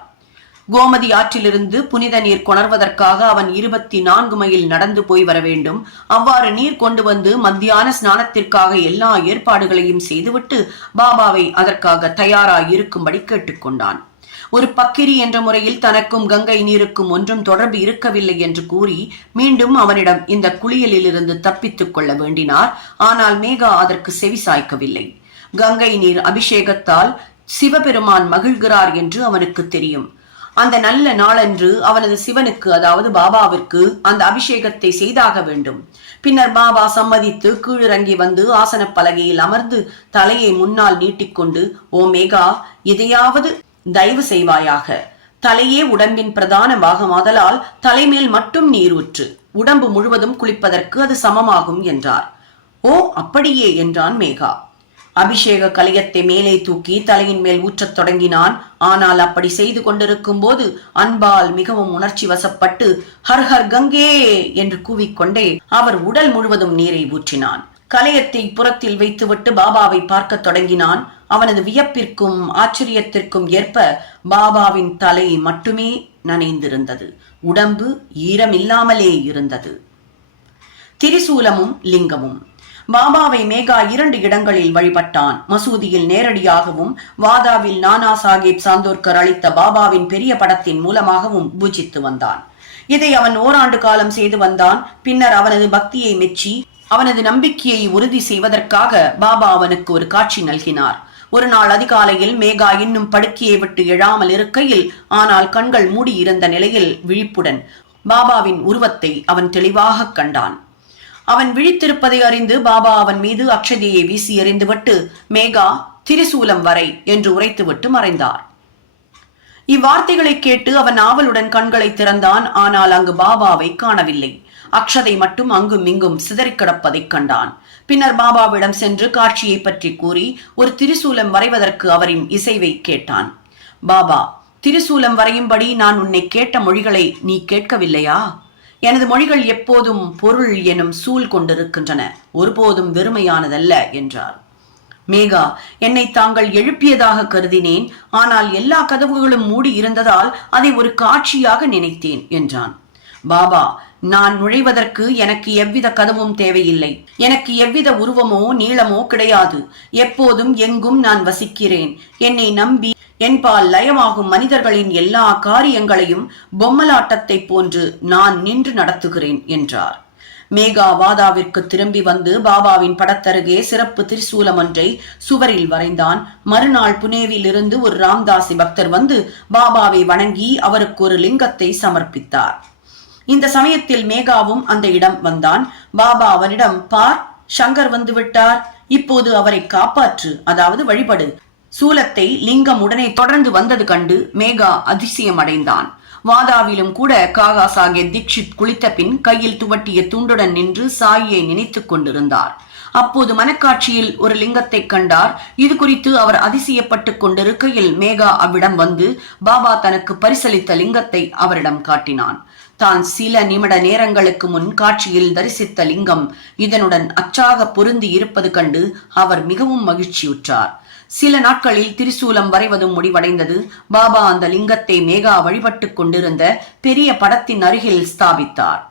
கோமதி ஆற்றிலிருந்து புனித நீர் கொணர்வதற்காக அவன் 24 மைல் நடந்து போய் வர வேண்டும். அவ்வாறு நீர் கொண்டு வந்து மத்தியான ஸ்நானத்திற்காக எல்லா ஏற்பாடுகளையும் செய்துவிட்டு பாபாவை அதற்காக தயாராய் இருக்கும்படி கேட்டுக்கொண்டான். ஒரு பக்கிரி என்ற முறையில் தனக்கும் கங்கை நீருக்கும் ஒன்றும் தொடர்பு இருக்கவில்லை என்று கூறி மீண்டும் அவனிடம் இந்த குளியலிலிருந்து தப்பித்துக் கொள்ள வேண்டினார். ஆனால் மேகா அதற்கு செவி சாய்க்கவில்லை. கங்கை நீர் அபிஷேகத்தால் சிவபெருமான் மகிழ்கிறார் என்று அவனுக்கு தெரியும். அந்த நல்ல நாளன்று அவனது சிவனுக்கு, அதாவது பாபாவிற்கு அந்த அபிஷேகத்தை செய்தாக வேண்டும். பின்னர் பாபா சம்மதித்து கீழிறங்கி வந்து ஆசன பலகையில் அமர்ந்து தலையை முன்னால் நீட்டிக்கொண்டு, ஓ மேகா, இதையாவது தயவு செய்வாயாக. தலையே உடம்பின் பிரதான பாகமாதலால் தலைமேல் மட்டும் நீர் ஊற்று, உடம்பு முழுவதும் குளிப்பதற்கு அது சமமாகும் என்றார். ஓ அப்படியே என்றான் மேகா. அபிஷேக கலையத்தை மேலே தூக்கி தலையின் மேல் ஊற்றத் தொடங்கினான். ஆனால் அப்படி செய்து கொண்டிருக்கும் போது அன்பால் மிகவும் உணர்ச்சி வசப்பட்டு ஹர் ஹர் கங்கே என்று கூவிக்கொண்டே அவர் உடல் முழுவதும் நீரை ஊற்றினான். கலையத்தை புறத்தில் வைத்துவிட்டு பாபாவை பார்க்க தொடங்கினான். அவனது வியப்பிற்கும் ஆச்சரியத்திற்கும் ஏற்ப பாபாவின் தலை மட்டுமே நனைந்திருந்தது. உடம்பு ஈரமில்லாமலே இருந்தது. திரிசூலமும் லிங்கமும். பாபாவை மேகா 2 இடங்களில் வழிபட்டான். மசூதியில் நேரடியாகவும், வாதாவில் நானா சாஹிப் சாந்தோர்கர் அளித்த பாபாவின் பெரிய படத்தின் மூலமாகவும் பூஜித்து வந்தான். இதை அவன் ஓராண்டு காலம் செய்து வந்தான். பின்னர் அவனது பக்தியை மெச்சி அவனது நம்பிக்கையை உறுதி செய்வதற்காக பாபா அவனுக்கு ஒரு காட்சி நல்கினார். ஒரு நாள் அதிகாலையில் மேகா இன்னும் படுக்கையை விட்டு எழாமல் இருக்கையில், ஆனால் கண்கள் மூடி இருந்த நிலையில் விழிப்புடன் பாபாவின் உருவத்தை அவன் தெளிவாக கண்டான். அவன் விழித்திருப்பதை அறிந்து பாபா அவன் மீது அக்ஷதையை வீசி எறிந்துவிட்டு, மேகா, திரிசூலம் வரை என்று உரைத்துவிட்டு மறைந்தார். இவ்வார்த்தைகளை கேட்டு அவன் ஆவலுடன் கண்களை திறந்தான். ஆனால் அங்கு பாபாவை காணவில்லை. அக்ஷதை மட்டும் அங்கும் இங்கும் சிதறி கிடப்பதை கண்டான். பின்னர் பாபாவிடம் சென்று காட்சியை பற்றி கூறி ஒரு திரிசூலம் வரைவதற்கு அவரின் இசைவை கேட்டான். பாபா, திரிசூலம் வரையும்படி நான் உன்னை கேட்ட மொழிகளை நீ கேட்கவில்லையா? எனது மொழிகள் எப்போதும் பொருள் எனும் சூழ் கொண்டிருக்கின்றன, ஒருபோதும் வெறுமையானதல்ல என்றார். மேகா, என்னை தாங்கள் எழுப்பியதாக கருதினேன். ஆனால் எல்லா கதவுகளும் மூடி இருந்ததால் அதை ஒரு காட்சியாக நினைத்தேன் என்றான். பாபா, நான் நுழைவதற்கு எனக்கு எவ்வித கதவும் தேவையில்லை. எனக்கு எவ்வித உருவமோ நீளமோ கிடையாது. எப்போதும் எங்கும் நான் வசிக்கிறேன். என்னை நம்பி என்பால் லயமாகும் மனிதர்களின் எல்லா காரியங்களையும் பொம்மலாட்டத்தை போன்று நான் நின்று நடத்துகிறேன் என்றார். மேகா வாதாவிற்கு திரும்பி வந்து பாபாவின் படத்தருகே சிறப்பு திரிசூலம் ஒன்றை சுவரில் வரைந்தான். மறுநாள் புனேவில் இருந்து ஒரு ராம்தாசி பக்தர் வந்து பாபாவை வணங்கி அவருக்கு ஒரு லிங்கத்தை சமர்ப்பித்தார். இந்த சமயத்தில் மேகாவும் அந்த இடம் வந்தான். பாபா அவனிடம், பார், சங்கர் வந்து விட்டார், இப்போது அவரை காப்பாற்று, அதாவது வழிபடு. சூலத்தை லிங்கம் உடனே தொடர்ந்து வந்தது கண்டு மேகா அதிசயம் அடைந்தான். வாதாவிலும் கூட காகா சாஹேப் தீக்ஷித் குளித்த பின் கையில் துவட்டிய துண்டுடன் நின்று சாயியை நினைத்துக் கொண்டிருந்தார். அப்போது மனக்காட்சியில் ஒரு லிங்கத்தை கண்டார். இது குறித்து அவர் அதிசயப்பட்டுக் கொண்டிருக்கையில் மேகா அவ்விடம் வந்து பாபா தனக்கு பரிசளித்த லிங்கத்தை அவரிடம் காட்டினான். தான் சில நிமிட நேரங்களுக்கு முன் காட்சியில் தரிசித்த லிங்கம் இதனுடன் அச்சாக பொருந்தி இருப்பது கண்டு அவர் மிகவும் மகிழ்ச்சியுற்றார். சில நாட்களில் திரிசூலம் வரைவதும் முடிவடைந்தது. பாபா அந்த லிங்கத்தை மேகா வழிபட்டுக் கொண்டிருந்த பெரிய படத்தின் அருகில் ஸ்தாபித்தார்.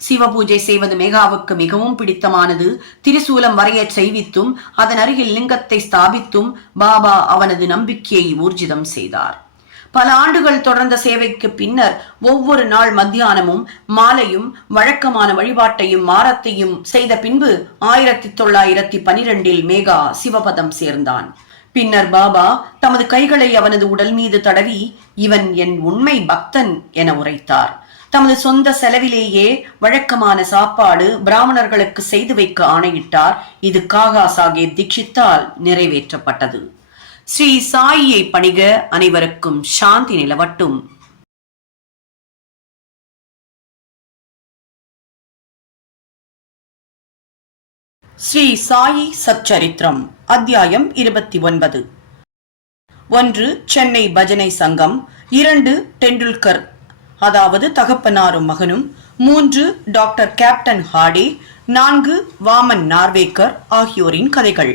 சிவ பூஜை செய்வது மேகாவுக்கு மிகவும் பிடித்தமானது. திரிசூலம் வரைய செய்வித்தும் அதன் அருகில் லிங்கத்தை ஸ்தாபித்தும் பாபா அவனது நம்பிக்கையை ஊர்ஜிதம் செய்தார். பல ஆண்டுகள் தொடர்ந்த சேவைக்கு பின்னர் ஒவ்வொரு நாள் மத்தியானமும் மாலையும் வழக்கமான வழிபாட்டையும் மாரத்தையும் செய்த பின்பு 1912 மேகா சிவபதம் சேர்ந்தான். பின்னர் பாபா தமது கைகளை அவனது உடல் மீது தடவி, இவன் என் உண்மை பக்தன் என உரைத்தார். தமது சொந்த செலவிலேயே வழக்கமான சாப்பாடு பிராமணர்களுக்கு செய்து வைக்க ஆணையிட்டார். இது காகா சாஹேப் தீட்சித்தால் நிறைவேற்றப்பட்டது. ஸ்ரீ சாயியை பணிக. அனைவருக்கும் சாந்தி நிலவட்டும். ஸ்ரீ சாயி சச்சரித்திரம். அத்தியாயம் 29. 1. சென்னை பஜனை சங்கம். 2. டெண்டுல்கர், அதாவது தகப்பனாரும் மகனும். 3. Doctor captain Harde. 4. வாமன் நார்வேக்கர் ஆகியோரின் கதைகள்.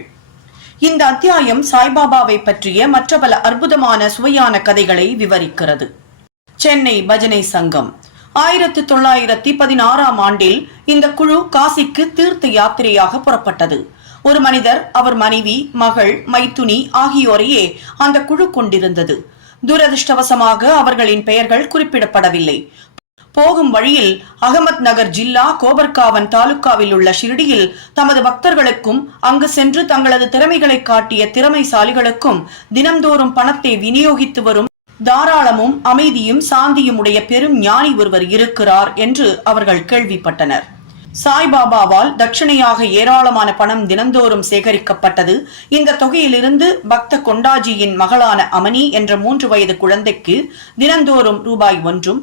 இந்த அத்தியாயம் சாய்பாபாவை பற்றிய மற்ற பல அற்புதமான சுவையான கதைகளை விவரிக்கிறது. சென்னை பஜனை சங்கம். 1916 ஆண்டில் இந்த குழு காசிக்கு தீர்த்த யாத்திரையாக புறப்பட்டது. ஒரு மனிதர், அவர் மனைவி, மகள், மைத்துனி ஆகியோரையே அந்த குழு கொண்டிருந்தது. துரதிருஷ்டவசமாக அவர்களின் பெயர்கள் குறிப்பிடப்படவில்லை. போகும் வழியில் அகமத் நகர் ஜில்லா கோபர்காவன் தாலுக்காவில் உள்ள ஷிரடியில் தமது பக்தர்களுக்கும் அங்கு சென்று தங்களது திறமைகளை காட்டிய திறமைசாலிகளுக்கும் தினந்தோறும் பணத்தை விநியோகித்து வரும் தாராளமும் அமைதியும் சாந்தியும் உடைய பெரும் ஞானி ஒருவர் இருக்கிறார் என்று அவர்கள் கேள்விப்பட்டனர். சாய்பாபாவால் தட்சணையாக ஏராளமான பணம் தினந்தோறும் சேகரிக்கப்பட்டது. இந்த தொகையிலிருந்து பக்த கொண்டாஜியின் மகளான அமனி என்ற 3 வயது குழந்தைக்கு தினந்தோறும் ரூபாய் 1,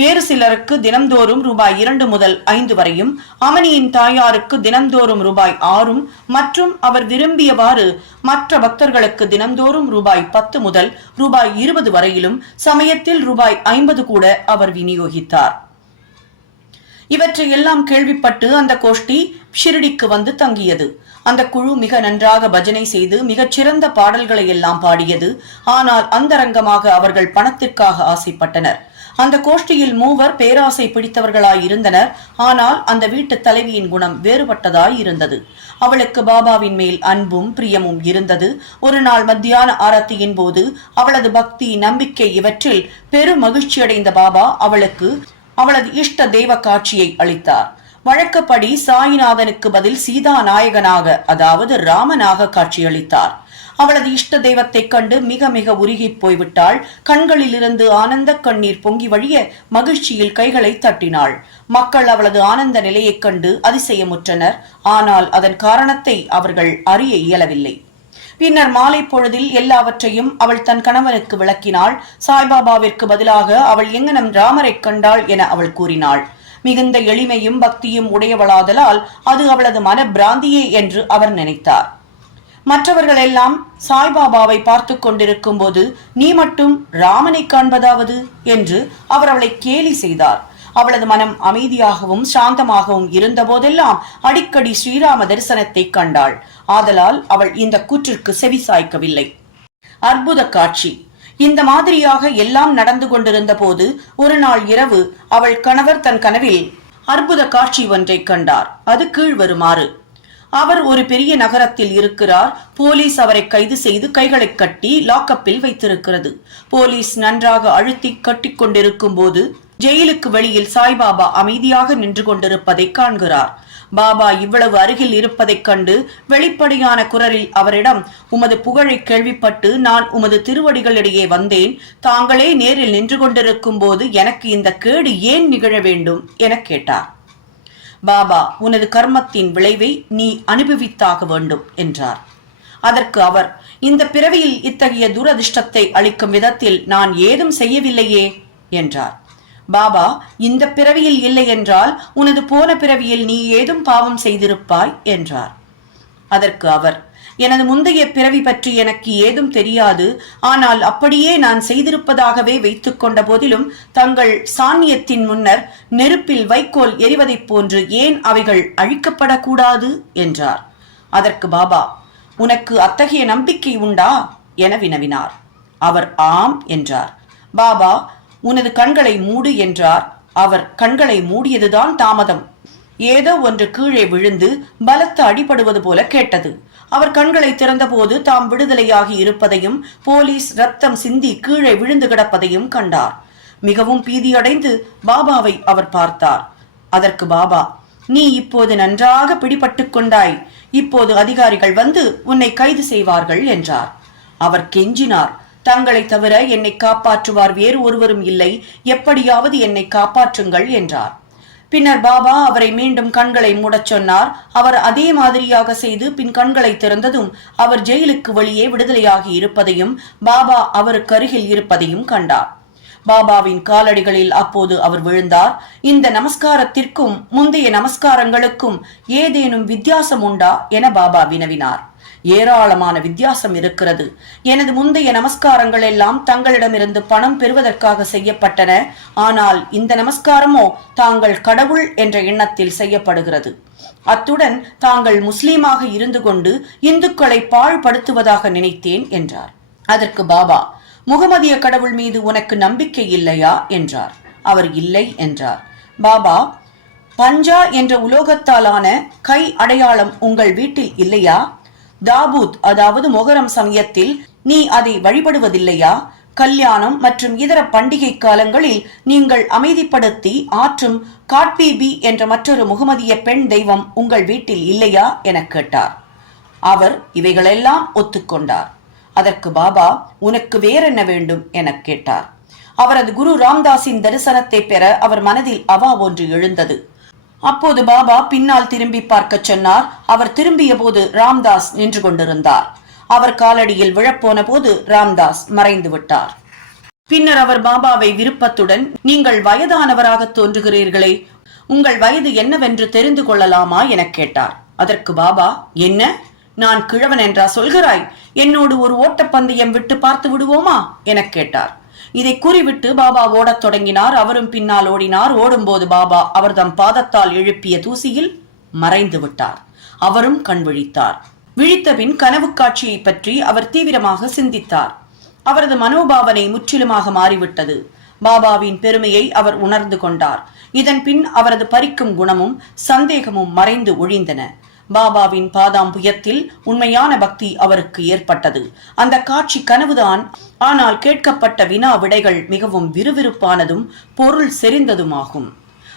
வேறு சிலருக்கு தினந்தோறும் ரூபாய் 2 முதல் 5 வரையும், அமனியின் தாயாருக்கு தினந்தோறும் ரூபாய் 6 மற்றும் அவர் விரும்பியவாறு மற்ற பக்தர்களுக்கு தினந்தோறும் ரூபாய் 10 முதல் ரூபாய் 20 வரையிலும், சமயத்தில் ரூபாய் 50 கூட அவர் விநியோகித்தார். இவற்றை எல்லாம் கேள்விப்பட்டு அந்த கோஷ்டி ஷிரடிக்கு வந்து தங்கியது. அந்த குழு மிக நன்றாக பஜனை செய்து மிகச்சிறந்த பாடல்களை எல்லாம் பாடியது. ஆனால் அந்தரங்கமாக அவர்கள் பணத்திற்காக ஆசைப்பட்டனர். அந்த கோஷ்டியில் 3 பேராசை பிடித்தவர்களாய் இருந்தனர். ஆனால் அந்த வீட்டு தலைவியின் குணம் வேறுபட்டதாய் இருந்தது. அவளுக்கு பாபாவின் மேல் அன்பும் பிரியமும் இருந்தது. ஒரு நாள் மத்தியான ஆரத்தியின் போது அவளது பக்தி, நம்பிக்கை இவற்றில் பெரும் மகிழ்ச்சியடைந்த பாபா அவளுக்கு அவளது இஷ்ட தெய்வ காட்சியை அளித்தார். வழக்கப்படி சாயிநாதனுக்கு பதில் சீதா நாயகனாக, அதாவது ராமனாக காட்சியளித்தார். அவளது இஷ்ட தெய்வத்தை கண்டு மிக மிக உருகி போய்விட்டாள். கண்களிலிருந்து ஆனந்த கண்ணீர் பொங்கி வழிய மகிழ்ச்சியில் கைகளை தட்டினாள். மக்கள் அவளது ஆனந்த நிலையைக் கண்டு அதிசயமுற்றனர். ஆனால் அதன் காரணத்தை அவர்கள் அறிய இயலவில்லை. பின்னர் மாலை பொழுதில் எல்லாவற்றையும் அவள் தன் கணவனுக்கு விளக்கினாள். சாய்பாபாவிற்கு பதிலாக அவள் எங்கனம் ராமரை கண்டாள் என அவள் கூறினாள். மிகுந்த எளிமையும் பக்தியும் உடையவளாதலால் அது அவளது மன பிராந்தியே என்று அவர் நினைத்தார். மற்றவர்கள் எல்லாம் சாய்பாபாவை பார்த்து கொண்டிருக்கும் போது, நீ மட்டும் ராமனை காண்பதாவது என்று அவர் அவளை கேலி செய்தார். அவளது மனம் அமைதியாகவும் சாந்தமாகவும் இருந்த போதெல்லாம் அடிக்கடி ஸ்ரீராம தரிசனத்தை கண்டாள். ஆதலால் அவள் இந்த கூற்றிற்கு செவி சாய்க்கவில்லை. அற்புத காட்சி. இந்த மாதிரியாக எல்லாம் நடந்து கொண்டிருந்த போது ஒரு நாள் இரவு அவள் கணவர் தன் கனவில் அற்புத காட்சி ஒன்றை கண்டார். அது கீழ்வருமாறு. அவர் ஒரு பெரிய நகரத்தில் இருக்கிறார். போலீஸ் அவரை கைது செய்து கைகளை கட்டி லாக்கப்பில் வைத்திருக்கிறது. போலீஸ் நன்றாக அழுத்தி கட்டி கொண்டிருக்கும் போது ஜெயிலுக்கு வெளியில் சாய்பாபா அமைதியாக நின்று கொண்டிருப்பதை காண்கிறார். பாபா இவ்வளவு அருகில் இருப்பதைக் கண்டு வெளிப்படையான குரலில் அவரிடம், உமது புகழை கேள்விப்பட்டு நான் உமது திருவடிகளிடையே வந்தேன். தாங்களே நேரில் நின்று கொண்டிருக்கும் போது எனக்கு இந்த கேடு ஏன் நிகழ வேண்டும் என கேட்டார். பாபா, உனது கர்மத்தின் விளைவை நீ அனுபவித்தாக வேண்டும் என்றார். அதற்கு அவர், இந்த பிறவியில் இத்தகைய துரதிர்ஷ்டத்தை அளிக்கும் விதத்தில் நான் ஏதும் செய்யவில்லையே என்றார். பாபா, இந்த பிறவியில் இல்லை என்றால் உனது போன பிறவியில் நீ ஏதும் பாவம் செய்திருப்பாய் என்றார். அதற்கு அவர், எனது முந்தைய பிறவி பற்றி எனக்கு ஏதும் தெரியாது. ஆனால் அப்படியே நான் செய்திருப்பதாகவே வைத்துக் கொண்ட போதிலும் தங்கள் சாநியத்தின் முன்னர் நெருப்பில் வைக்கோல் எரிவதைப் போன்று ஏன் அவைகள் அழிக்கப்படக்கூடாது என்றார். அதற்கு பாபா, உனக்கு அத்தகைய நம்பிக்கை உண்டா என வினவினார். அவர் ஆம் என்றார். பாபா, உனது கண்களை மூடு என்றார். அவர் கண்களை மூடியதுதான் தாமதம். ஏதோ ஒன்று கீழே விழுந்து பலத்த அடிபடுவது போல கேட்டது. அவர் கண்களை திறந்தபோது தாம் விடுதலையாகி இருப்பதையும் போலீஸ் ரத்தம் சிந்தி கீழே விழுந்து கிடப்பதையும் கண்டார். மிகவும் பீதியடைந்து பாபாவை அவர் பார்த்தார். அதற்கு பாபா, நீ இப்போது நன்றாக பிடிபட்டுக் கொண்டாய், இப்போது அதிகாரிகள் வந்து உன்னை கைது செய்வார்கள் என்றார். அவர் கெஞ்சினார், தங்களை தவிர என்னை காப்பாற்றுவார் வேறு ஒருவரும் இல்லை, எப்படியாவது என்னை காப்பாற்றுங்கள் என்றார். பின்னர் பாபா அவரை மீண்டும் கண்களை மூடச் சொன்னார். அவர் அதே மாதிரியாக செய்து பின் கண்களை திறந்ததும் அவர் ஜெயிலுக்கு வெளியே விடுதலையாகி இருப்பதையும் பாபா அவருக்கு அருகில் இருப்பதையும் கண்டார். பாபாவின் காலடிகளில் அப்போது அவர் விழுந்தார். இந்த நமஸ்காரத்திற்கும் முந்தைய நமஸ்காரங்களுக்கும் ஏதேனும் வித்தியாசம் உண்டா என பாபா வினவினார். ஏராளமான வித்தியாசம் இருக்கிறது. எனது முந்தைய நமஸ்காரங்கள் எல்லாம் தங்களிடமிருந்து பணம் பெறுவதற்காக செய்யப்பட்டன. ஆனால் இந்த நமஸ்காரமோ தாங்கள் கடவுள் என்ற எண்ணத்தில் செய்யப்படுகிறது. அத்துடன் தாங்கள் முஸ்லீமாக இருந்து கொண்டு இந்துக்களை பாழ்படுத்துவதாக நினைத்தேன் என்றார். அதற்கு பாபா, முகமதிய கடவுள் மீது உனக்கு நம்பிக்கை இல்லையா என்றார். அவர் இல்லை என்றார். பாபா, பஞ்சா என்ற உலோகத்தாலான கை அடையாளம் உங்கள் வீட்டில் இல்லையா? தாபூத் அதாவது மொஹரம் சமயத்தில் நீ அதை வழிபடுவதில்லையா? கல்யாணம் மற்றும் இதர பண்டிகை காலங்களில் நீங்கள் அமைதிப்படுத்தி ஆற்றும் காட்பீபி என்ற மற்றொரு முகமதிய பெண் தெய்வம் உங்கள் வீட்டில் இல்லையா என கேட்டார். அவர் இவைகளெல்லாம் ஒத்துக்கொண்டார். அதற்கு பாபா, உனக்கு வேறென்ன வேண்டும் என கேட்டார். அவரது குரு ராம்தாஸின் தரிசனத்தை பெற அவர் மனதில் அவா ஒன்று எழுந்தது. அப்போது பாபா பின்னால் திரும்பி பார்க்க சொன்னார். அவர் திரும்பிய போது ராம்தாஸ் நின்று கொண்டிருந்தார். அவர் காலடியில் விழப்போன போது ராம்தாஸ் மறைந்து விட்டார். பின்னர் அவர் பாபாவை விருப்பத்துடன், நீங்கள் வயதானவராக தோன்றுகிறீர்களே, உங்கள் வயது என்னவென்று தெரிந்து கொள்ளலாமா என கேட்டார். அதற்கு பாபா, என்ன, நான் கிழவன் என்றா சொல்கிறாய்? என்னோடு ஒரு ஓட்டப்பந்தயம் விட்டு பார்த்து விடுவோமா என கேட்டார். இதை கூறிவிட்டு பாபா ஓடத் தொடங்கினார். அவரும் பின்னால் ஓடினார். ஓடும்போது பாபா அவர் தம் பாதத்தால் எழுப்பிய தூசியில் மறைந்து விட்டார். அவரும் கண் விழித்தார். விழித்த பின் கனவு காட்சியை பற்றி அவர் தீவிரமாக சிந்தித்தார். அவரது மனோபாவனை முற்றிலுமாக மாறிவிட்டது. பாபாவின் பெருமையை அவர் உணர்ந்து கொண்டார். இதன் பின் அவரது பறிக்கும் குணமும் சந்தேகமும் மறைந்து ஒழிந்தன. பாபாவின் பாதாம்புயத்தில் உண்மையான பக்தி அவருக்கு ஏற்பட்டது. அந்த காட்சி கனவுதான். ஆனால் கேட்கப்பட்ட வினா விடைகள் மிகவும் விறுவிறுப்பானதும் பொருள் செறிந்ததுமாகும்.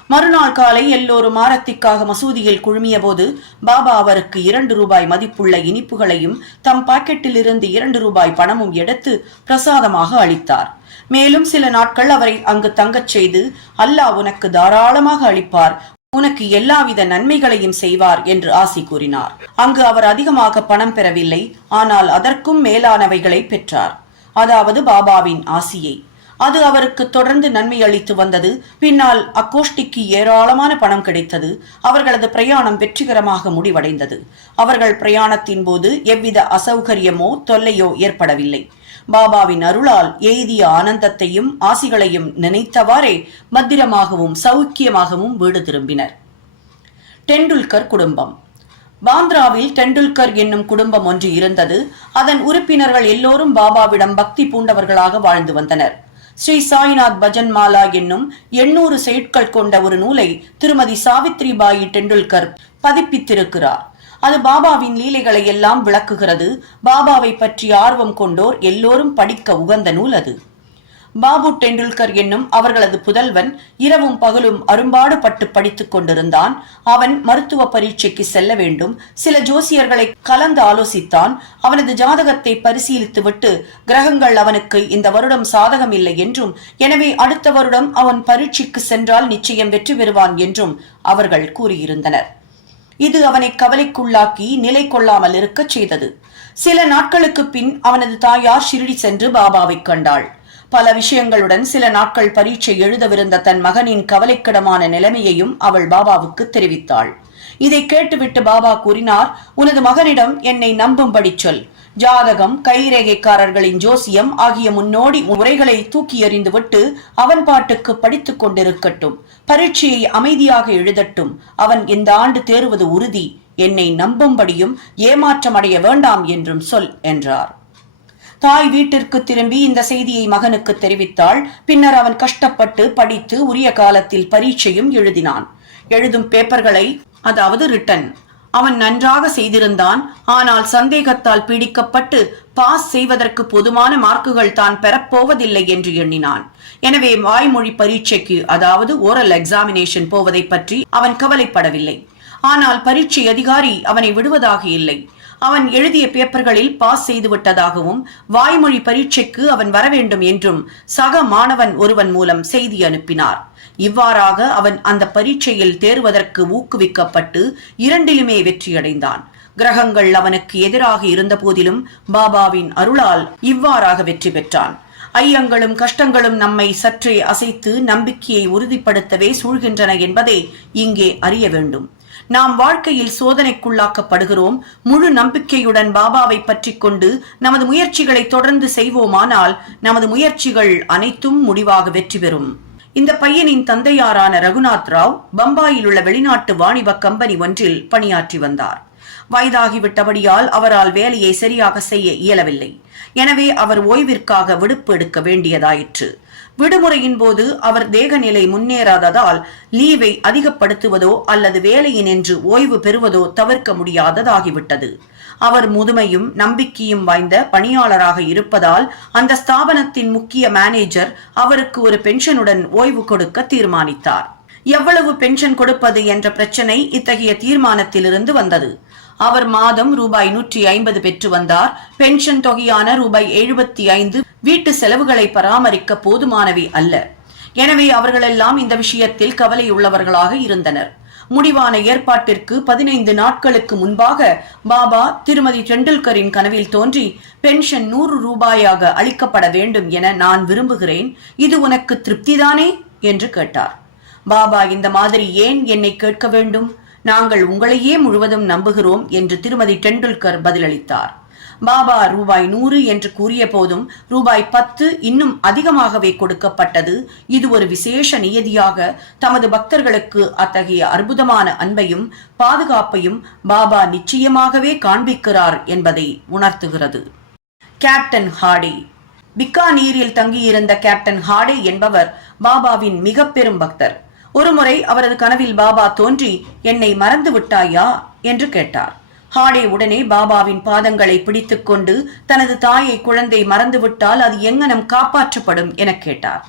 மறுநாள் காலை எல்லோரும் ஆரத்திக்காக மசூதியில் குழுமிய போது பாபா அவருக்கு 2 ரூபாய் மதிப்புள்ள இனிப்புகளையும் தம் பாக்கெட்டில் இருந்து 2 ரூபாய் பணமும் எடுத்து பிரசாதமாக அளித்தார். மேலும் சில நாட்கள் அவரை அங்கு தங்கச் செய்து, அல்லாஹ் உனக்கு தாராளமாக அளிப்பார், உனக்கு எல்லாவித நன்மைகளையும் செய்வார் என்று ஆசி கூறினார். அங்கு அவர் அதிகமாக பணம் பெறவில்லை, ஆனால் அதற்கும் மேலானவைகளை பெற்றார். அதாவது பாபாவின் ஆசியை. அது அவருக்கு தொடர்ந்து நன்மை அளித்து வந்தது. பின்னால் அக்கோஷ்டிக்கு ஏராளமான பணம் கிடைத்தது. அவர்களது பிரயாணம் வெற்றிகரமாக முடிவடைந்தது. அவர்கள் பிரயாணத்தின் போது எவ்வித அசௌகரியமோ தொல்லையோ ஏற்படவில்லை. பாபாவின் அருளால் எய்திய ஆனந்தத்தையும் ஆசிகளையும் நினைத்தவாறே பத்திரமாகவும் சௌக்கியமாகவும் வீடு திரும்பினர். டெண்டுல்கர் குடும்பம். பாந்திராவில் டெண்டுல்கர் என்னும் குடும்பம் ஒன்று இருந்தது. அதன் உறுப்பினர்கள் எல்லோரும் பாபாவிடம் பக்தி பூண்டவர்களாக வாழ்ந்து வந்தனர். ஸ்ரீ சாய்நாத் பஜன் மாலா என்னும் 800 செய்யுட்கள் கொண்ட ஒரு நூலை திருமதி சாவித்ரி பாயி டெண்டுல்கர் பதிப்பித்திருக்கிறார். அது பாபாவின் லீலைகளை எல்லாம் விளக்குகிறது. பாபாவை பற்றி ஆர்வம் கொண்டோர் எல்லோரும் படிக்க உகந்த நூல் அது. பாபு டெண்டுல்கர் என்னும் அவர்களது புதல்வன் இரவும் பகலும் அரும்பாடு பட்டு படித்துக் கொண்டிருந்தான். அவன் மருத்துவ பரீட்சைக்கு செல்ல வேண்டும். சில ஜோசியர்களை கலந்து ஆலோசித்தான். அவனது ஜாதகத்தை பரிசீலித்துவிட்டு கிரகங்கள் அவனுக்கு இந்த வருடம் சாதகம் இல்லை என்றும், எனவே அடுத்த வருடம் அவன் பரீட்சைக்கு சென்றால் நிச்சயம் வெற்றி பெறுவான் என்றும் அவர்கள் கூறியிருந்தனர். இது அவனை கவலைக்குள்ளாக்கி நிலை கொள்ளாமல் இருக்க செய்தது. சில நாட்களுக்கு பின் அவனது தாயார் ஷிரடி சென்று பாபாவை கண்டாள். பல விஷயங்களுடன் சில நாட்கள் பரீட்சை எழுதவிருந்த தன் மகனின் கவலைக்கிடமான நிலைமையையும் அவள் பாபாவுக்கு தெரிவித்தாள். இதை கேட்டுவிட்டு பாபா கூறினார், உனது மகனிடம் என்னை நம்பும்படி சொல். ஜாதகம், கைரேகைக்காரர்களின் ஜோசியம் ஆகிய முன்னோடி உரைகளை தூக்கி எறிந்துவிட்டு அவன் பாட்டுக்கு படித்துக் கொண்டிருக்கட்டும். பரீட்சையை அமைதியாக எழுதட்டும். அவன் இந்த ஆண்டு தேறுவது உறுதி. என்னை நம்பும்படியும் ஏமாற்றமடைய வேண்டாம் என்றும் சொல் என்றார். தாய் வீட்டிற்கு திரும்பி இந்த செய்தியை மகனுக்கு தெரிவித்தாள். பின்னர் அவன் கஷ்டப்பட்டு படித்து உரிய காலத்தில் பரீட்சையும் எழுதினான். எழுதும் பேப்பர்களை, அதாவது ரிட்டன், அவன் நன்றாக செய்திருந்தான். ஆனால் சந்தேகத்தால் பீடிக்கப்பட்டு பாஸ் செய்வதற்கு போதுமான மார்க்குகள் தான் பெறப்போவதில்லை என்று எண்ணினான். எனவே வாய்மொழி பரீட்சைக்கு, அதாவது ஓரல் எக்ஸாமினேஷன் போவதை பற்றி அவன் கவலைப்படவில்லை. ஆனால் பரீட்சை அதிகாரி அவனை விடுவதாக இல்லை. அவன் எழுதிய பேப்பர்களில் பாஸ் செய்து விட்டதாகவும் வாய்மொழி பரீட்சைக்கு அவன் வர வேண்டும் என்றும் சக மாணவன் ஒருவன் மூலம் செய்தி அனுப்பினார். இவ்வாறாக அவன் அந்த பரீட்சையில் தேர்வதற்கு ஊக்குவிக்கப்பட்டு இரண்டிலுமே வெற்றியடைந்தான். கிரகங்கள் அவனுக்கு எதிராக இருந்த போதிலும் பாபாவின் அருளால் இவ்வாறாக வெற்றி பெற்றான். ஐயங்களும் கஷ்டங்களும் நம்மை சற்றே அசைத்து நம்பிக்கையை உறுதிப்படுத்தவே சூழ்கின்றன என்பதை இங்கே அறிய வேண்டும். நாம் வாழ்க்கையில் சோதனைக்குள்ளாக்கப்படுகிறோம். முழு நம்பிக்கையுடன் பாபாவை பற்றி கொண்டு நமது முயற்சிகளை தொடர்ந்து செய்வோமானால் நமது முயற்சிகள் அனைத்தும் முடிவாக வெற்றி பெறும். இந்த பையனின் தந்தையாரான ரகுநாத் ராவ் பம்பாயில் உள்ள வெளிநாட்டு வாணிப கம்பெனி ஒன்றில் பணியாற்றி வந்தார். வயதாகிவிட்டபடியால் அவரால் வேலையை சரியாக செய்ய இயலவில்லை. எனவே அவர் ஓய்விற்காக விடுப்பு எடுக்க வேண்டியதாயிற்று. விடுமுறையின் போது அவர் தேகநிலை முன்னேறாததால் லீவை அதிகப்படுத்துவதோ அல்லது வேலையினின்று ஓய்வு பெறுவதோ தவிர்க்க முடியாததாகிவிட்டது. அவர் முதுமையும் நம்பிக்கையும் வாய்ந்த பணியாளராக இருப்பதால் அந்த ஸ்தாபனத்தின் முக்கிய மேனேஜர் அவருக்கு ஒரு பென்ஷனுடன் ஓய்வு கொடுக்க தீர்மானித்தார். எவ்வளவு பென்ஷன் கொடுப்பது என்ற பிரச்சனை இத்தகைய தீர்மானத்திலிருந்து வந்தது. அவர் மாதம் ரூபாய் 150 பெற்று வந்தார். பென்ஷன் தொகையான ரூபாய் 75 வீட்டு செலவுகளை பராமரிக்க போதுமானவை அல்ல. எனவே அவர்களெல்லாம் இந்த விஷயத்தில் கவலையுள்ளவர்களாக இருந்தனர். முடிவான ஏற்பாட்டிற்கு 15 நாட்களுக்கு முன்பாக பாபா திருமதி டெண்டுல்கரின் கனவில் தோன்றி, பென்ஷன் 100 ரூபாயாக அளிக்கப்பட வேண்டும் என நான் விரும்புகிறேன். இது உனக்கு திருப்திதானே என்று கேட்டார். பாபா, இந்த மாதிரி ஏன் என்னை கேட்க வேண்டும்? நாங்கள் உங்களையே முழுவதும் நம்புகிறோம் என்று திருமதி டெண்டுல்கர் பதிலளித்தார். பாபா ரூபாய் 100 என்று கூறிய போதும் ரூபாய் 10 இன்னும் அதிகமாகவே கொடுக்கப்பட்டது. இது ஒரு விசேஷ நியதியாக தமது பக்தர்களுக்கு அத்தகைய அற்புதமான அன்பையும் பாதுகாப்பையும் பாபா நிச்சயமாகவே காண்பிக்கிறார் என்பதை உணர்த்துகிறது. கேப்டன் ஹாடே. பிக்கானீரில் தங்கியிருந்த கேப்டன் ஹாடே என்பவர் பாபாவின் மிக பெரும் பக்தர். ஒருமுறை அவரது கனவில் பாபா தோன்றி, என்னை மறந்து விட்டாயா என்று கேட்டார். ஹாடே உடனே பாபாவின் பாதங்களை பிடித்துக் கொண்டு, தனது தாயை குழந்தை மறந்துவிட்டால் அது எங்கனம் காப்பாற்றப்படும் என கேட்டார்.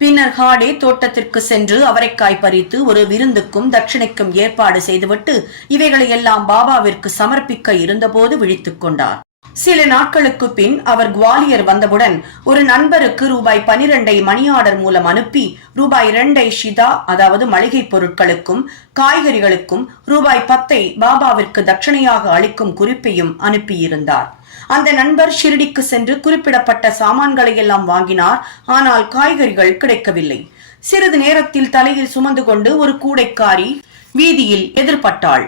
பின்னர் ஹாடே தோட்டத்திற்கு சென்று அவரைக்காய் பறித்து ஒரு விருந்துக்கும் தட்சிணைக்கும் ஏற்பாடு செய்துவிட்டு இவைகளை எல்லாம் பாபாவிற்கு சமர்ப்பிக்க இருந்தபோது விழித்துக் கொண்டார். சில நாட்களுக்கு பின் அவர் குவாலியர் வந்தவுடன் ஒரு நண்பருக்கு ரூபாய் 12 மணி ஆர்டர் மூலம் அனுப்பி ரூபாய் 2 ஷிதா, அதாவது மளிகை பொருட்களுக்கும் காய்கறிகளுக்கும் ரூபாய் 10 பாபாவிற்கு தட்சணையாக அளிக்கும் குறிப்பையும் அனுப்பியிருந்தார். அந்த நண்பர் ஷிரடிக்கு சென்று குறிப்பிடப்பட்ட சாமான்களை எல்லாம் வாங்கினார். ஆனால் காய்கறிகள் கிடைக்கவில்லை. சிறிது நேரத்தில் தலையில் சுமந்து கொண்டு ஒரு கூடைக்காரி வீதியில் எதிர்பட்டாள்.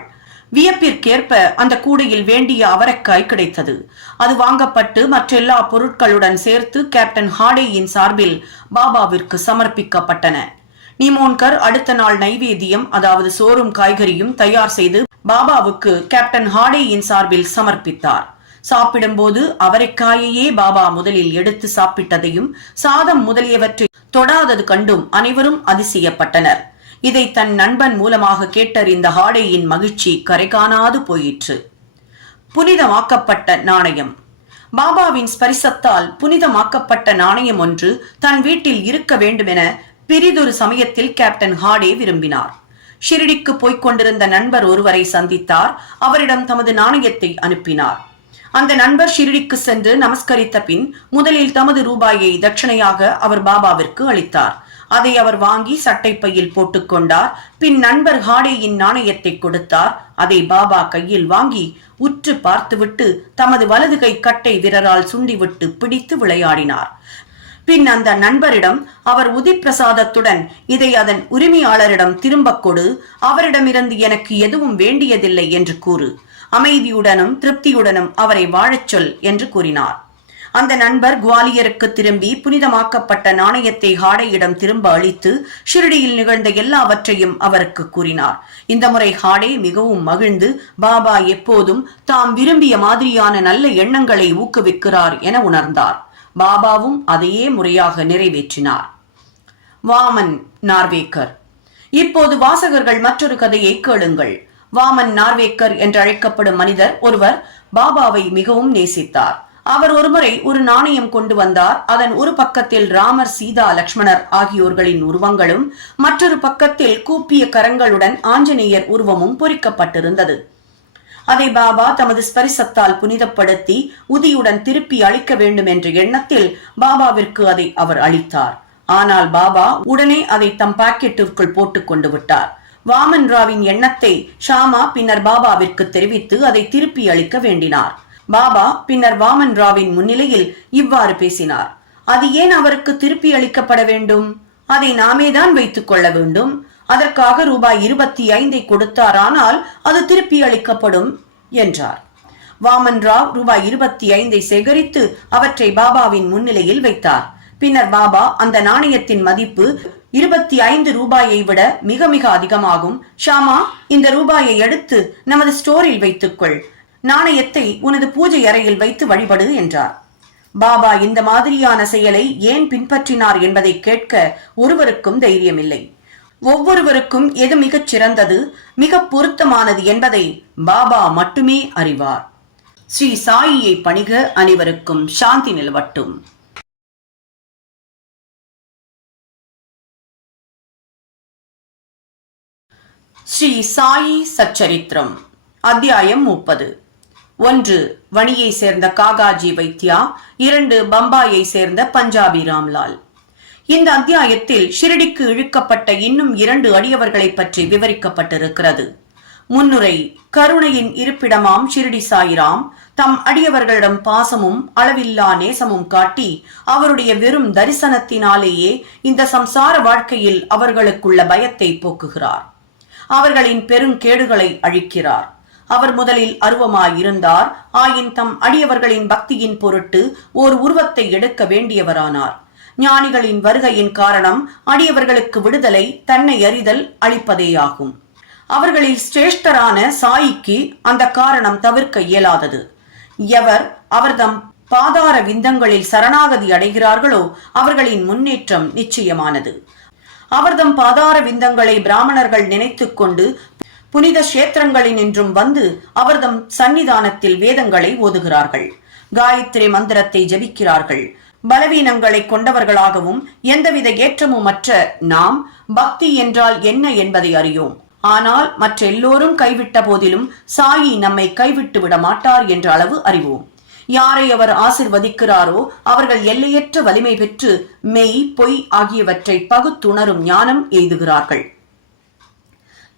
வியப்பிற்கேற்ப அந்த கூடையில் வேண்டிய அவரைக்காய் கிடைத்தது. அது வாங்கப்பட்டு மற்றெல்லா பொருட்களுடன் சேர்த்து கேப்டன் ஹாடேயின் சார்பில் பாபாவிற்கு சமர்ப்பிக்கப்பட்டன. நிமோன்கர் அடுத்த நாள் நைவேத்தியம், அதாவது சோறும் காய்கறியும் தயார் செய்து பாபாவுக்கு கேப்டன் ஹாடேயின் சார்பில் சமர்ப்பித்தார். சாப்பிடும்போது அவரைக்காயையே பாபா முதலில் எடுத்து சாப்பிட்டதையும் சாதம் முதலியவற்றை தொடாதது கண்டும் அனைவரும் அதிசயப்பட்டனர். இதை தன் நண்பன் மூலமாக கேட்டறிந்த ஹாடேயின் மகிழ்ச்சி கரை காணாது போயிற்று. புனிதமாக்கப்பட்ட நாணயம். பாபாவின் ஸ்பரிசத்தால் புனிதமாக்கப்பட்ட நாணயம் ஒன்று தன் வீட்டில் இருக்க வேண்டுமென பிரிதொரு சமயத்தில் கேப்டன் ஹாடே விரும்பினார். ஷிரடிக்கு போய்க் கொண்டிருந்த நண்பர் ஒருவரை சந்தித்தார். அவரிடம் தமது நாணயத்தை அனுப்பினார். அந்த நண்பர் ஷிரடிக்கு சென்று நமஸ்கரித்த பின் முதலில் தமது ரூபாயை தட்சணையாக அவர் பாபாவிற்கு அளித்தார். அதை அவர் வாங்கி சட்டைப்பையில் போட்டுக்கொண்டார். பின் நண்பர் ஹாடேயின் நாணயத்தை கொடுத்தார். அதை பாபா கையில் வாங்கி உற்று பார்த்துவிட்டு தமது வலது கை கட்டை விரலால் சுண்டிவிட்டு பிடித்து விளையாடினார். பின் அந்த நண்பரிடம் அவர் உதிப்பிரசாதத்துடன் இதை அதன் உரிமையாளரிடம் திரும்ப கொடு, அவரிடமிருந்து எனக்கு எதுவும் வேண்டியதில்லை என்று கூறு, அமைதியுடனும் திருப்தியுடனும் அவரை வாழச் சொல் என்று கூறினார். அந்த நண்பர் குவாலியருக்கு திரும்பி புனிதமாக்கப்பட்ட நாணயத்தை ஹாடேயிடம் திரும்ப அளித்து ஷிரடியில் நிகழ்ந்த எல்லாவற்றையும் அவருக்கு கூறினார். இந்த முறை ஹாடே மிகவும் மகிழ்ந்து பாபா எப்போதும் தாம் விரும்பிய மாதிரியான நல்ல எண்ணங்களை ஊக்குவிக்கிறார் என உணர்ந்தார். பாபாவும் அதையே முறையாக நிறைவேற்றினார். வாமன் நார்வேக்கர். இப்போது வாசகர்கள் மற்றொரு கதையை கேளுங்கள். வாமன் நார்வேக்கர் என்று அழைக்கப்படும் மனிதர் ஒருவர் பாபாவை மிகவும் நேசித்தார். அவர் ஒருமுறை ஒரு நாணயம் கொண்டு வந்தார். அதன் ஒரு பக்கத்தில் ராமர், சீதா, லக்ஷ்மணர் ஆகியோர்களின் உருவங்களும், மற்றொரு பக்கத்தில் கூப்பிய கரங்களுடன் ஆஞ்சநேயர் உருவமும் பொறிக்கப்பட்டிருந்தது. அதை பாபா தமது ஸ்பரிசத்தால் புனிதப்படுத்தி உதியுடன் திருப்பி அளிக்க வேண்டும் என்ற எண்ணத்தில் பாபாவிற்கு அதை அவர் அளித்தார். ஆனால் பாபா உடனே அதை தம் பாக்கெட்டிற்குள் போட்டுக் கொண்டு விட்டார். வாமன் ராவின் எண்ணத்தை ஷாமா பின்னர் பாபாவிற்கு தெரிவித்து அதை திருப்பி அளிக்க வேண்டினார். பாபா பின்னர் வாமன் ராவின் முன்னிலையில் இவ்வாறு பேசினார். அது ஏன் அவருக்கு திருப்பி அளிக்கப்பட வேண்டும்? அதை நாமேதான் வைத்துக் கொள்ள வேண்டும். அதற்காக ரூபாய் 25 கொடுத்தாரானால் அது திருப்பி அளிக்கப்படும் என்றார். வாமன் ராவ் ரூபாய் 25 சேகரித்து அவற்றை பாபாவின் முன்னிலையில் வைத்தார். பின்னர் பாபா அந்த நாணயத்தின் மதிப்பு 25 ரூபாயை விட மிக மிக அதிகமாகும். ஷாமா, இந்த ரூபாயை எடுத்து நமது ஸ்டோரில் வைத்துக்கொள். நாணயத்தை உனது பூஜை அறையில் வைத்து வழிபடு என்றார். பாபா இந்த மாதிரியான செயலை ஏன் பின்பற்றினார் என்பதை கேட்க ஒருவருக்கும் தைரியமில்லை. ஒவ்வொருவருக்கும் எது மிகச் சிறந்தது, மிக பொருத்தமானது என்பதை பாபா மட்டுமே அறிவார். ஸ்ரீ சாயியை பணிக. அனைவருக்கும் சாந்தி நிலவட்டும். ஸ்ரீ சாயி சச்சரித்திரம். அத்தியாயம் 30. 1. வணியை சேர்ந்த காகாஜி வைத்யா. 2. பம்பாயை சேர்ந்த பஞ்சாபி ராம்லால். இந்த அத்தியாயத்தில் ஷிரடிக்கு இழுக்கப்பட்ட இன்னும் 2 அடியவர்களை பற்றி விவரிக்கப்பட்டிருக்கிறது. முன்னுரை. கருணையின் இருப்பிடமாம் ஷிரடி சாயிராம் தம் அடியவர்களிடம் பாசமும் அளவில்லா நேசமும் காட்டி அவருடைய வெறும் தரிசனத்தினாலேயே இந்த சம்சார வாழ்க்கையில் அவர்களுக்குள்ள பயத்தை போக்குகிறார். அவர்களின் பெருங்கேடுகளை அழிக்கிறார். அவர் முதலில் அருவமாயிருந்தார். ஆயின் தம் அடியவர்களின் பக்தியின் பொருட்டு ஓர் உருவத்தை எடுக்க வேண்டியவரானார். ஞானிகளின் வருகையின் காரணம் அடியவர்களுக்கு விடுதலை, தன்னை அறிதல் அளிப்பதேயாகும். அவர்களில் சிரேஷ்டரான சாயிக்கு அந்த காரணம் தவிர்க்க இயலாதது. எவர் அவர்தம் பாதார விந்தங்களில் சரணாகதி அடைகிறார்களோ அவர்களின் முன்னேற்றம் நிச்சயமானது. அவர்தம் பாதார விந்தங்களை பிராமணர்கள் நினைத்துக் கொண்டு புனித கஷேத்திரங்களினின்றும் வந்து அவர்தம் சன்னிதானத்தில் வேதங்களை ஓதுகிறார்கள். காயத்ரி மந்திரத்தை ஜபிக்கிறார்கள். பலவீனங்களை கொண்டவர்களாகவும் எந்தவித ஏற்றமுமற்ற நாம் பக்தி என்றால் என்ன என்பதை அறியோம். ஆனால் மற்ற எல்லோரும் கைவிட்ட போதிலும் சாயி நம்மை கைவிட்டு விட மாட்டார் என்ற அளவு அறிவோம். யாரை அவர் ஆசிர்வதிக்கிறாரோ அவர்கள் எல்லையற்ற வலிமை பெற்று மெய், பொய் ஆகியவற்றை பகுத்துணரும் ஞானம் எய்துகிறார்கள்.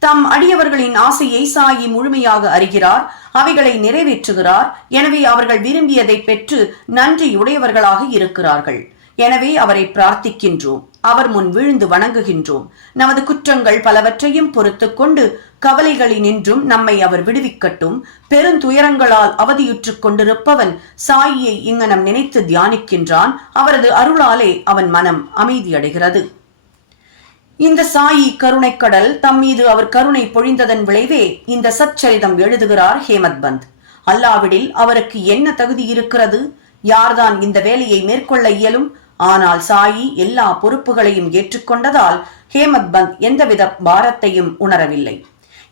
தம் அடியவர்களின் ஆசையை சாயி முழுமையாக அறிகிறார், அவைகளை நிறைவேற்றுகிறார். எனவே அவர்கள் விரும்பியதை பெற்று நன்றியுடையவர்களாக இருக்கிறார்கள். எனவே அவரை பிரார்த்திக்கின்றோம், அவர் முன் விழுந்து வணங்குகின்றோம். நமது குற்றங்கள் பலவற்றையும் பொறுத்து கொண்டு கவலைகளினின்றும் நம்மை அவர் விடுவிக்கட்டும். பெருந்துயரங்களால் அவதியுற்றுக் கொண்டிருப்பவன் சாயியை இங்கனம் நினைத்து தியானிக்கின்றான். அவரது அருளாலே அவன் மனம் அமைதியடைகிறது. இந்த சாயி கருணைக்கடல் தம் மீது அவர் கருணை பொழிந்ததன் விளைவே இந்த சச்சரிதம் எழுதுகிறார் ஹேமத் பந்த். அல்லாவிடில் அவருக்கு என்ன தகுதி இருக்கிறது? யார்தான் இந்த வேலையை மேற்கொள்ள இயலும்? ஆனால் சாயி எல்லா பொறுப்புகளையும் ஏற்றுக்கொண்டதால் ஹேமத் பந்த் எந்தவித பாரத்தையும் உணரவில்லை.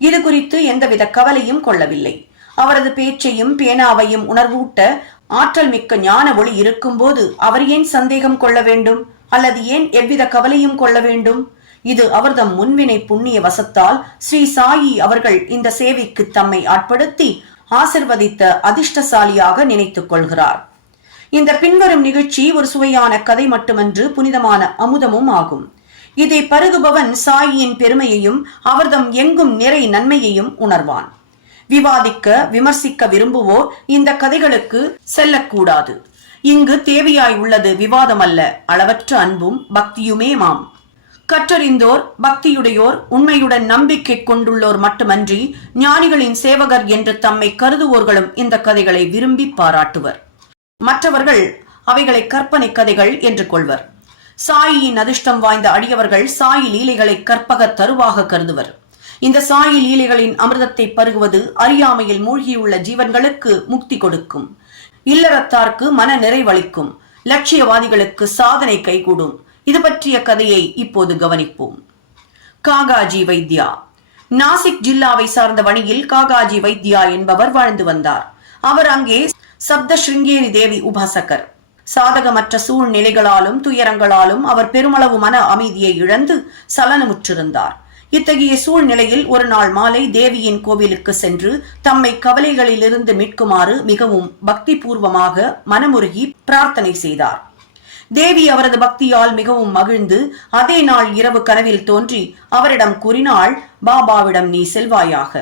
இது குறித்து எந்தவித கவலையும் கொள்ளவில்லை. அவரது பேச்சையும் பேனாவையும் உணர்வூட்ட ஆற்றல் மிக்க ஞான ஒளி இருக்கும் போது அவர் ஏன் சந்தேகம் கொள்ள வேண்டும்? அல்லது ஏன் எவ்வித கவலையும் கொள்ள வேண்டும்? இது அவர்தம் முன்வினை புண்ணிய வசத்தால் ஸ்ரீ சாயி அவர்கள் இந்த சேவைக்கு தம்மை ஆட்படுத்தி ஆசிர்வதித்த அதிர்ஷ்டசாலியாக நினைத்துக் கொள்கிறார். இந்த பின்வரும் நிகழ்ச்சி ஒரு சுவையான கதை மட்டுமன்று, புனிதமான அமுதமும் ஆகும். இதை பருகுபவன் சாயியின் பெருமையையும் அவர்தம் எங்கும் நிறை நன்மையையும் உணர்வான். விவாதிக்க, விமர்சிக்க விரும்புவோர் இந்த கதைகளுக்கு செல்லக்கூடாது. இங்கு தேவையாய் உள்ளது விவாதம் அல்ல, அளவற்ற அன்பும் பக்தியுமே மாம். கற்றறிந்தோர், பக்தியுடையோர், உண்மையுடன் நம்பிக்கை கொண்டுள்ளோர் மட்டுமன்றி ஞானிகளின் சேவகர் என்று தம்மை கருதுவோர்களும் இந்த கதைகளை விரும்பி பாராட்டுவர். மற்றவர்கள் அவைகளை கற்பனை கதைகள் என்று கொள்வர். சாயியின் அதிர்ஷ்டம் வாய்ந்த அடியவர்கள் சாயி லீலைகளை கற்பக தருவாக கருதுவர். இந்த சாயி லீலைகளின் அமிர்தத்தை பருகுவது அறியாமையில் மூழ்கியுள்ள ஜீவன்களுக்கு முக்தி கொடுக்கும். இல்லறத்தார்க்கு மன நிறைவளிக்கும். லட்சியவாதிகளுக்கு சாதனை கைகூடும். இது பற்றிய கதையை இப்போது கவனிப்போம். காகாஜி வைத்யா. நாசிக் ஜில்லாவை சார்ந்த வணியில் காகாஜி வைத்யா என்பவர் வாழ்ந்து வந்தார். அவர் அங்கே சப்த ஸ்ருங்கேரி தேவி உபாசகர். சாதகமற்ற சூழ்நிலைகளாலும் துயரங்களாலும் அவர் பெருமளவு மன அமைதியை இழந்து சலனமுற்றிருந்தார். இத்தகைய சூழ்நிலையில் ஒரு நாள் மாலை தேவியின் கோவிலுக்கு சென்று தம்மை கவலைகளிலிருந்து மீட்குமாறு மிகவும் பக்தி பூர்வமாக மனமுருகி பிரார்த்தனை செய்தார். தேவி அவரது பக்தியால் மிகவும் மகிழ்ந்து அதே நாள் இரவு கனவில் தோன்றி அவரிடம் கூறினாள், பாபாவிடம் நீ செல்வாயாக,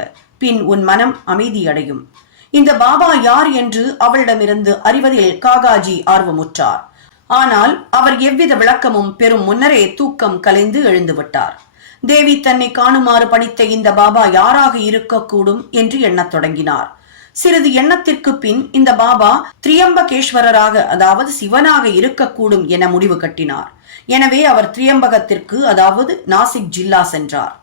பின் உன் மனம் அமைதியடையும். இந்த பாபா யார் என்று அவளிடமிருந்து அறிவதில் காகாஜி ஆர்வமுற்றார். ஆனால் அவர் எவ்வித விளக்கமும் பெறும் முன்னரே தூக்கம் கலைந்து எழுந்துவிட்டார். தேவி தன்னை காணுமாறு பணித்த இந்த பாபா யாராக இருக்கக்கூடும் என்று எண்ணத் தொடங்கினார். சிறிது எண்ணத்திற்கு பின் இந்த பாபா திரியம்பகேஸ்வரராக, அதாவது சிவனாக இருக்கக்கூடும் என முடிவு கட்டினார். எனவே அவர் திரியம்பகத்திற்கு, அதாவது நாசிக் ஜில்லா சென்றார்.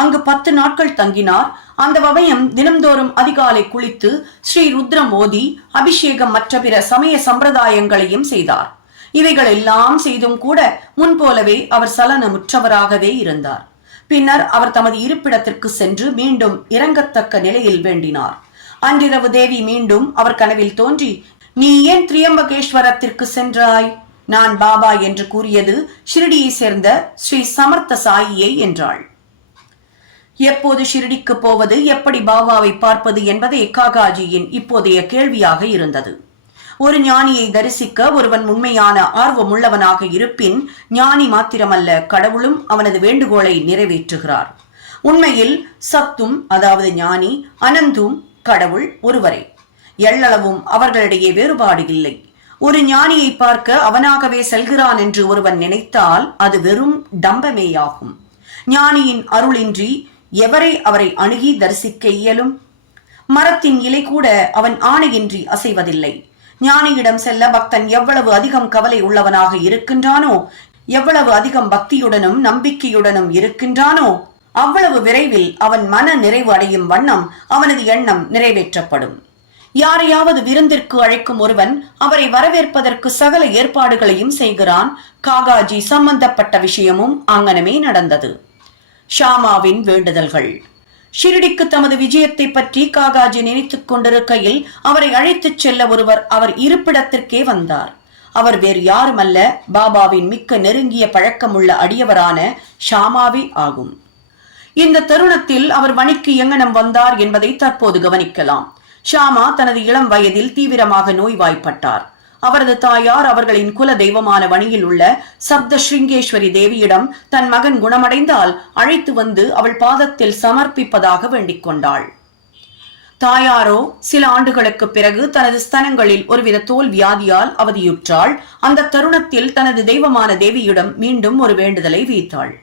அங்கு 10 நாட்கள் தங்கினார். அந்த சமயம் தினம்தோறும் அதிகாலை குளித்து ஸ்ரீ ருத்ரம் ஓதி அபிஷேகம் மற்ற பிற சமய சம்பிரதாயங்களையும் செய்தார். இவைகள் எல்லாம் செய்தும் கூட முன்போலவே அவர் சலனமுற்றவராகவே இருந்தார். பின்னர் அவர் தமது இருப்பிடத்திற்கு சென்று மீண்டும் இறங்கத்தக்க நிலையில் வேண்டினார். அன்றிரவு தேவி மீண்டும் அவர் கனவில் தோன்றி, நீ ஏன் திரியம்பகேஸ்வரத்திற்கு சென்றாய்? நான் பாபா என்று கூறியது ஷிரடியை சேர்ந்த ஸ்ரீ சமர்த்த சாயியை என்றாள். எப்போது ஷிரடிக்கு போவது, எப்படி பாபாவை பார்ப்பது என்பதே காகாஜியின் இப்போதைய கேள்வியாக இருந்தது. ஒரு ஞானியை தரிசிக்க ஒருவன் உண்மையான ஆர்வமுள்ளவனாக இருப்பின் ஞானி மாத்திரமல்ல, கடவுளும் அவனது வேண்டுகோளை நிறைவேற்றுகிறார். உண்மையில் சத்தும், அதாவது ஞானி, அனந்தும் கடவுள் ஒருவரே. எள்ளளவும் அவர்களிடையே வேறுபாடு இல்லை. ஒரு ஞானியை பார்க்க அவனாகவே செல்கிறான் என்று ஒருவன் நினைத்தால் அது வெறும் டம்பமேயாகும். ஞானியின் அருளின்றி எவரை அவரை அணுகி தரிசிக்க இயலும்? மரத்தின் இலை கூட அவன் ஆணையின்றி அசைவதில்லை. ஞானியிடம் செல்ல பக்தன் எவ்வளவு அதிகம் கவலை உள்ளவனாக இருக்கின்றானோ, எவ்வளவு அதிகம் பக்தியுடனும் நம்பிக்கையுடனும் இருக்கின்றானோ, அவ்வளவு விரைவில் அவன் மன நிறைவு அடையும் வண்ணம் அவனது எண்ணம் நிறைவேற்றப்படும். யாரையாவது விருந்திற்கு அழைக்கும் ஒருவன் அவரை வரவேற்பதற்கு சகல ஏற்பாடுகளையும் செய்கிறான். காகாஜி சம்பந்தப்பட்ட விஷயமும் அங்கனமே நடந்தது. ஷாமாவின் வேண்டுதல்கள். ஷிரடிக்கு தமது விஜயத்தை பற்றி காகாஜி நினைத்துக் கொண்டிருக்கையில் அவரை அழைத்துச் செல்ல ஒருவர் அவர் இருப்பிடத்திற்கே வந்தார். அவர் வேறு யாருமல்ல, பாபாவின் மிக்க நெருங்கிய பழக்கமுள்ள அடியவரான ஷாமாவே ஆகும். இந்த தருணத்தில் அவர் வணிக்கு எங்கனம் வந்தார் என்பதை தற்போது கவனிக்கலாம். ஷாமா தனது இளம் வயதில் தீவிரமாக நோய்வாய்ப்பட்டார். அவரது தாயார் அவர்களின் குல தெய்வமான வணியில் உள்ள சப்த ஸ்ருங்கேஸ்வரி தேவியிடம் தன் மகன் குணமடைந்தால் அழைத்து வந்து அவள் பாதத்தில் சமர்ப்பிப்பதாக வேண்டிக் கொண்டாள். தாயாரோ சில ஆண்டுகளுக்கு பிறகு தனது ஸ்தனங்களில் ஒருவித தோல் வியாதியால் அவதியுற்றாள். அந்த தருணத்தில் தனது தெய்வமான தேவியிடம் மீண்டும் ஒரு வேண்டுதலை வைத்தாள்.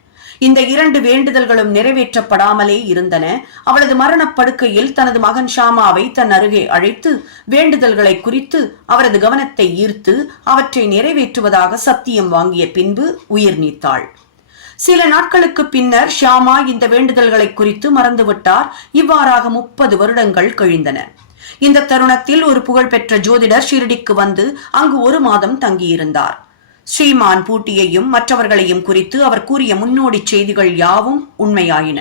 இந்த 2 வேண்டுதல்களும் நிறைவேற்றப்படாமலே இருந்தன. அவளது மரணப்படுக்கையில் தனது மகன் ஷாமாவை தன் அருகே அழைத்து வேண்டுதல்களை குறித்து அவரது கவனத்தை ஈர்த்து அவற்றை நிறைவேற்றுவதாக சத்தியம் வாங்கிய பின்பு உயிர் நீத்தாள். சில நாட்களுக்கு பின்னர் ஷாமா இந்த வேண்டுதல்களை குறித்து மறந்துவிட்டார். இவ்வாறாக 30 வருடங்கள் கழிந்தன. இந்த தருணத்தில் ஒரு புகழ்பெற்ற ஜோதிடர் ஷிரடிக்கு வந்து அங்கு 1 மாதம் தங்கியிருந்தார். ஸ்ரீமான் பூட்டியையும் மற்றவர்களையும் குறித்து அவர் கூறிய முன்னோடி செய்திகள் யாவும் உண்மையாயின.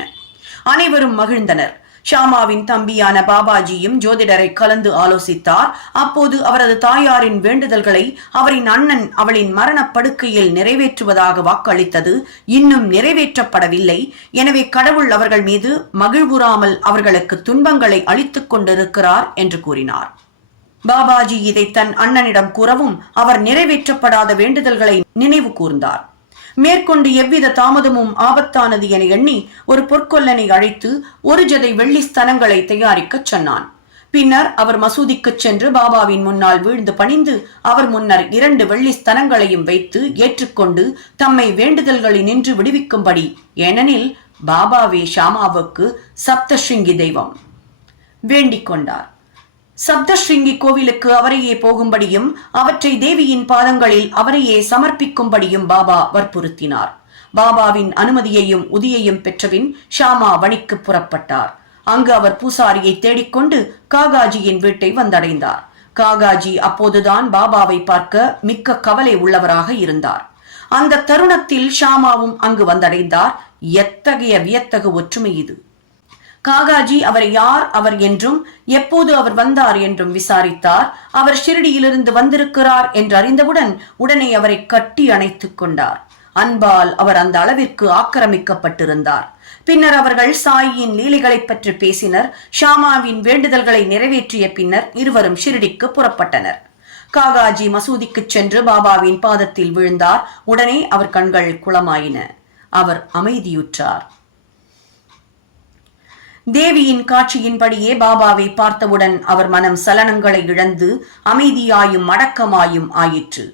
அனைவரும் மகிழ்ந்தனர். ஷாமாவின் தம்பியான பாபாஜியும் ஜோதிடரை கலந்து ஆலோசித்தார். அப்போது அவரது தாயாரின் வேண்டுதல்களை அவரின் அண்ணன் அவளின் மரணப்படுக்கையில் நிறைவேற்றுவதாக வாக்களித்தது இன்னும் நிறைவேற்றப்படவில்லை. எனவே கடவுள் அவர்கள் மீது மகிழ்வுறாமல் அவர்களுக்கு துன்பங்களை அளித்துக் கொண்டிருக்கிறார் என்று கூறினார். பாபாஜி இதை தன் அண்ணனிடம் கூறவும் அவர் நிறைவேற்றப்படாத வேண்டுதல்களை நினைவு கூர்ந்தார். மேற்கொண்டு எவ்வித தாமதமும் ஆபத்தானது என எண்ணி ஒரு பொற்கொல்லனை அழைத்து 1 ஜதை வெள்ளி ஸ்தனங்களை தயாரிக்கச் சொன்னான். பின்னர் அவர் மசூதிக்கு சென்று பாபாவின் முன்னால் வீழ்ந்து பணிந்து அவர் முன்னர் 2 வெள்ளி ஸ்தனங்களையும் வைத்து ஏற்றுக்கொண்டு தம்மை வேண்டுதல்களினின்று விடுவிக்கும்படி, ஏனெனில் பாபாவே ஷாமாவுக்கு சப்தஸ்ருங்கி தெய்வம், வேண்டிக் கொண்டார். சப்தஸ்ருங்கி கோவிலுக்கு அவரையே போகும்படியும் அவற்றை தேவியின் பாதங்களில் அவரையே சமர்ப்பிக்கும்படியும் பாபா வற்புறுத்தினார். பாபாவின் அனுமதியையும் உதியையும் பெற்றபின் ஷாமா வணிக்கு புறப்பட்டார். அங்கு அவர் பூசாரியை தேடிக்கொண்டு காகாஜியின் வீட்டை வந்தடைந்தார். காகாஜி அப்போதுதான் பாபாவை பார்க்க மிக்க கவலை உள்ளவராக இருந்தார். அந்த தருணத்தில் ஷாமாவும் அங்கு வந்தடைந்தார். எத்தகைய வியத்தகு ஒற்றுமை இது! காகாஜி அவரை யார் அவர் என்றும் எப்போது அவர் வந்தார் என்றும் விசாரித்தார். அவர் ஷிரடியிலிருந்து வந்திருக்கிறார் என்று அறிந்தவுடன் உடனே அவரை கட்டி அணைத்துக் கொண்டார். அன்பால் அவர் அந்த அளவிற்கு ஆக்கிரமிக்கப்பட்டிருந்தார். பின்னர் அவர்கள் சாயியின் லீலைகளை பற்றி பேசினர். ஷாமாவின் வேண்டுதல்களை நிறைவேற்றிய பின்னர் இருவரும் ஷிரடிக்கு புறப்பட்டனர். காகாஜி மசூதிக்கு சென்று பாபாவின் பாதத்தில் விழுந்தார். உடனே அவர் கண்கள் குளமாயின. அவர் அமைதியுற்றார். தேவியின் காட்சியின்படியே பாபாவை பார்த்தவுடன் அவர் மனம் சலனங்களை இழந்து அமைதியாயும் அடக்கமாயும் ஆயிற்று.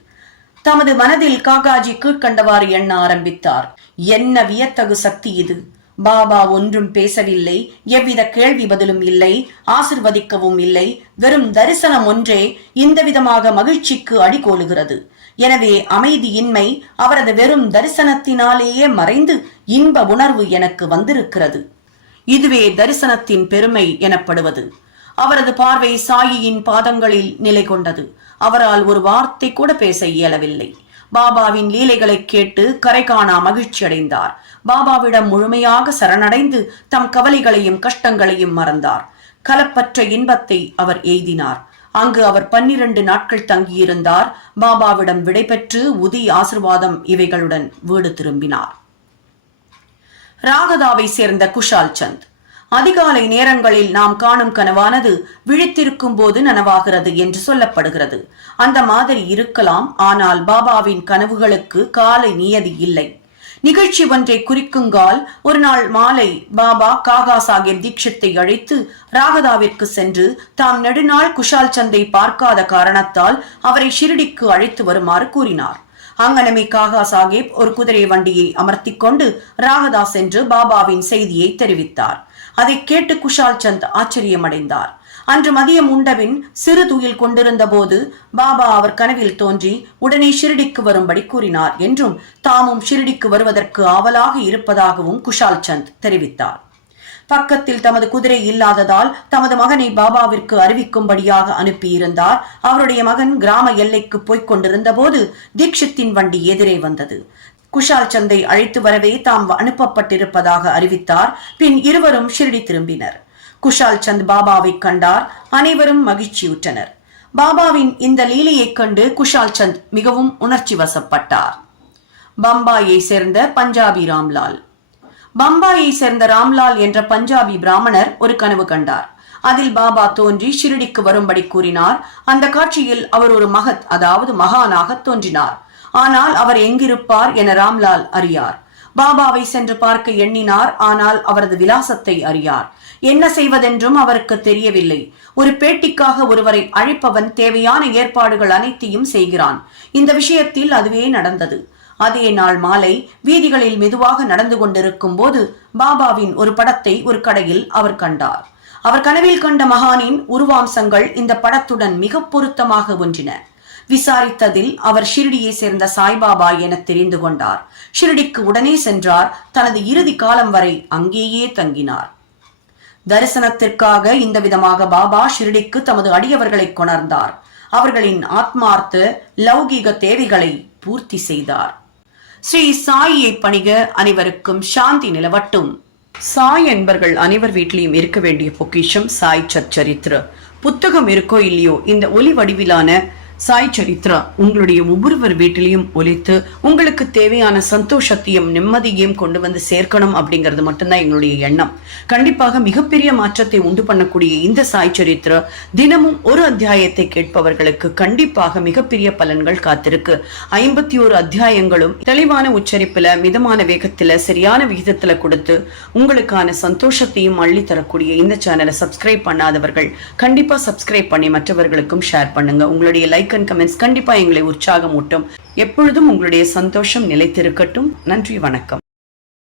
தமது மனதில் காகாஜி கீழ்கண்டவாறு எண்ண ஆரம்பித்தார். என்ன வியத்தகு சக்தி இது! பாபா ஒன்றும் பேசவில்லை, எவ்வித கேள்வி பதிலும் இல்லை, ஆசிர்வதிக்கவும் இல்லை. வெறும் தரிசனம் ஒன்றே இந்த விதமாக மகிழ்ச்சிக்கு அடிகோலுகிறது. எனவே அமைதியின்மை அவரது வெறும் தரிசனத்தினாலேயே மறைந்து இன்ப உணர்வு எனக்கு வந்திருக்கிறது. இதுவே தரிசனத்தின் பெருமை எனப்படுவது. அவரது பார்வை சாயியின் பாதங்களில் நிலை கொண்டது. அவரால் ஒரு வார்த்தை கூட பேச இயலவில்லை. பாபாவின் லீலைகளை கேட்டு கரை காணா மகிழ்ச்சி அடைந்தார். பாபாவிடம் முழுமையாக சரணடைந்து தம் கவலைகளையும் கஷ்டங்களையும் மறந்தார். கலப்பற்ற இன்பத்தை அவர் எய்தினார். அங்கு அவர் 12 நாட்கள் தங்கியிருந்தார். பாபாவிடம் விடைபெற்று உதி ஆசிர்வாதம் இவைகளுடன் வீடு திரும்பினார். ராகதாவை சேர்ந்த குஷால் சந்த். அதிகாலை நேரங்களில் நாம் காணும் கனவானது விழித்திருக்கும் போது நனவாகிறது என்று சொல்லப்படுகிறது. அந்த மாதிரி இருக்கலாம். ஆனால் பாபாவின் கனவுகளுக்கு காலை நியதி இல்லை. நிகழ்ச்சி ஒன்றை குறிக்குங்கால் ஒரு நாள் மாலை பாபா காகா சாஹேப் தீட்சித்தை அழைத்து ராகதாவிற்கு சென்று தாம் நெடுநாள் குஷால் சந்தை பார்க்காத காரணத்தால் அவரை ஷிரடிக்கு அழைத்து வருமாறு கூறினார். அங்கனமே காகா சாஹேப் ஒரு குதிரை வண்டியை அமர்த்தி கொண்டு ராகதா சென்று பாபாவின் செய்தியை தெரிவித்தார். அதை கேட்டு குஷால் சந்த் ஆச்சரியமடைந்தார். அன்று மதியம் உண்டபின் சிறு துயில் கொண்டிருந்த போது பாபா அவர் கனவில் தோன்றி உடனே ஷிரடிக்கு வரும்படி கூறினார் என்றும் தாமும் ஷிரடிக்கு வருவதற்கு ஆவலாக இருப்பதாகவும் குஷால் சந்த் தெரிவித்தார். பக்கத்தில் தமது குதிரை இல்லாததால் தமது மகனை பாபாவிற்கு அறிவிக்கும்படியாக அனுப்பியிருந்தார். அவருடைய மகன் கிராம எல்லைக்கு போய்க் கொண்டிருந்த போது தீட்சித்தின் வண்டி எதிரே வந்தது. குஷால் சந்தை அழைத்து வரவே தாம் அனுப்பப்பட்டிருப்பதாக அறிவித்தார். பின் இருவரும் ஷிரடி திரும்பினர். குஷால் சந்த் பாபாவை கண்டார். அனைவரும் மகிழ்ச்சியுற்றனர். பாபாவின் இந்த லீலையைக் கண்டு குஷால் சந்த் மிகவும் உணர்ச்சி வசப்பட்டார். பம்பாயை சேர்ந்த பஞ்சாபி ராம்லால். பம்பாயை சேர்ந்த ராம்லால் என்ற பஞ்சாபி பிராமணர் ஒரு கனவு கண்டார். அதில் பாபா தோன்றி ஷிரடிக்கு வரும்படி கூறினார். அந்த காட்சியில் அவர் ஒரு மகத், அதாவது மகானாக தோன்றினார். ஆனால் அவர் எங்கிருப்பார் என ராம்லால் அறியார். பாபாவை சென்று பார்க்க எண்ணினார். ஆனால் அவரது விலாசத்தை அறியார். என்ன செய்வதென்றும் அவருக்கு தெரியவில்லை. ஒரு பேட்டிக்காக ஒருவரை அழைப்பவன் தேவையான ஏற்பாடுகள் அனைத்தையும் செய்கிறான். இந்த விஷயத்தில் அதுவே நடந்தது. அதே நாள் மாலை வீதிகளில் மெதுவாக நடந்து கொண்டிருக்கும் போது பாபாவின் ஒரு படத்தை ஒரு கடையில் அவர் கண்டார். அவர் கனவில் கண்ட மகானின் உருவாம்சங்கள் இந்த படத்துடன் மிக பொருத்தமாக ஒன்றின. விசாரித்ததில் அவர் ஷிரடியை சேர்ந்த சாய்பாபா என தெரிந்து கொண்டார். ஷிரடிக்கு உடனே சென்றார். தனது இறுதி காலம் வரை அங்கேயே தங்கினார். தரிசனத்திற்காக இந்த விதமாக பாபா ஷிரடிக்கு தமது அடியவர்களை கொணர்ந்தார். அவர்களின் ஆத்மார்த்த லௌகீக தேவைகளை பூர்த்தி செய்தார். ஸ்ரீ சாயியை பணிக. அனைவருக்கும் சாந்தி நிலவட்டும். சாய் என்பர்கள் அனைவர் வீட்டிலையும் இருக்க வேண்டிய பொக்கிஷம் சாய் சச்சரித்ர. புத்தகம் இருக்கோ இல்லையோ, இந்த ஒலி வடிவிலான சாய் சரித்ரா உங்களுடைய ஒவ்வொருவர் வீட்டிலையும் ஒலித்து உங்களுக்கு தேவையான சந்தோஷத்தையும் நிம்மதியையும் கொண்டு வந்து சேர்க்கணும் அப்படிங்கிறது மட்டும்தான் எங்களுடைய எண்ணம். கண்டிப்பாக மிகப்பெரிய மாற்றத்தை உண்டு பண்ணக்கூடிய இந்த சாய் சரித்ரா தினமும் ஒரு அத்தியாயத்தை கேட்பவர்களுக்கு கண்டிப்பாக மிகப்பெரிய பலன்கள் காத்திருக்கு. 51 அத்தியாயங்களும் தெளிவான உச்சரிப்புல, மிதமான வேகத்துல, சரியான விகிதத்துல கொடுத்து உங்களுக்கான சந்தோஷத்தையும் அள்ளி தரக்கூடிய இந்த சேனலை சப்ஸ்கிரைப் பண்ணாதவர்கள் கண்டிப்பா சப்ஸ்கிரைப் பண்ணி மற்றவர்களுக்கும் ஷேர் பண்ணுங்க. உங்களுடைய லைக் அண்ட் கமெண்ட்ஸ் கண்டிப்பா எங்களை உற்சாகமூட்டும். எப்பொழுதும் உங்களுடைய சந்தோஷம் நிலைத்திருக்கட்டும். நன்றி, வணக்கம்.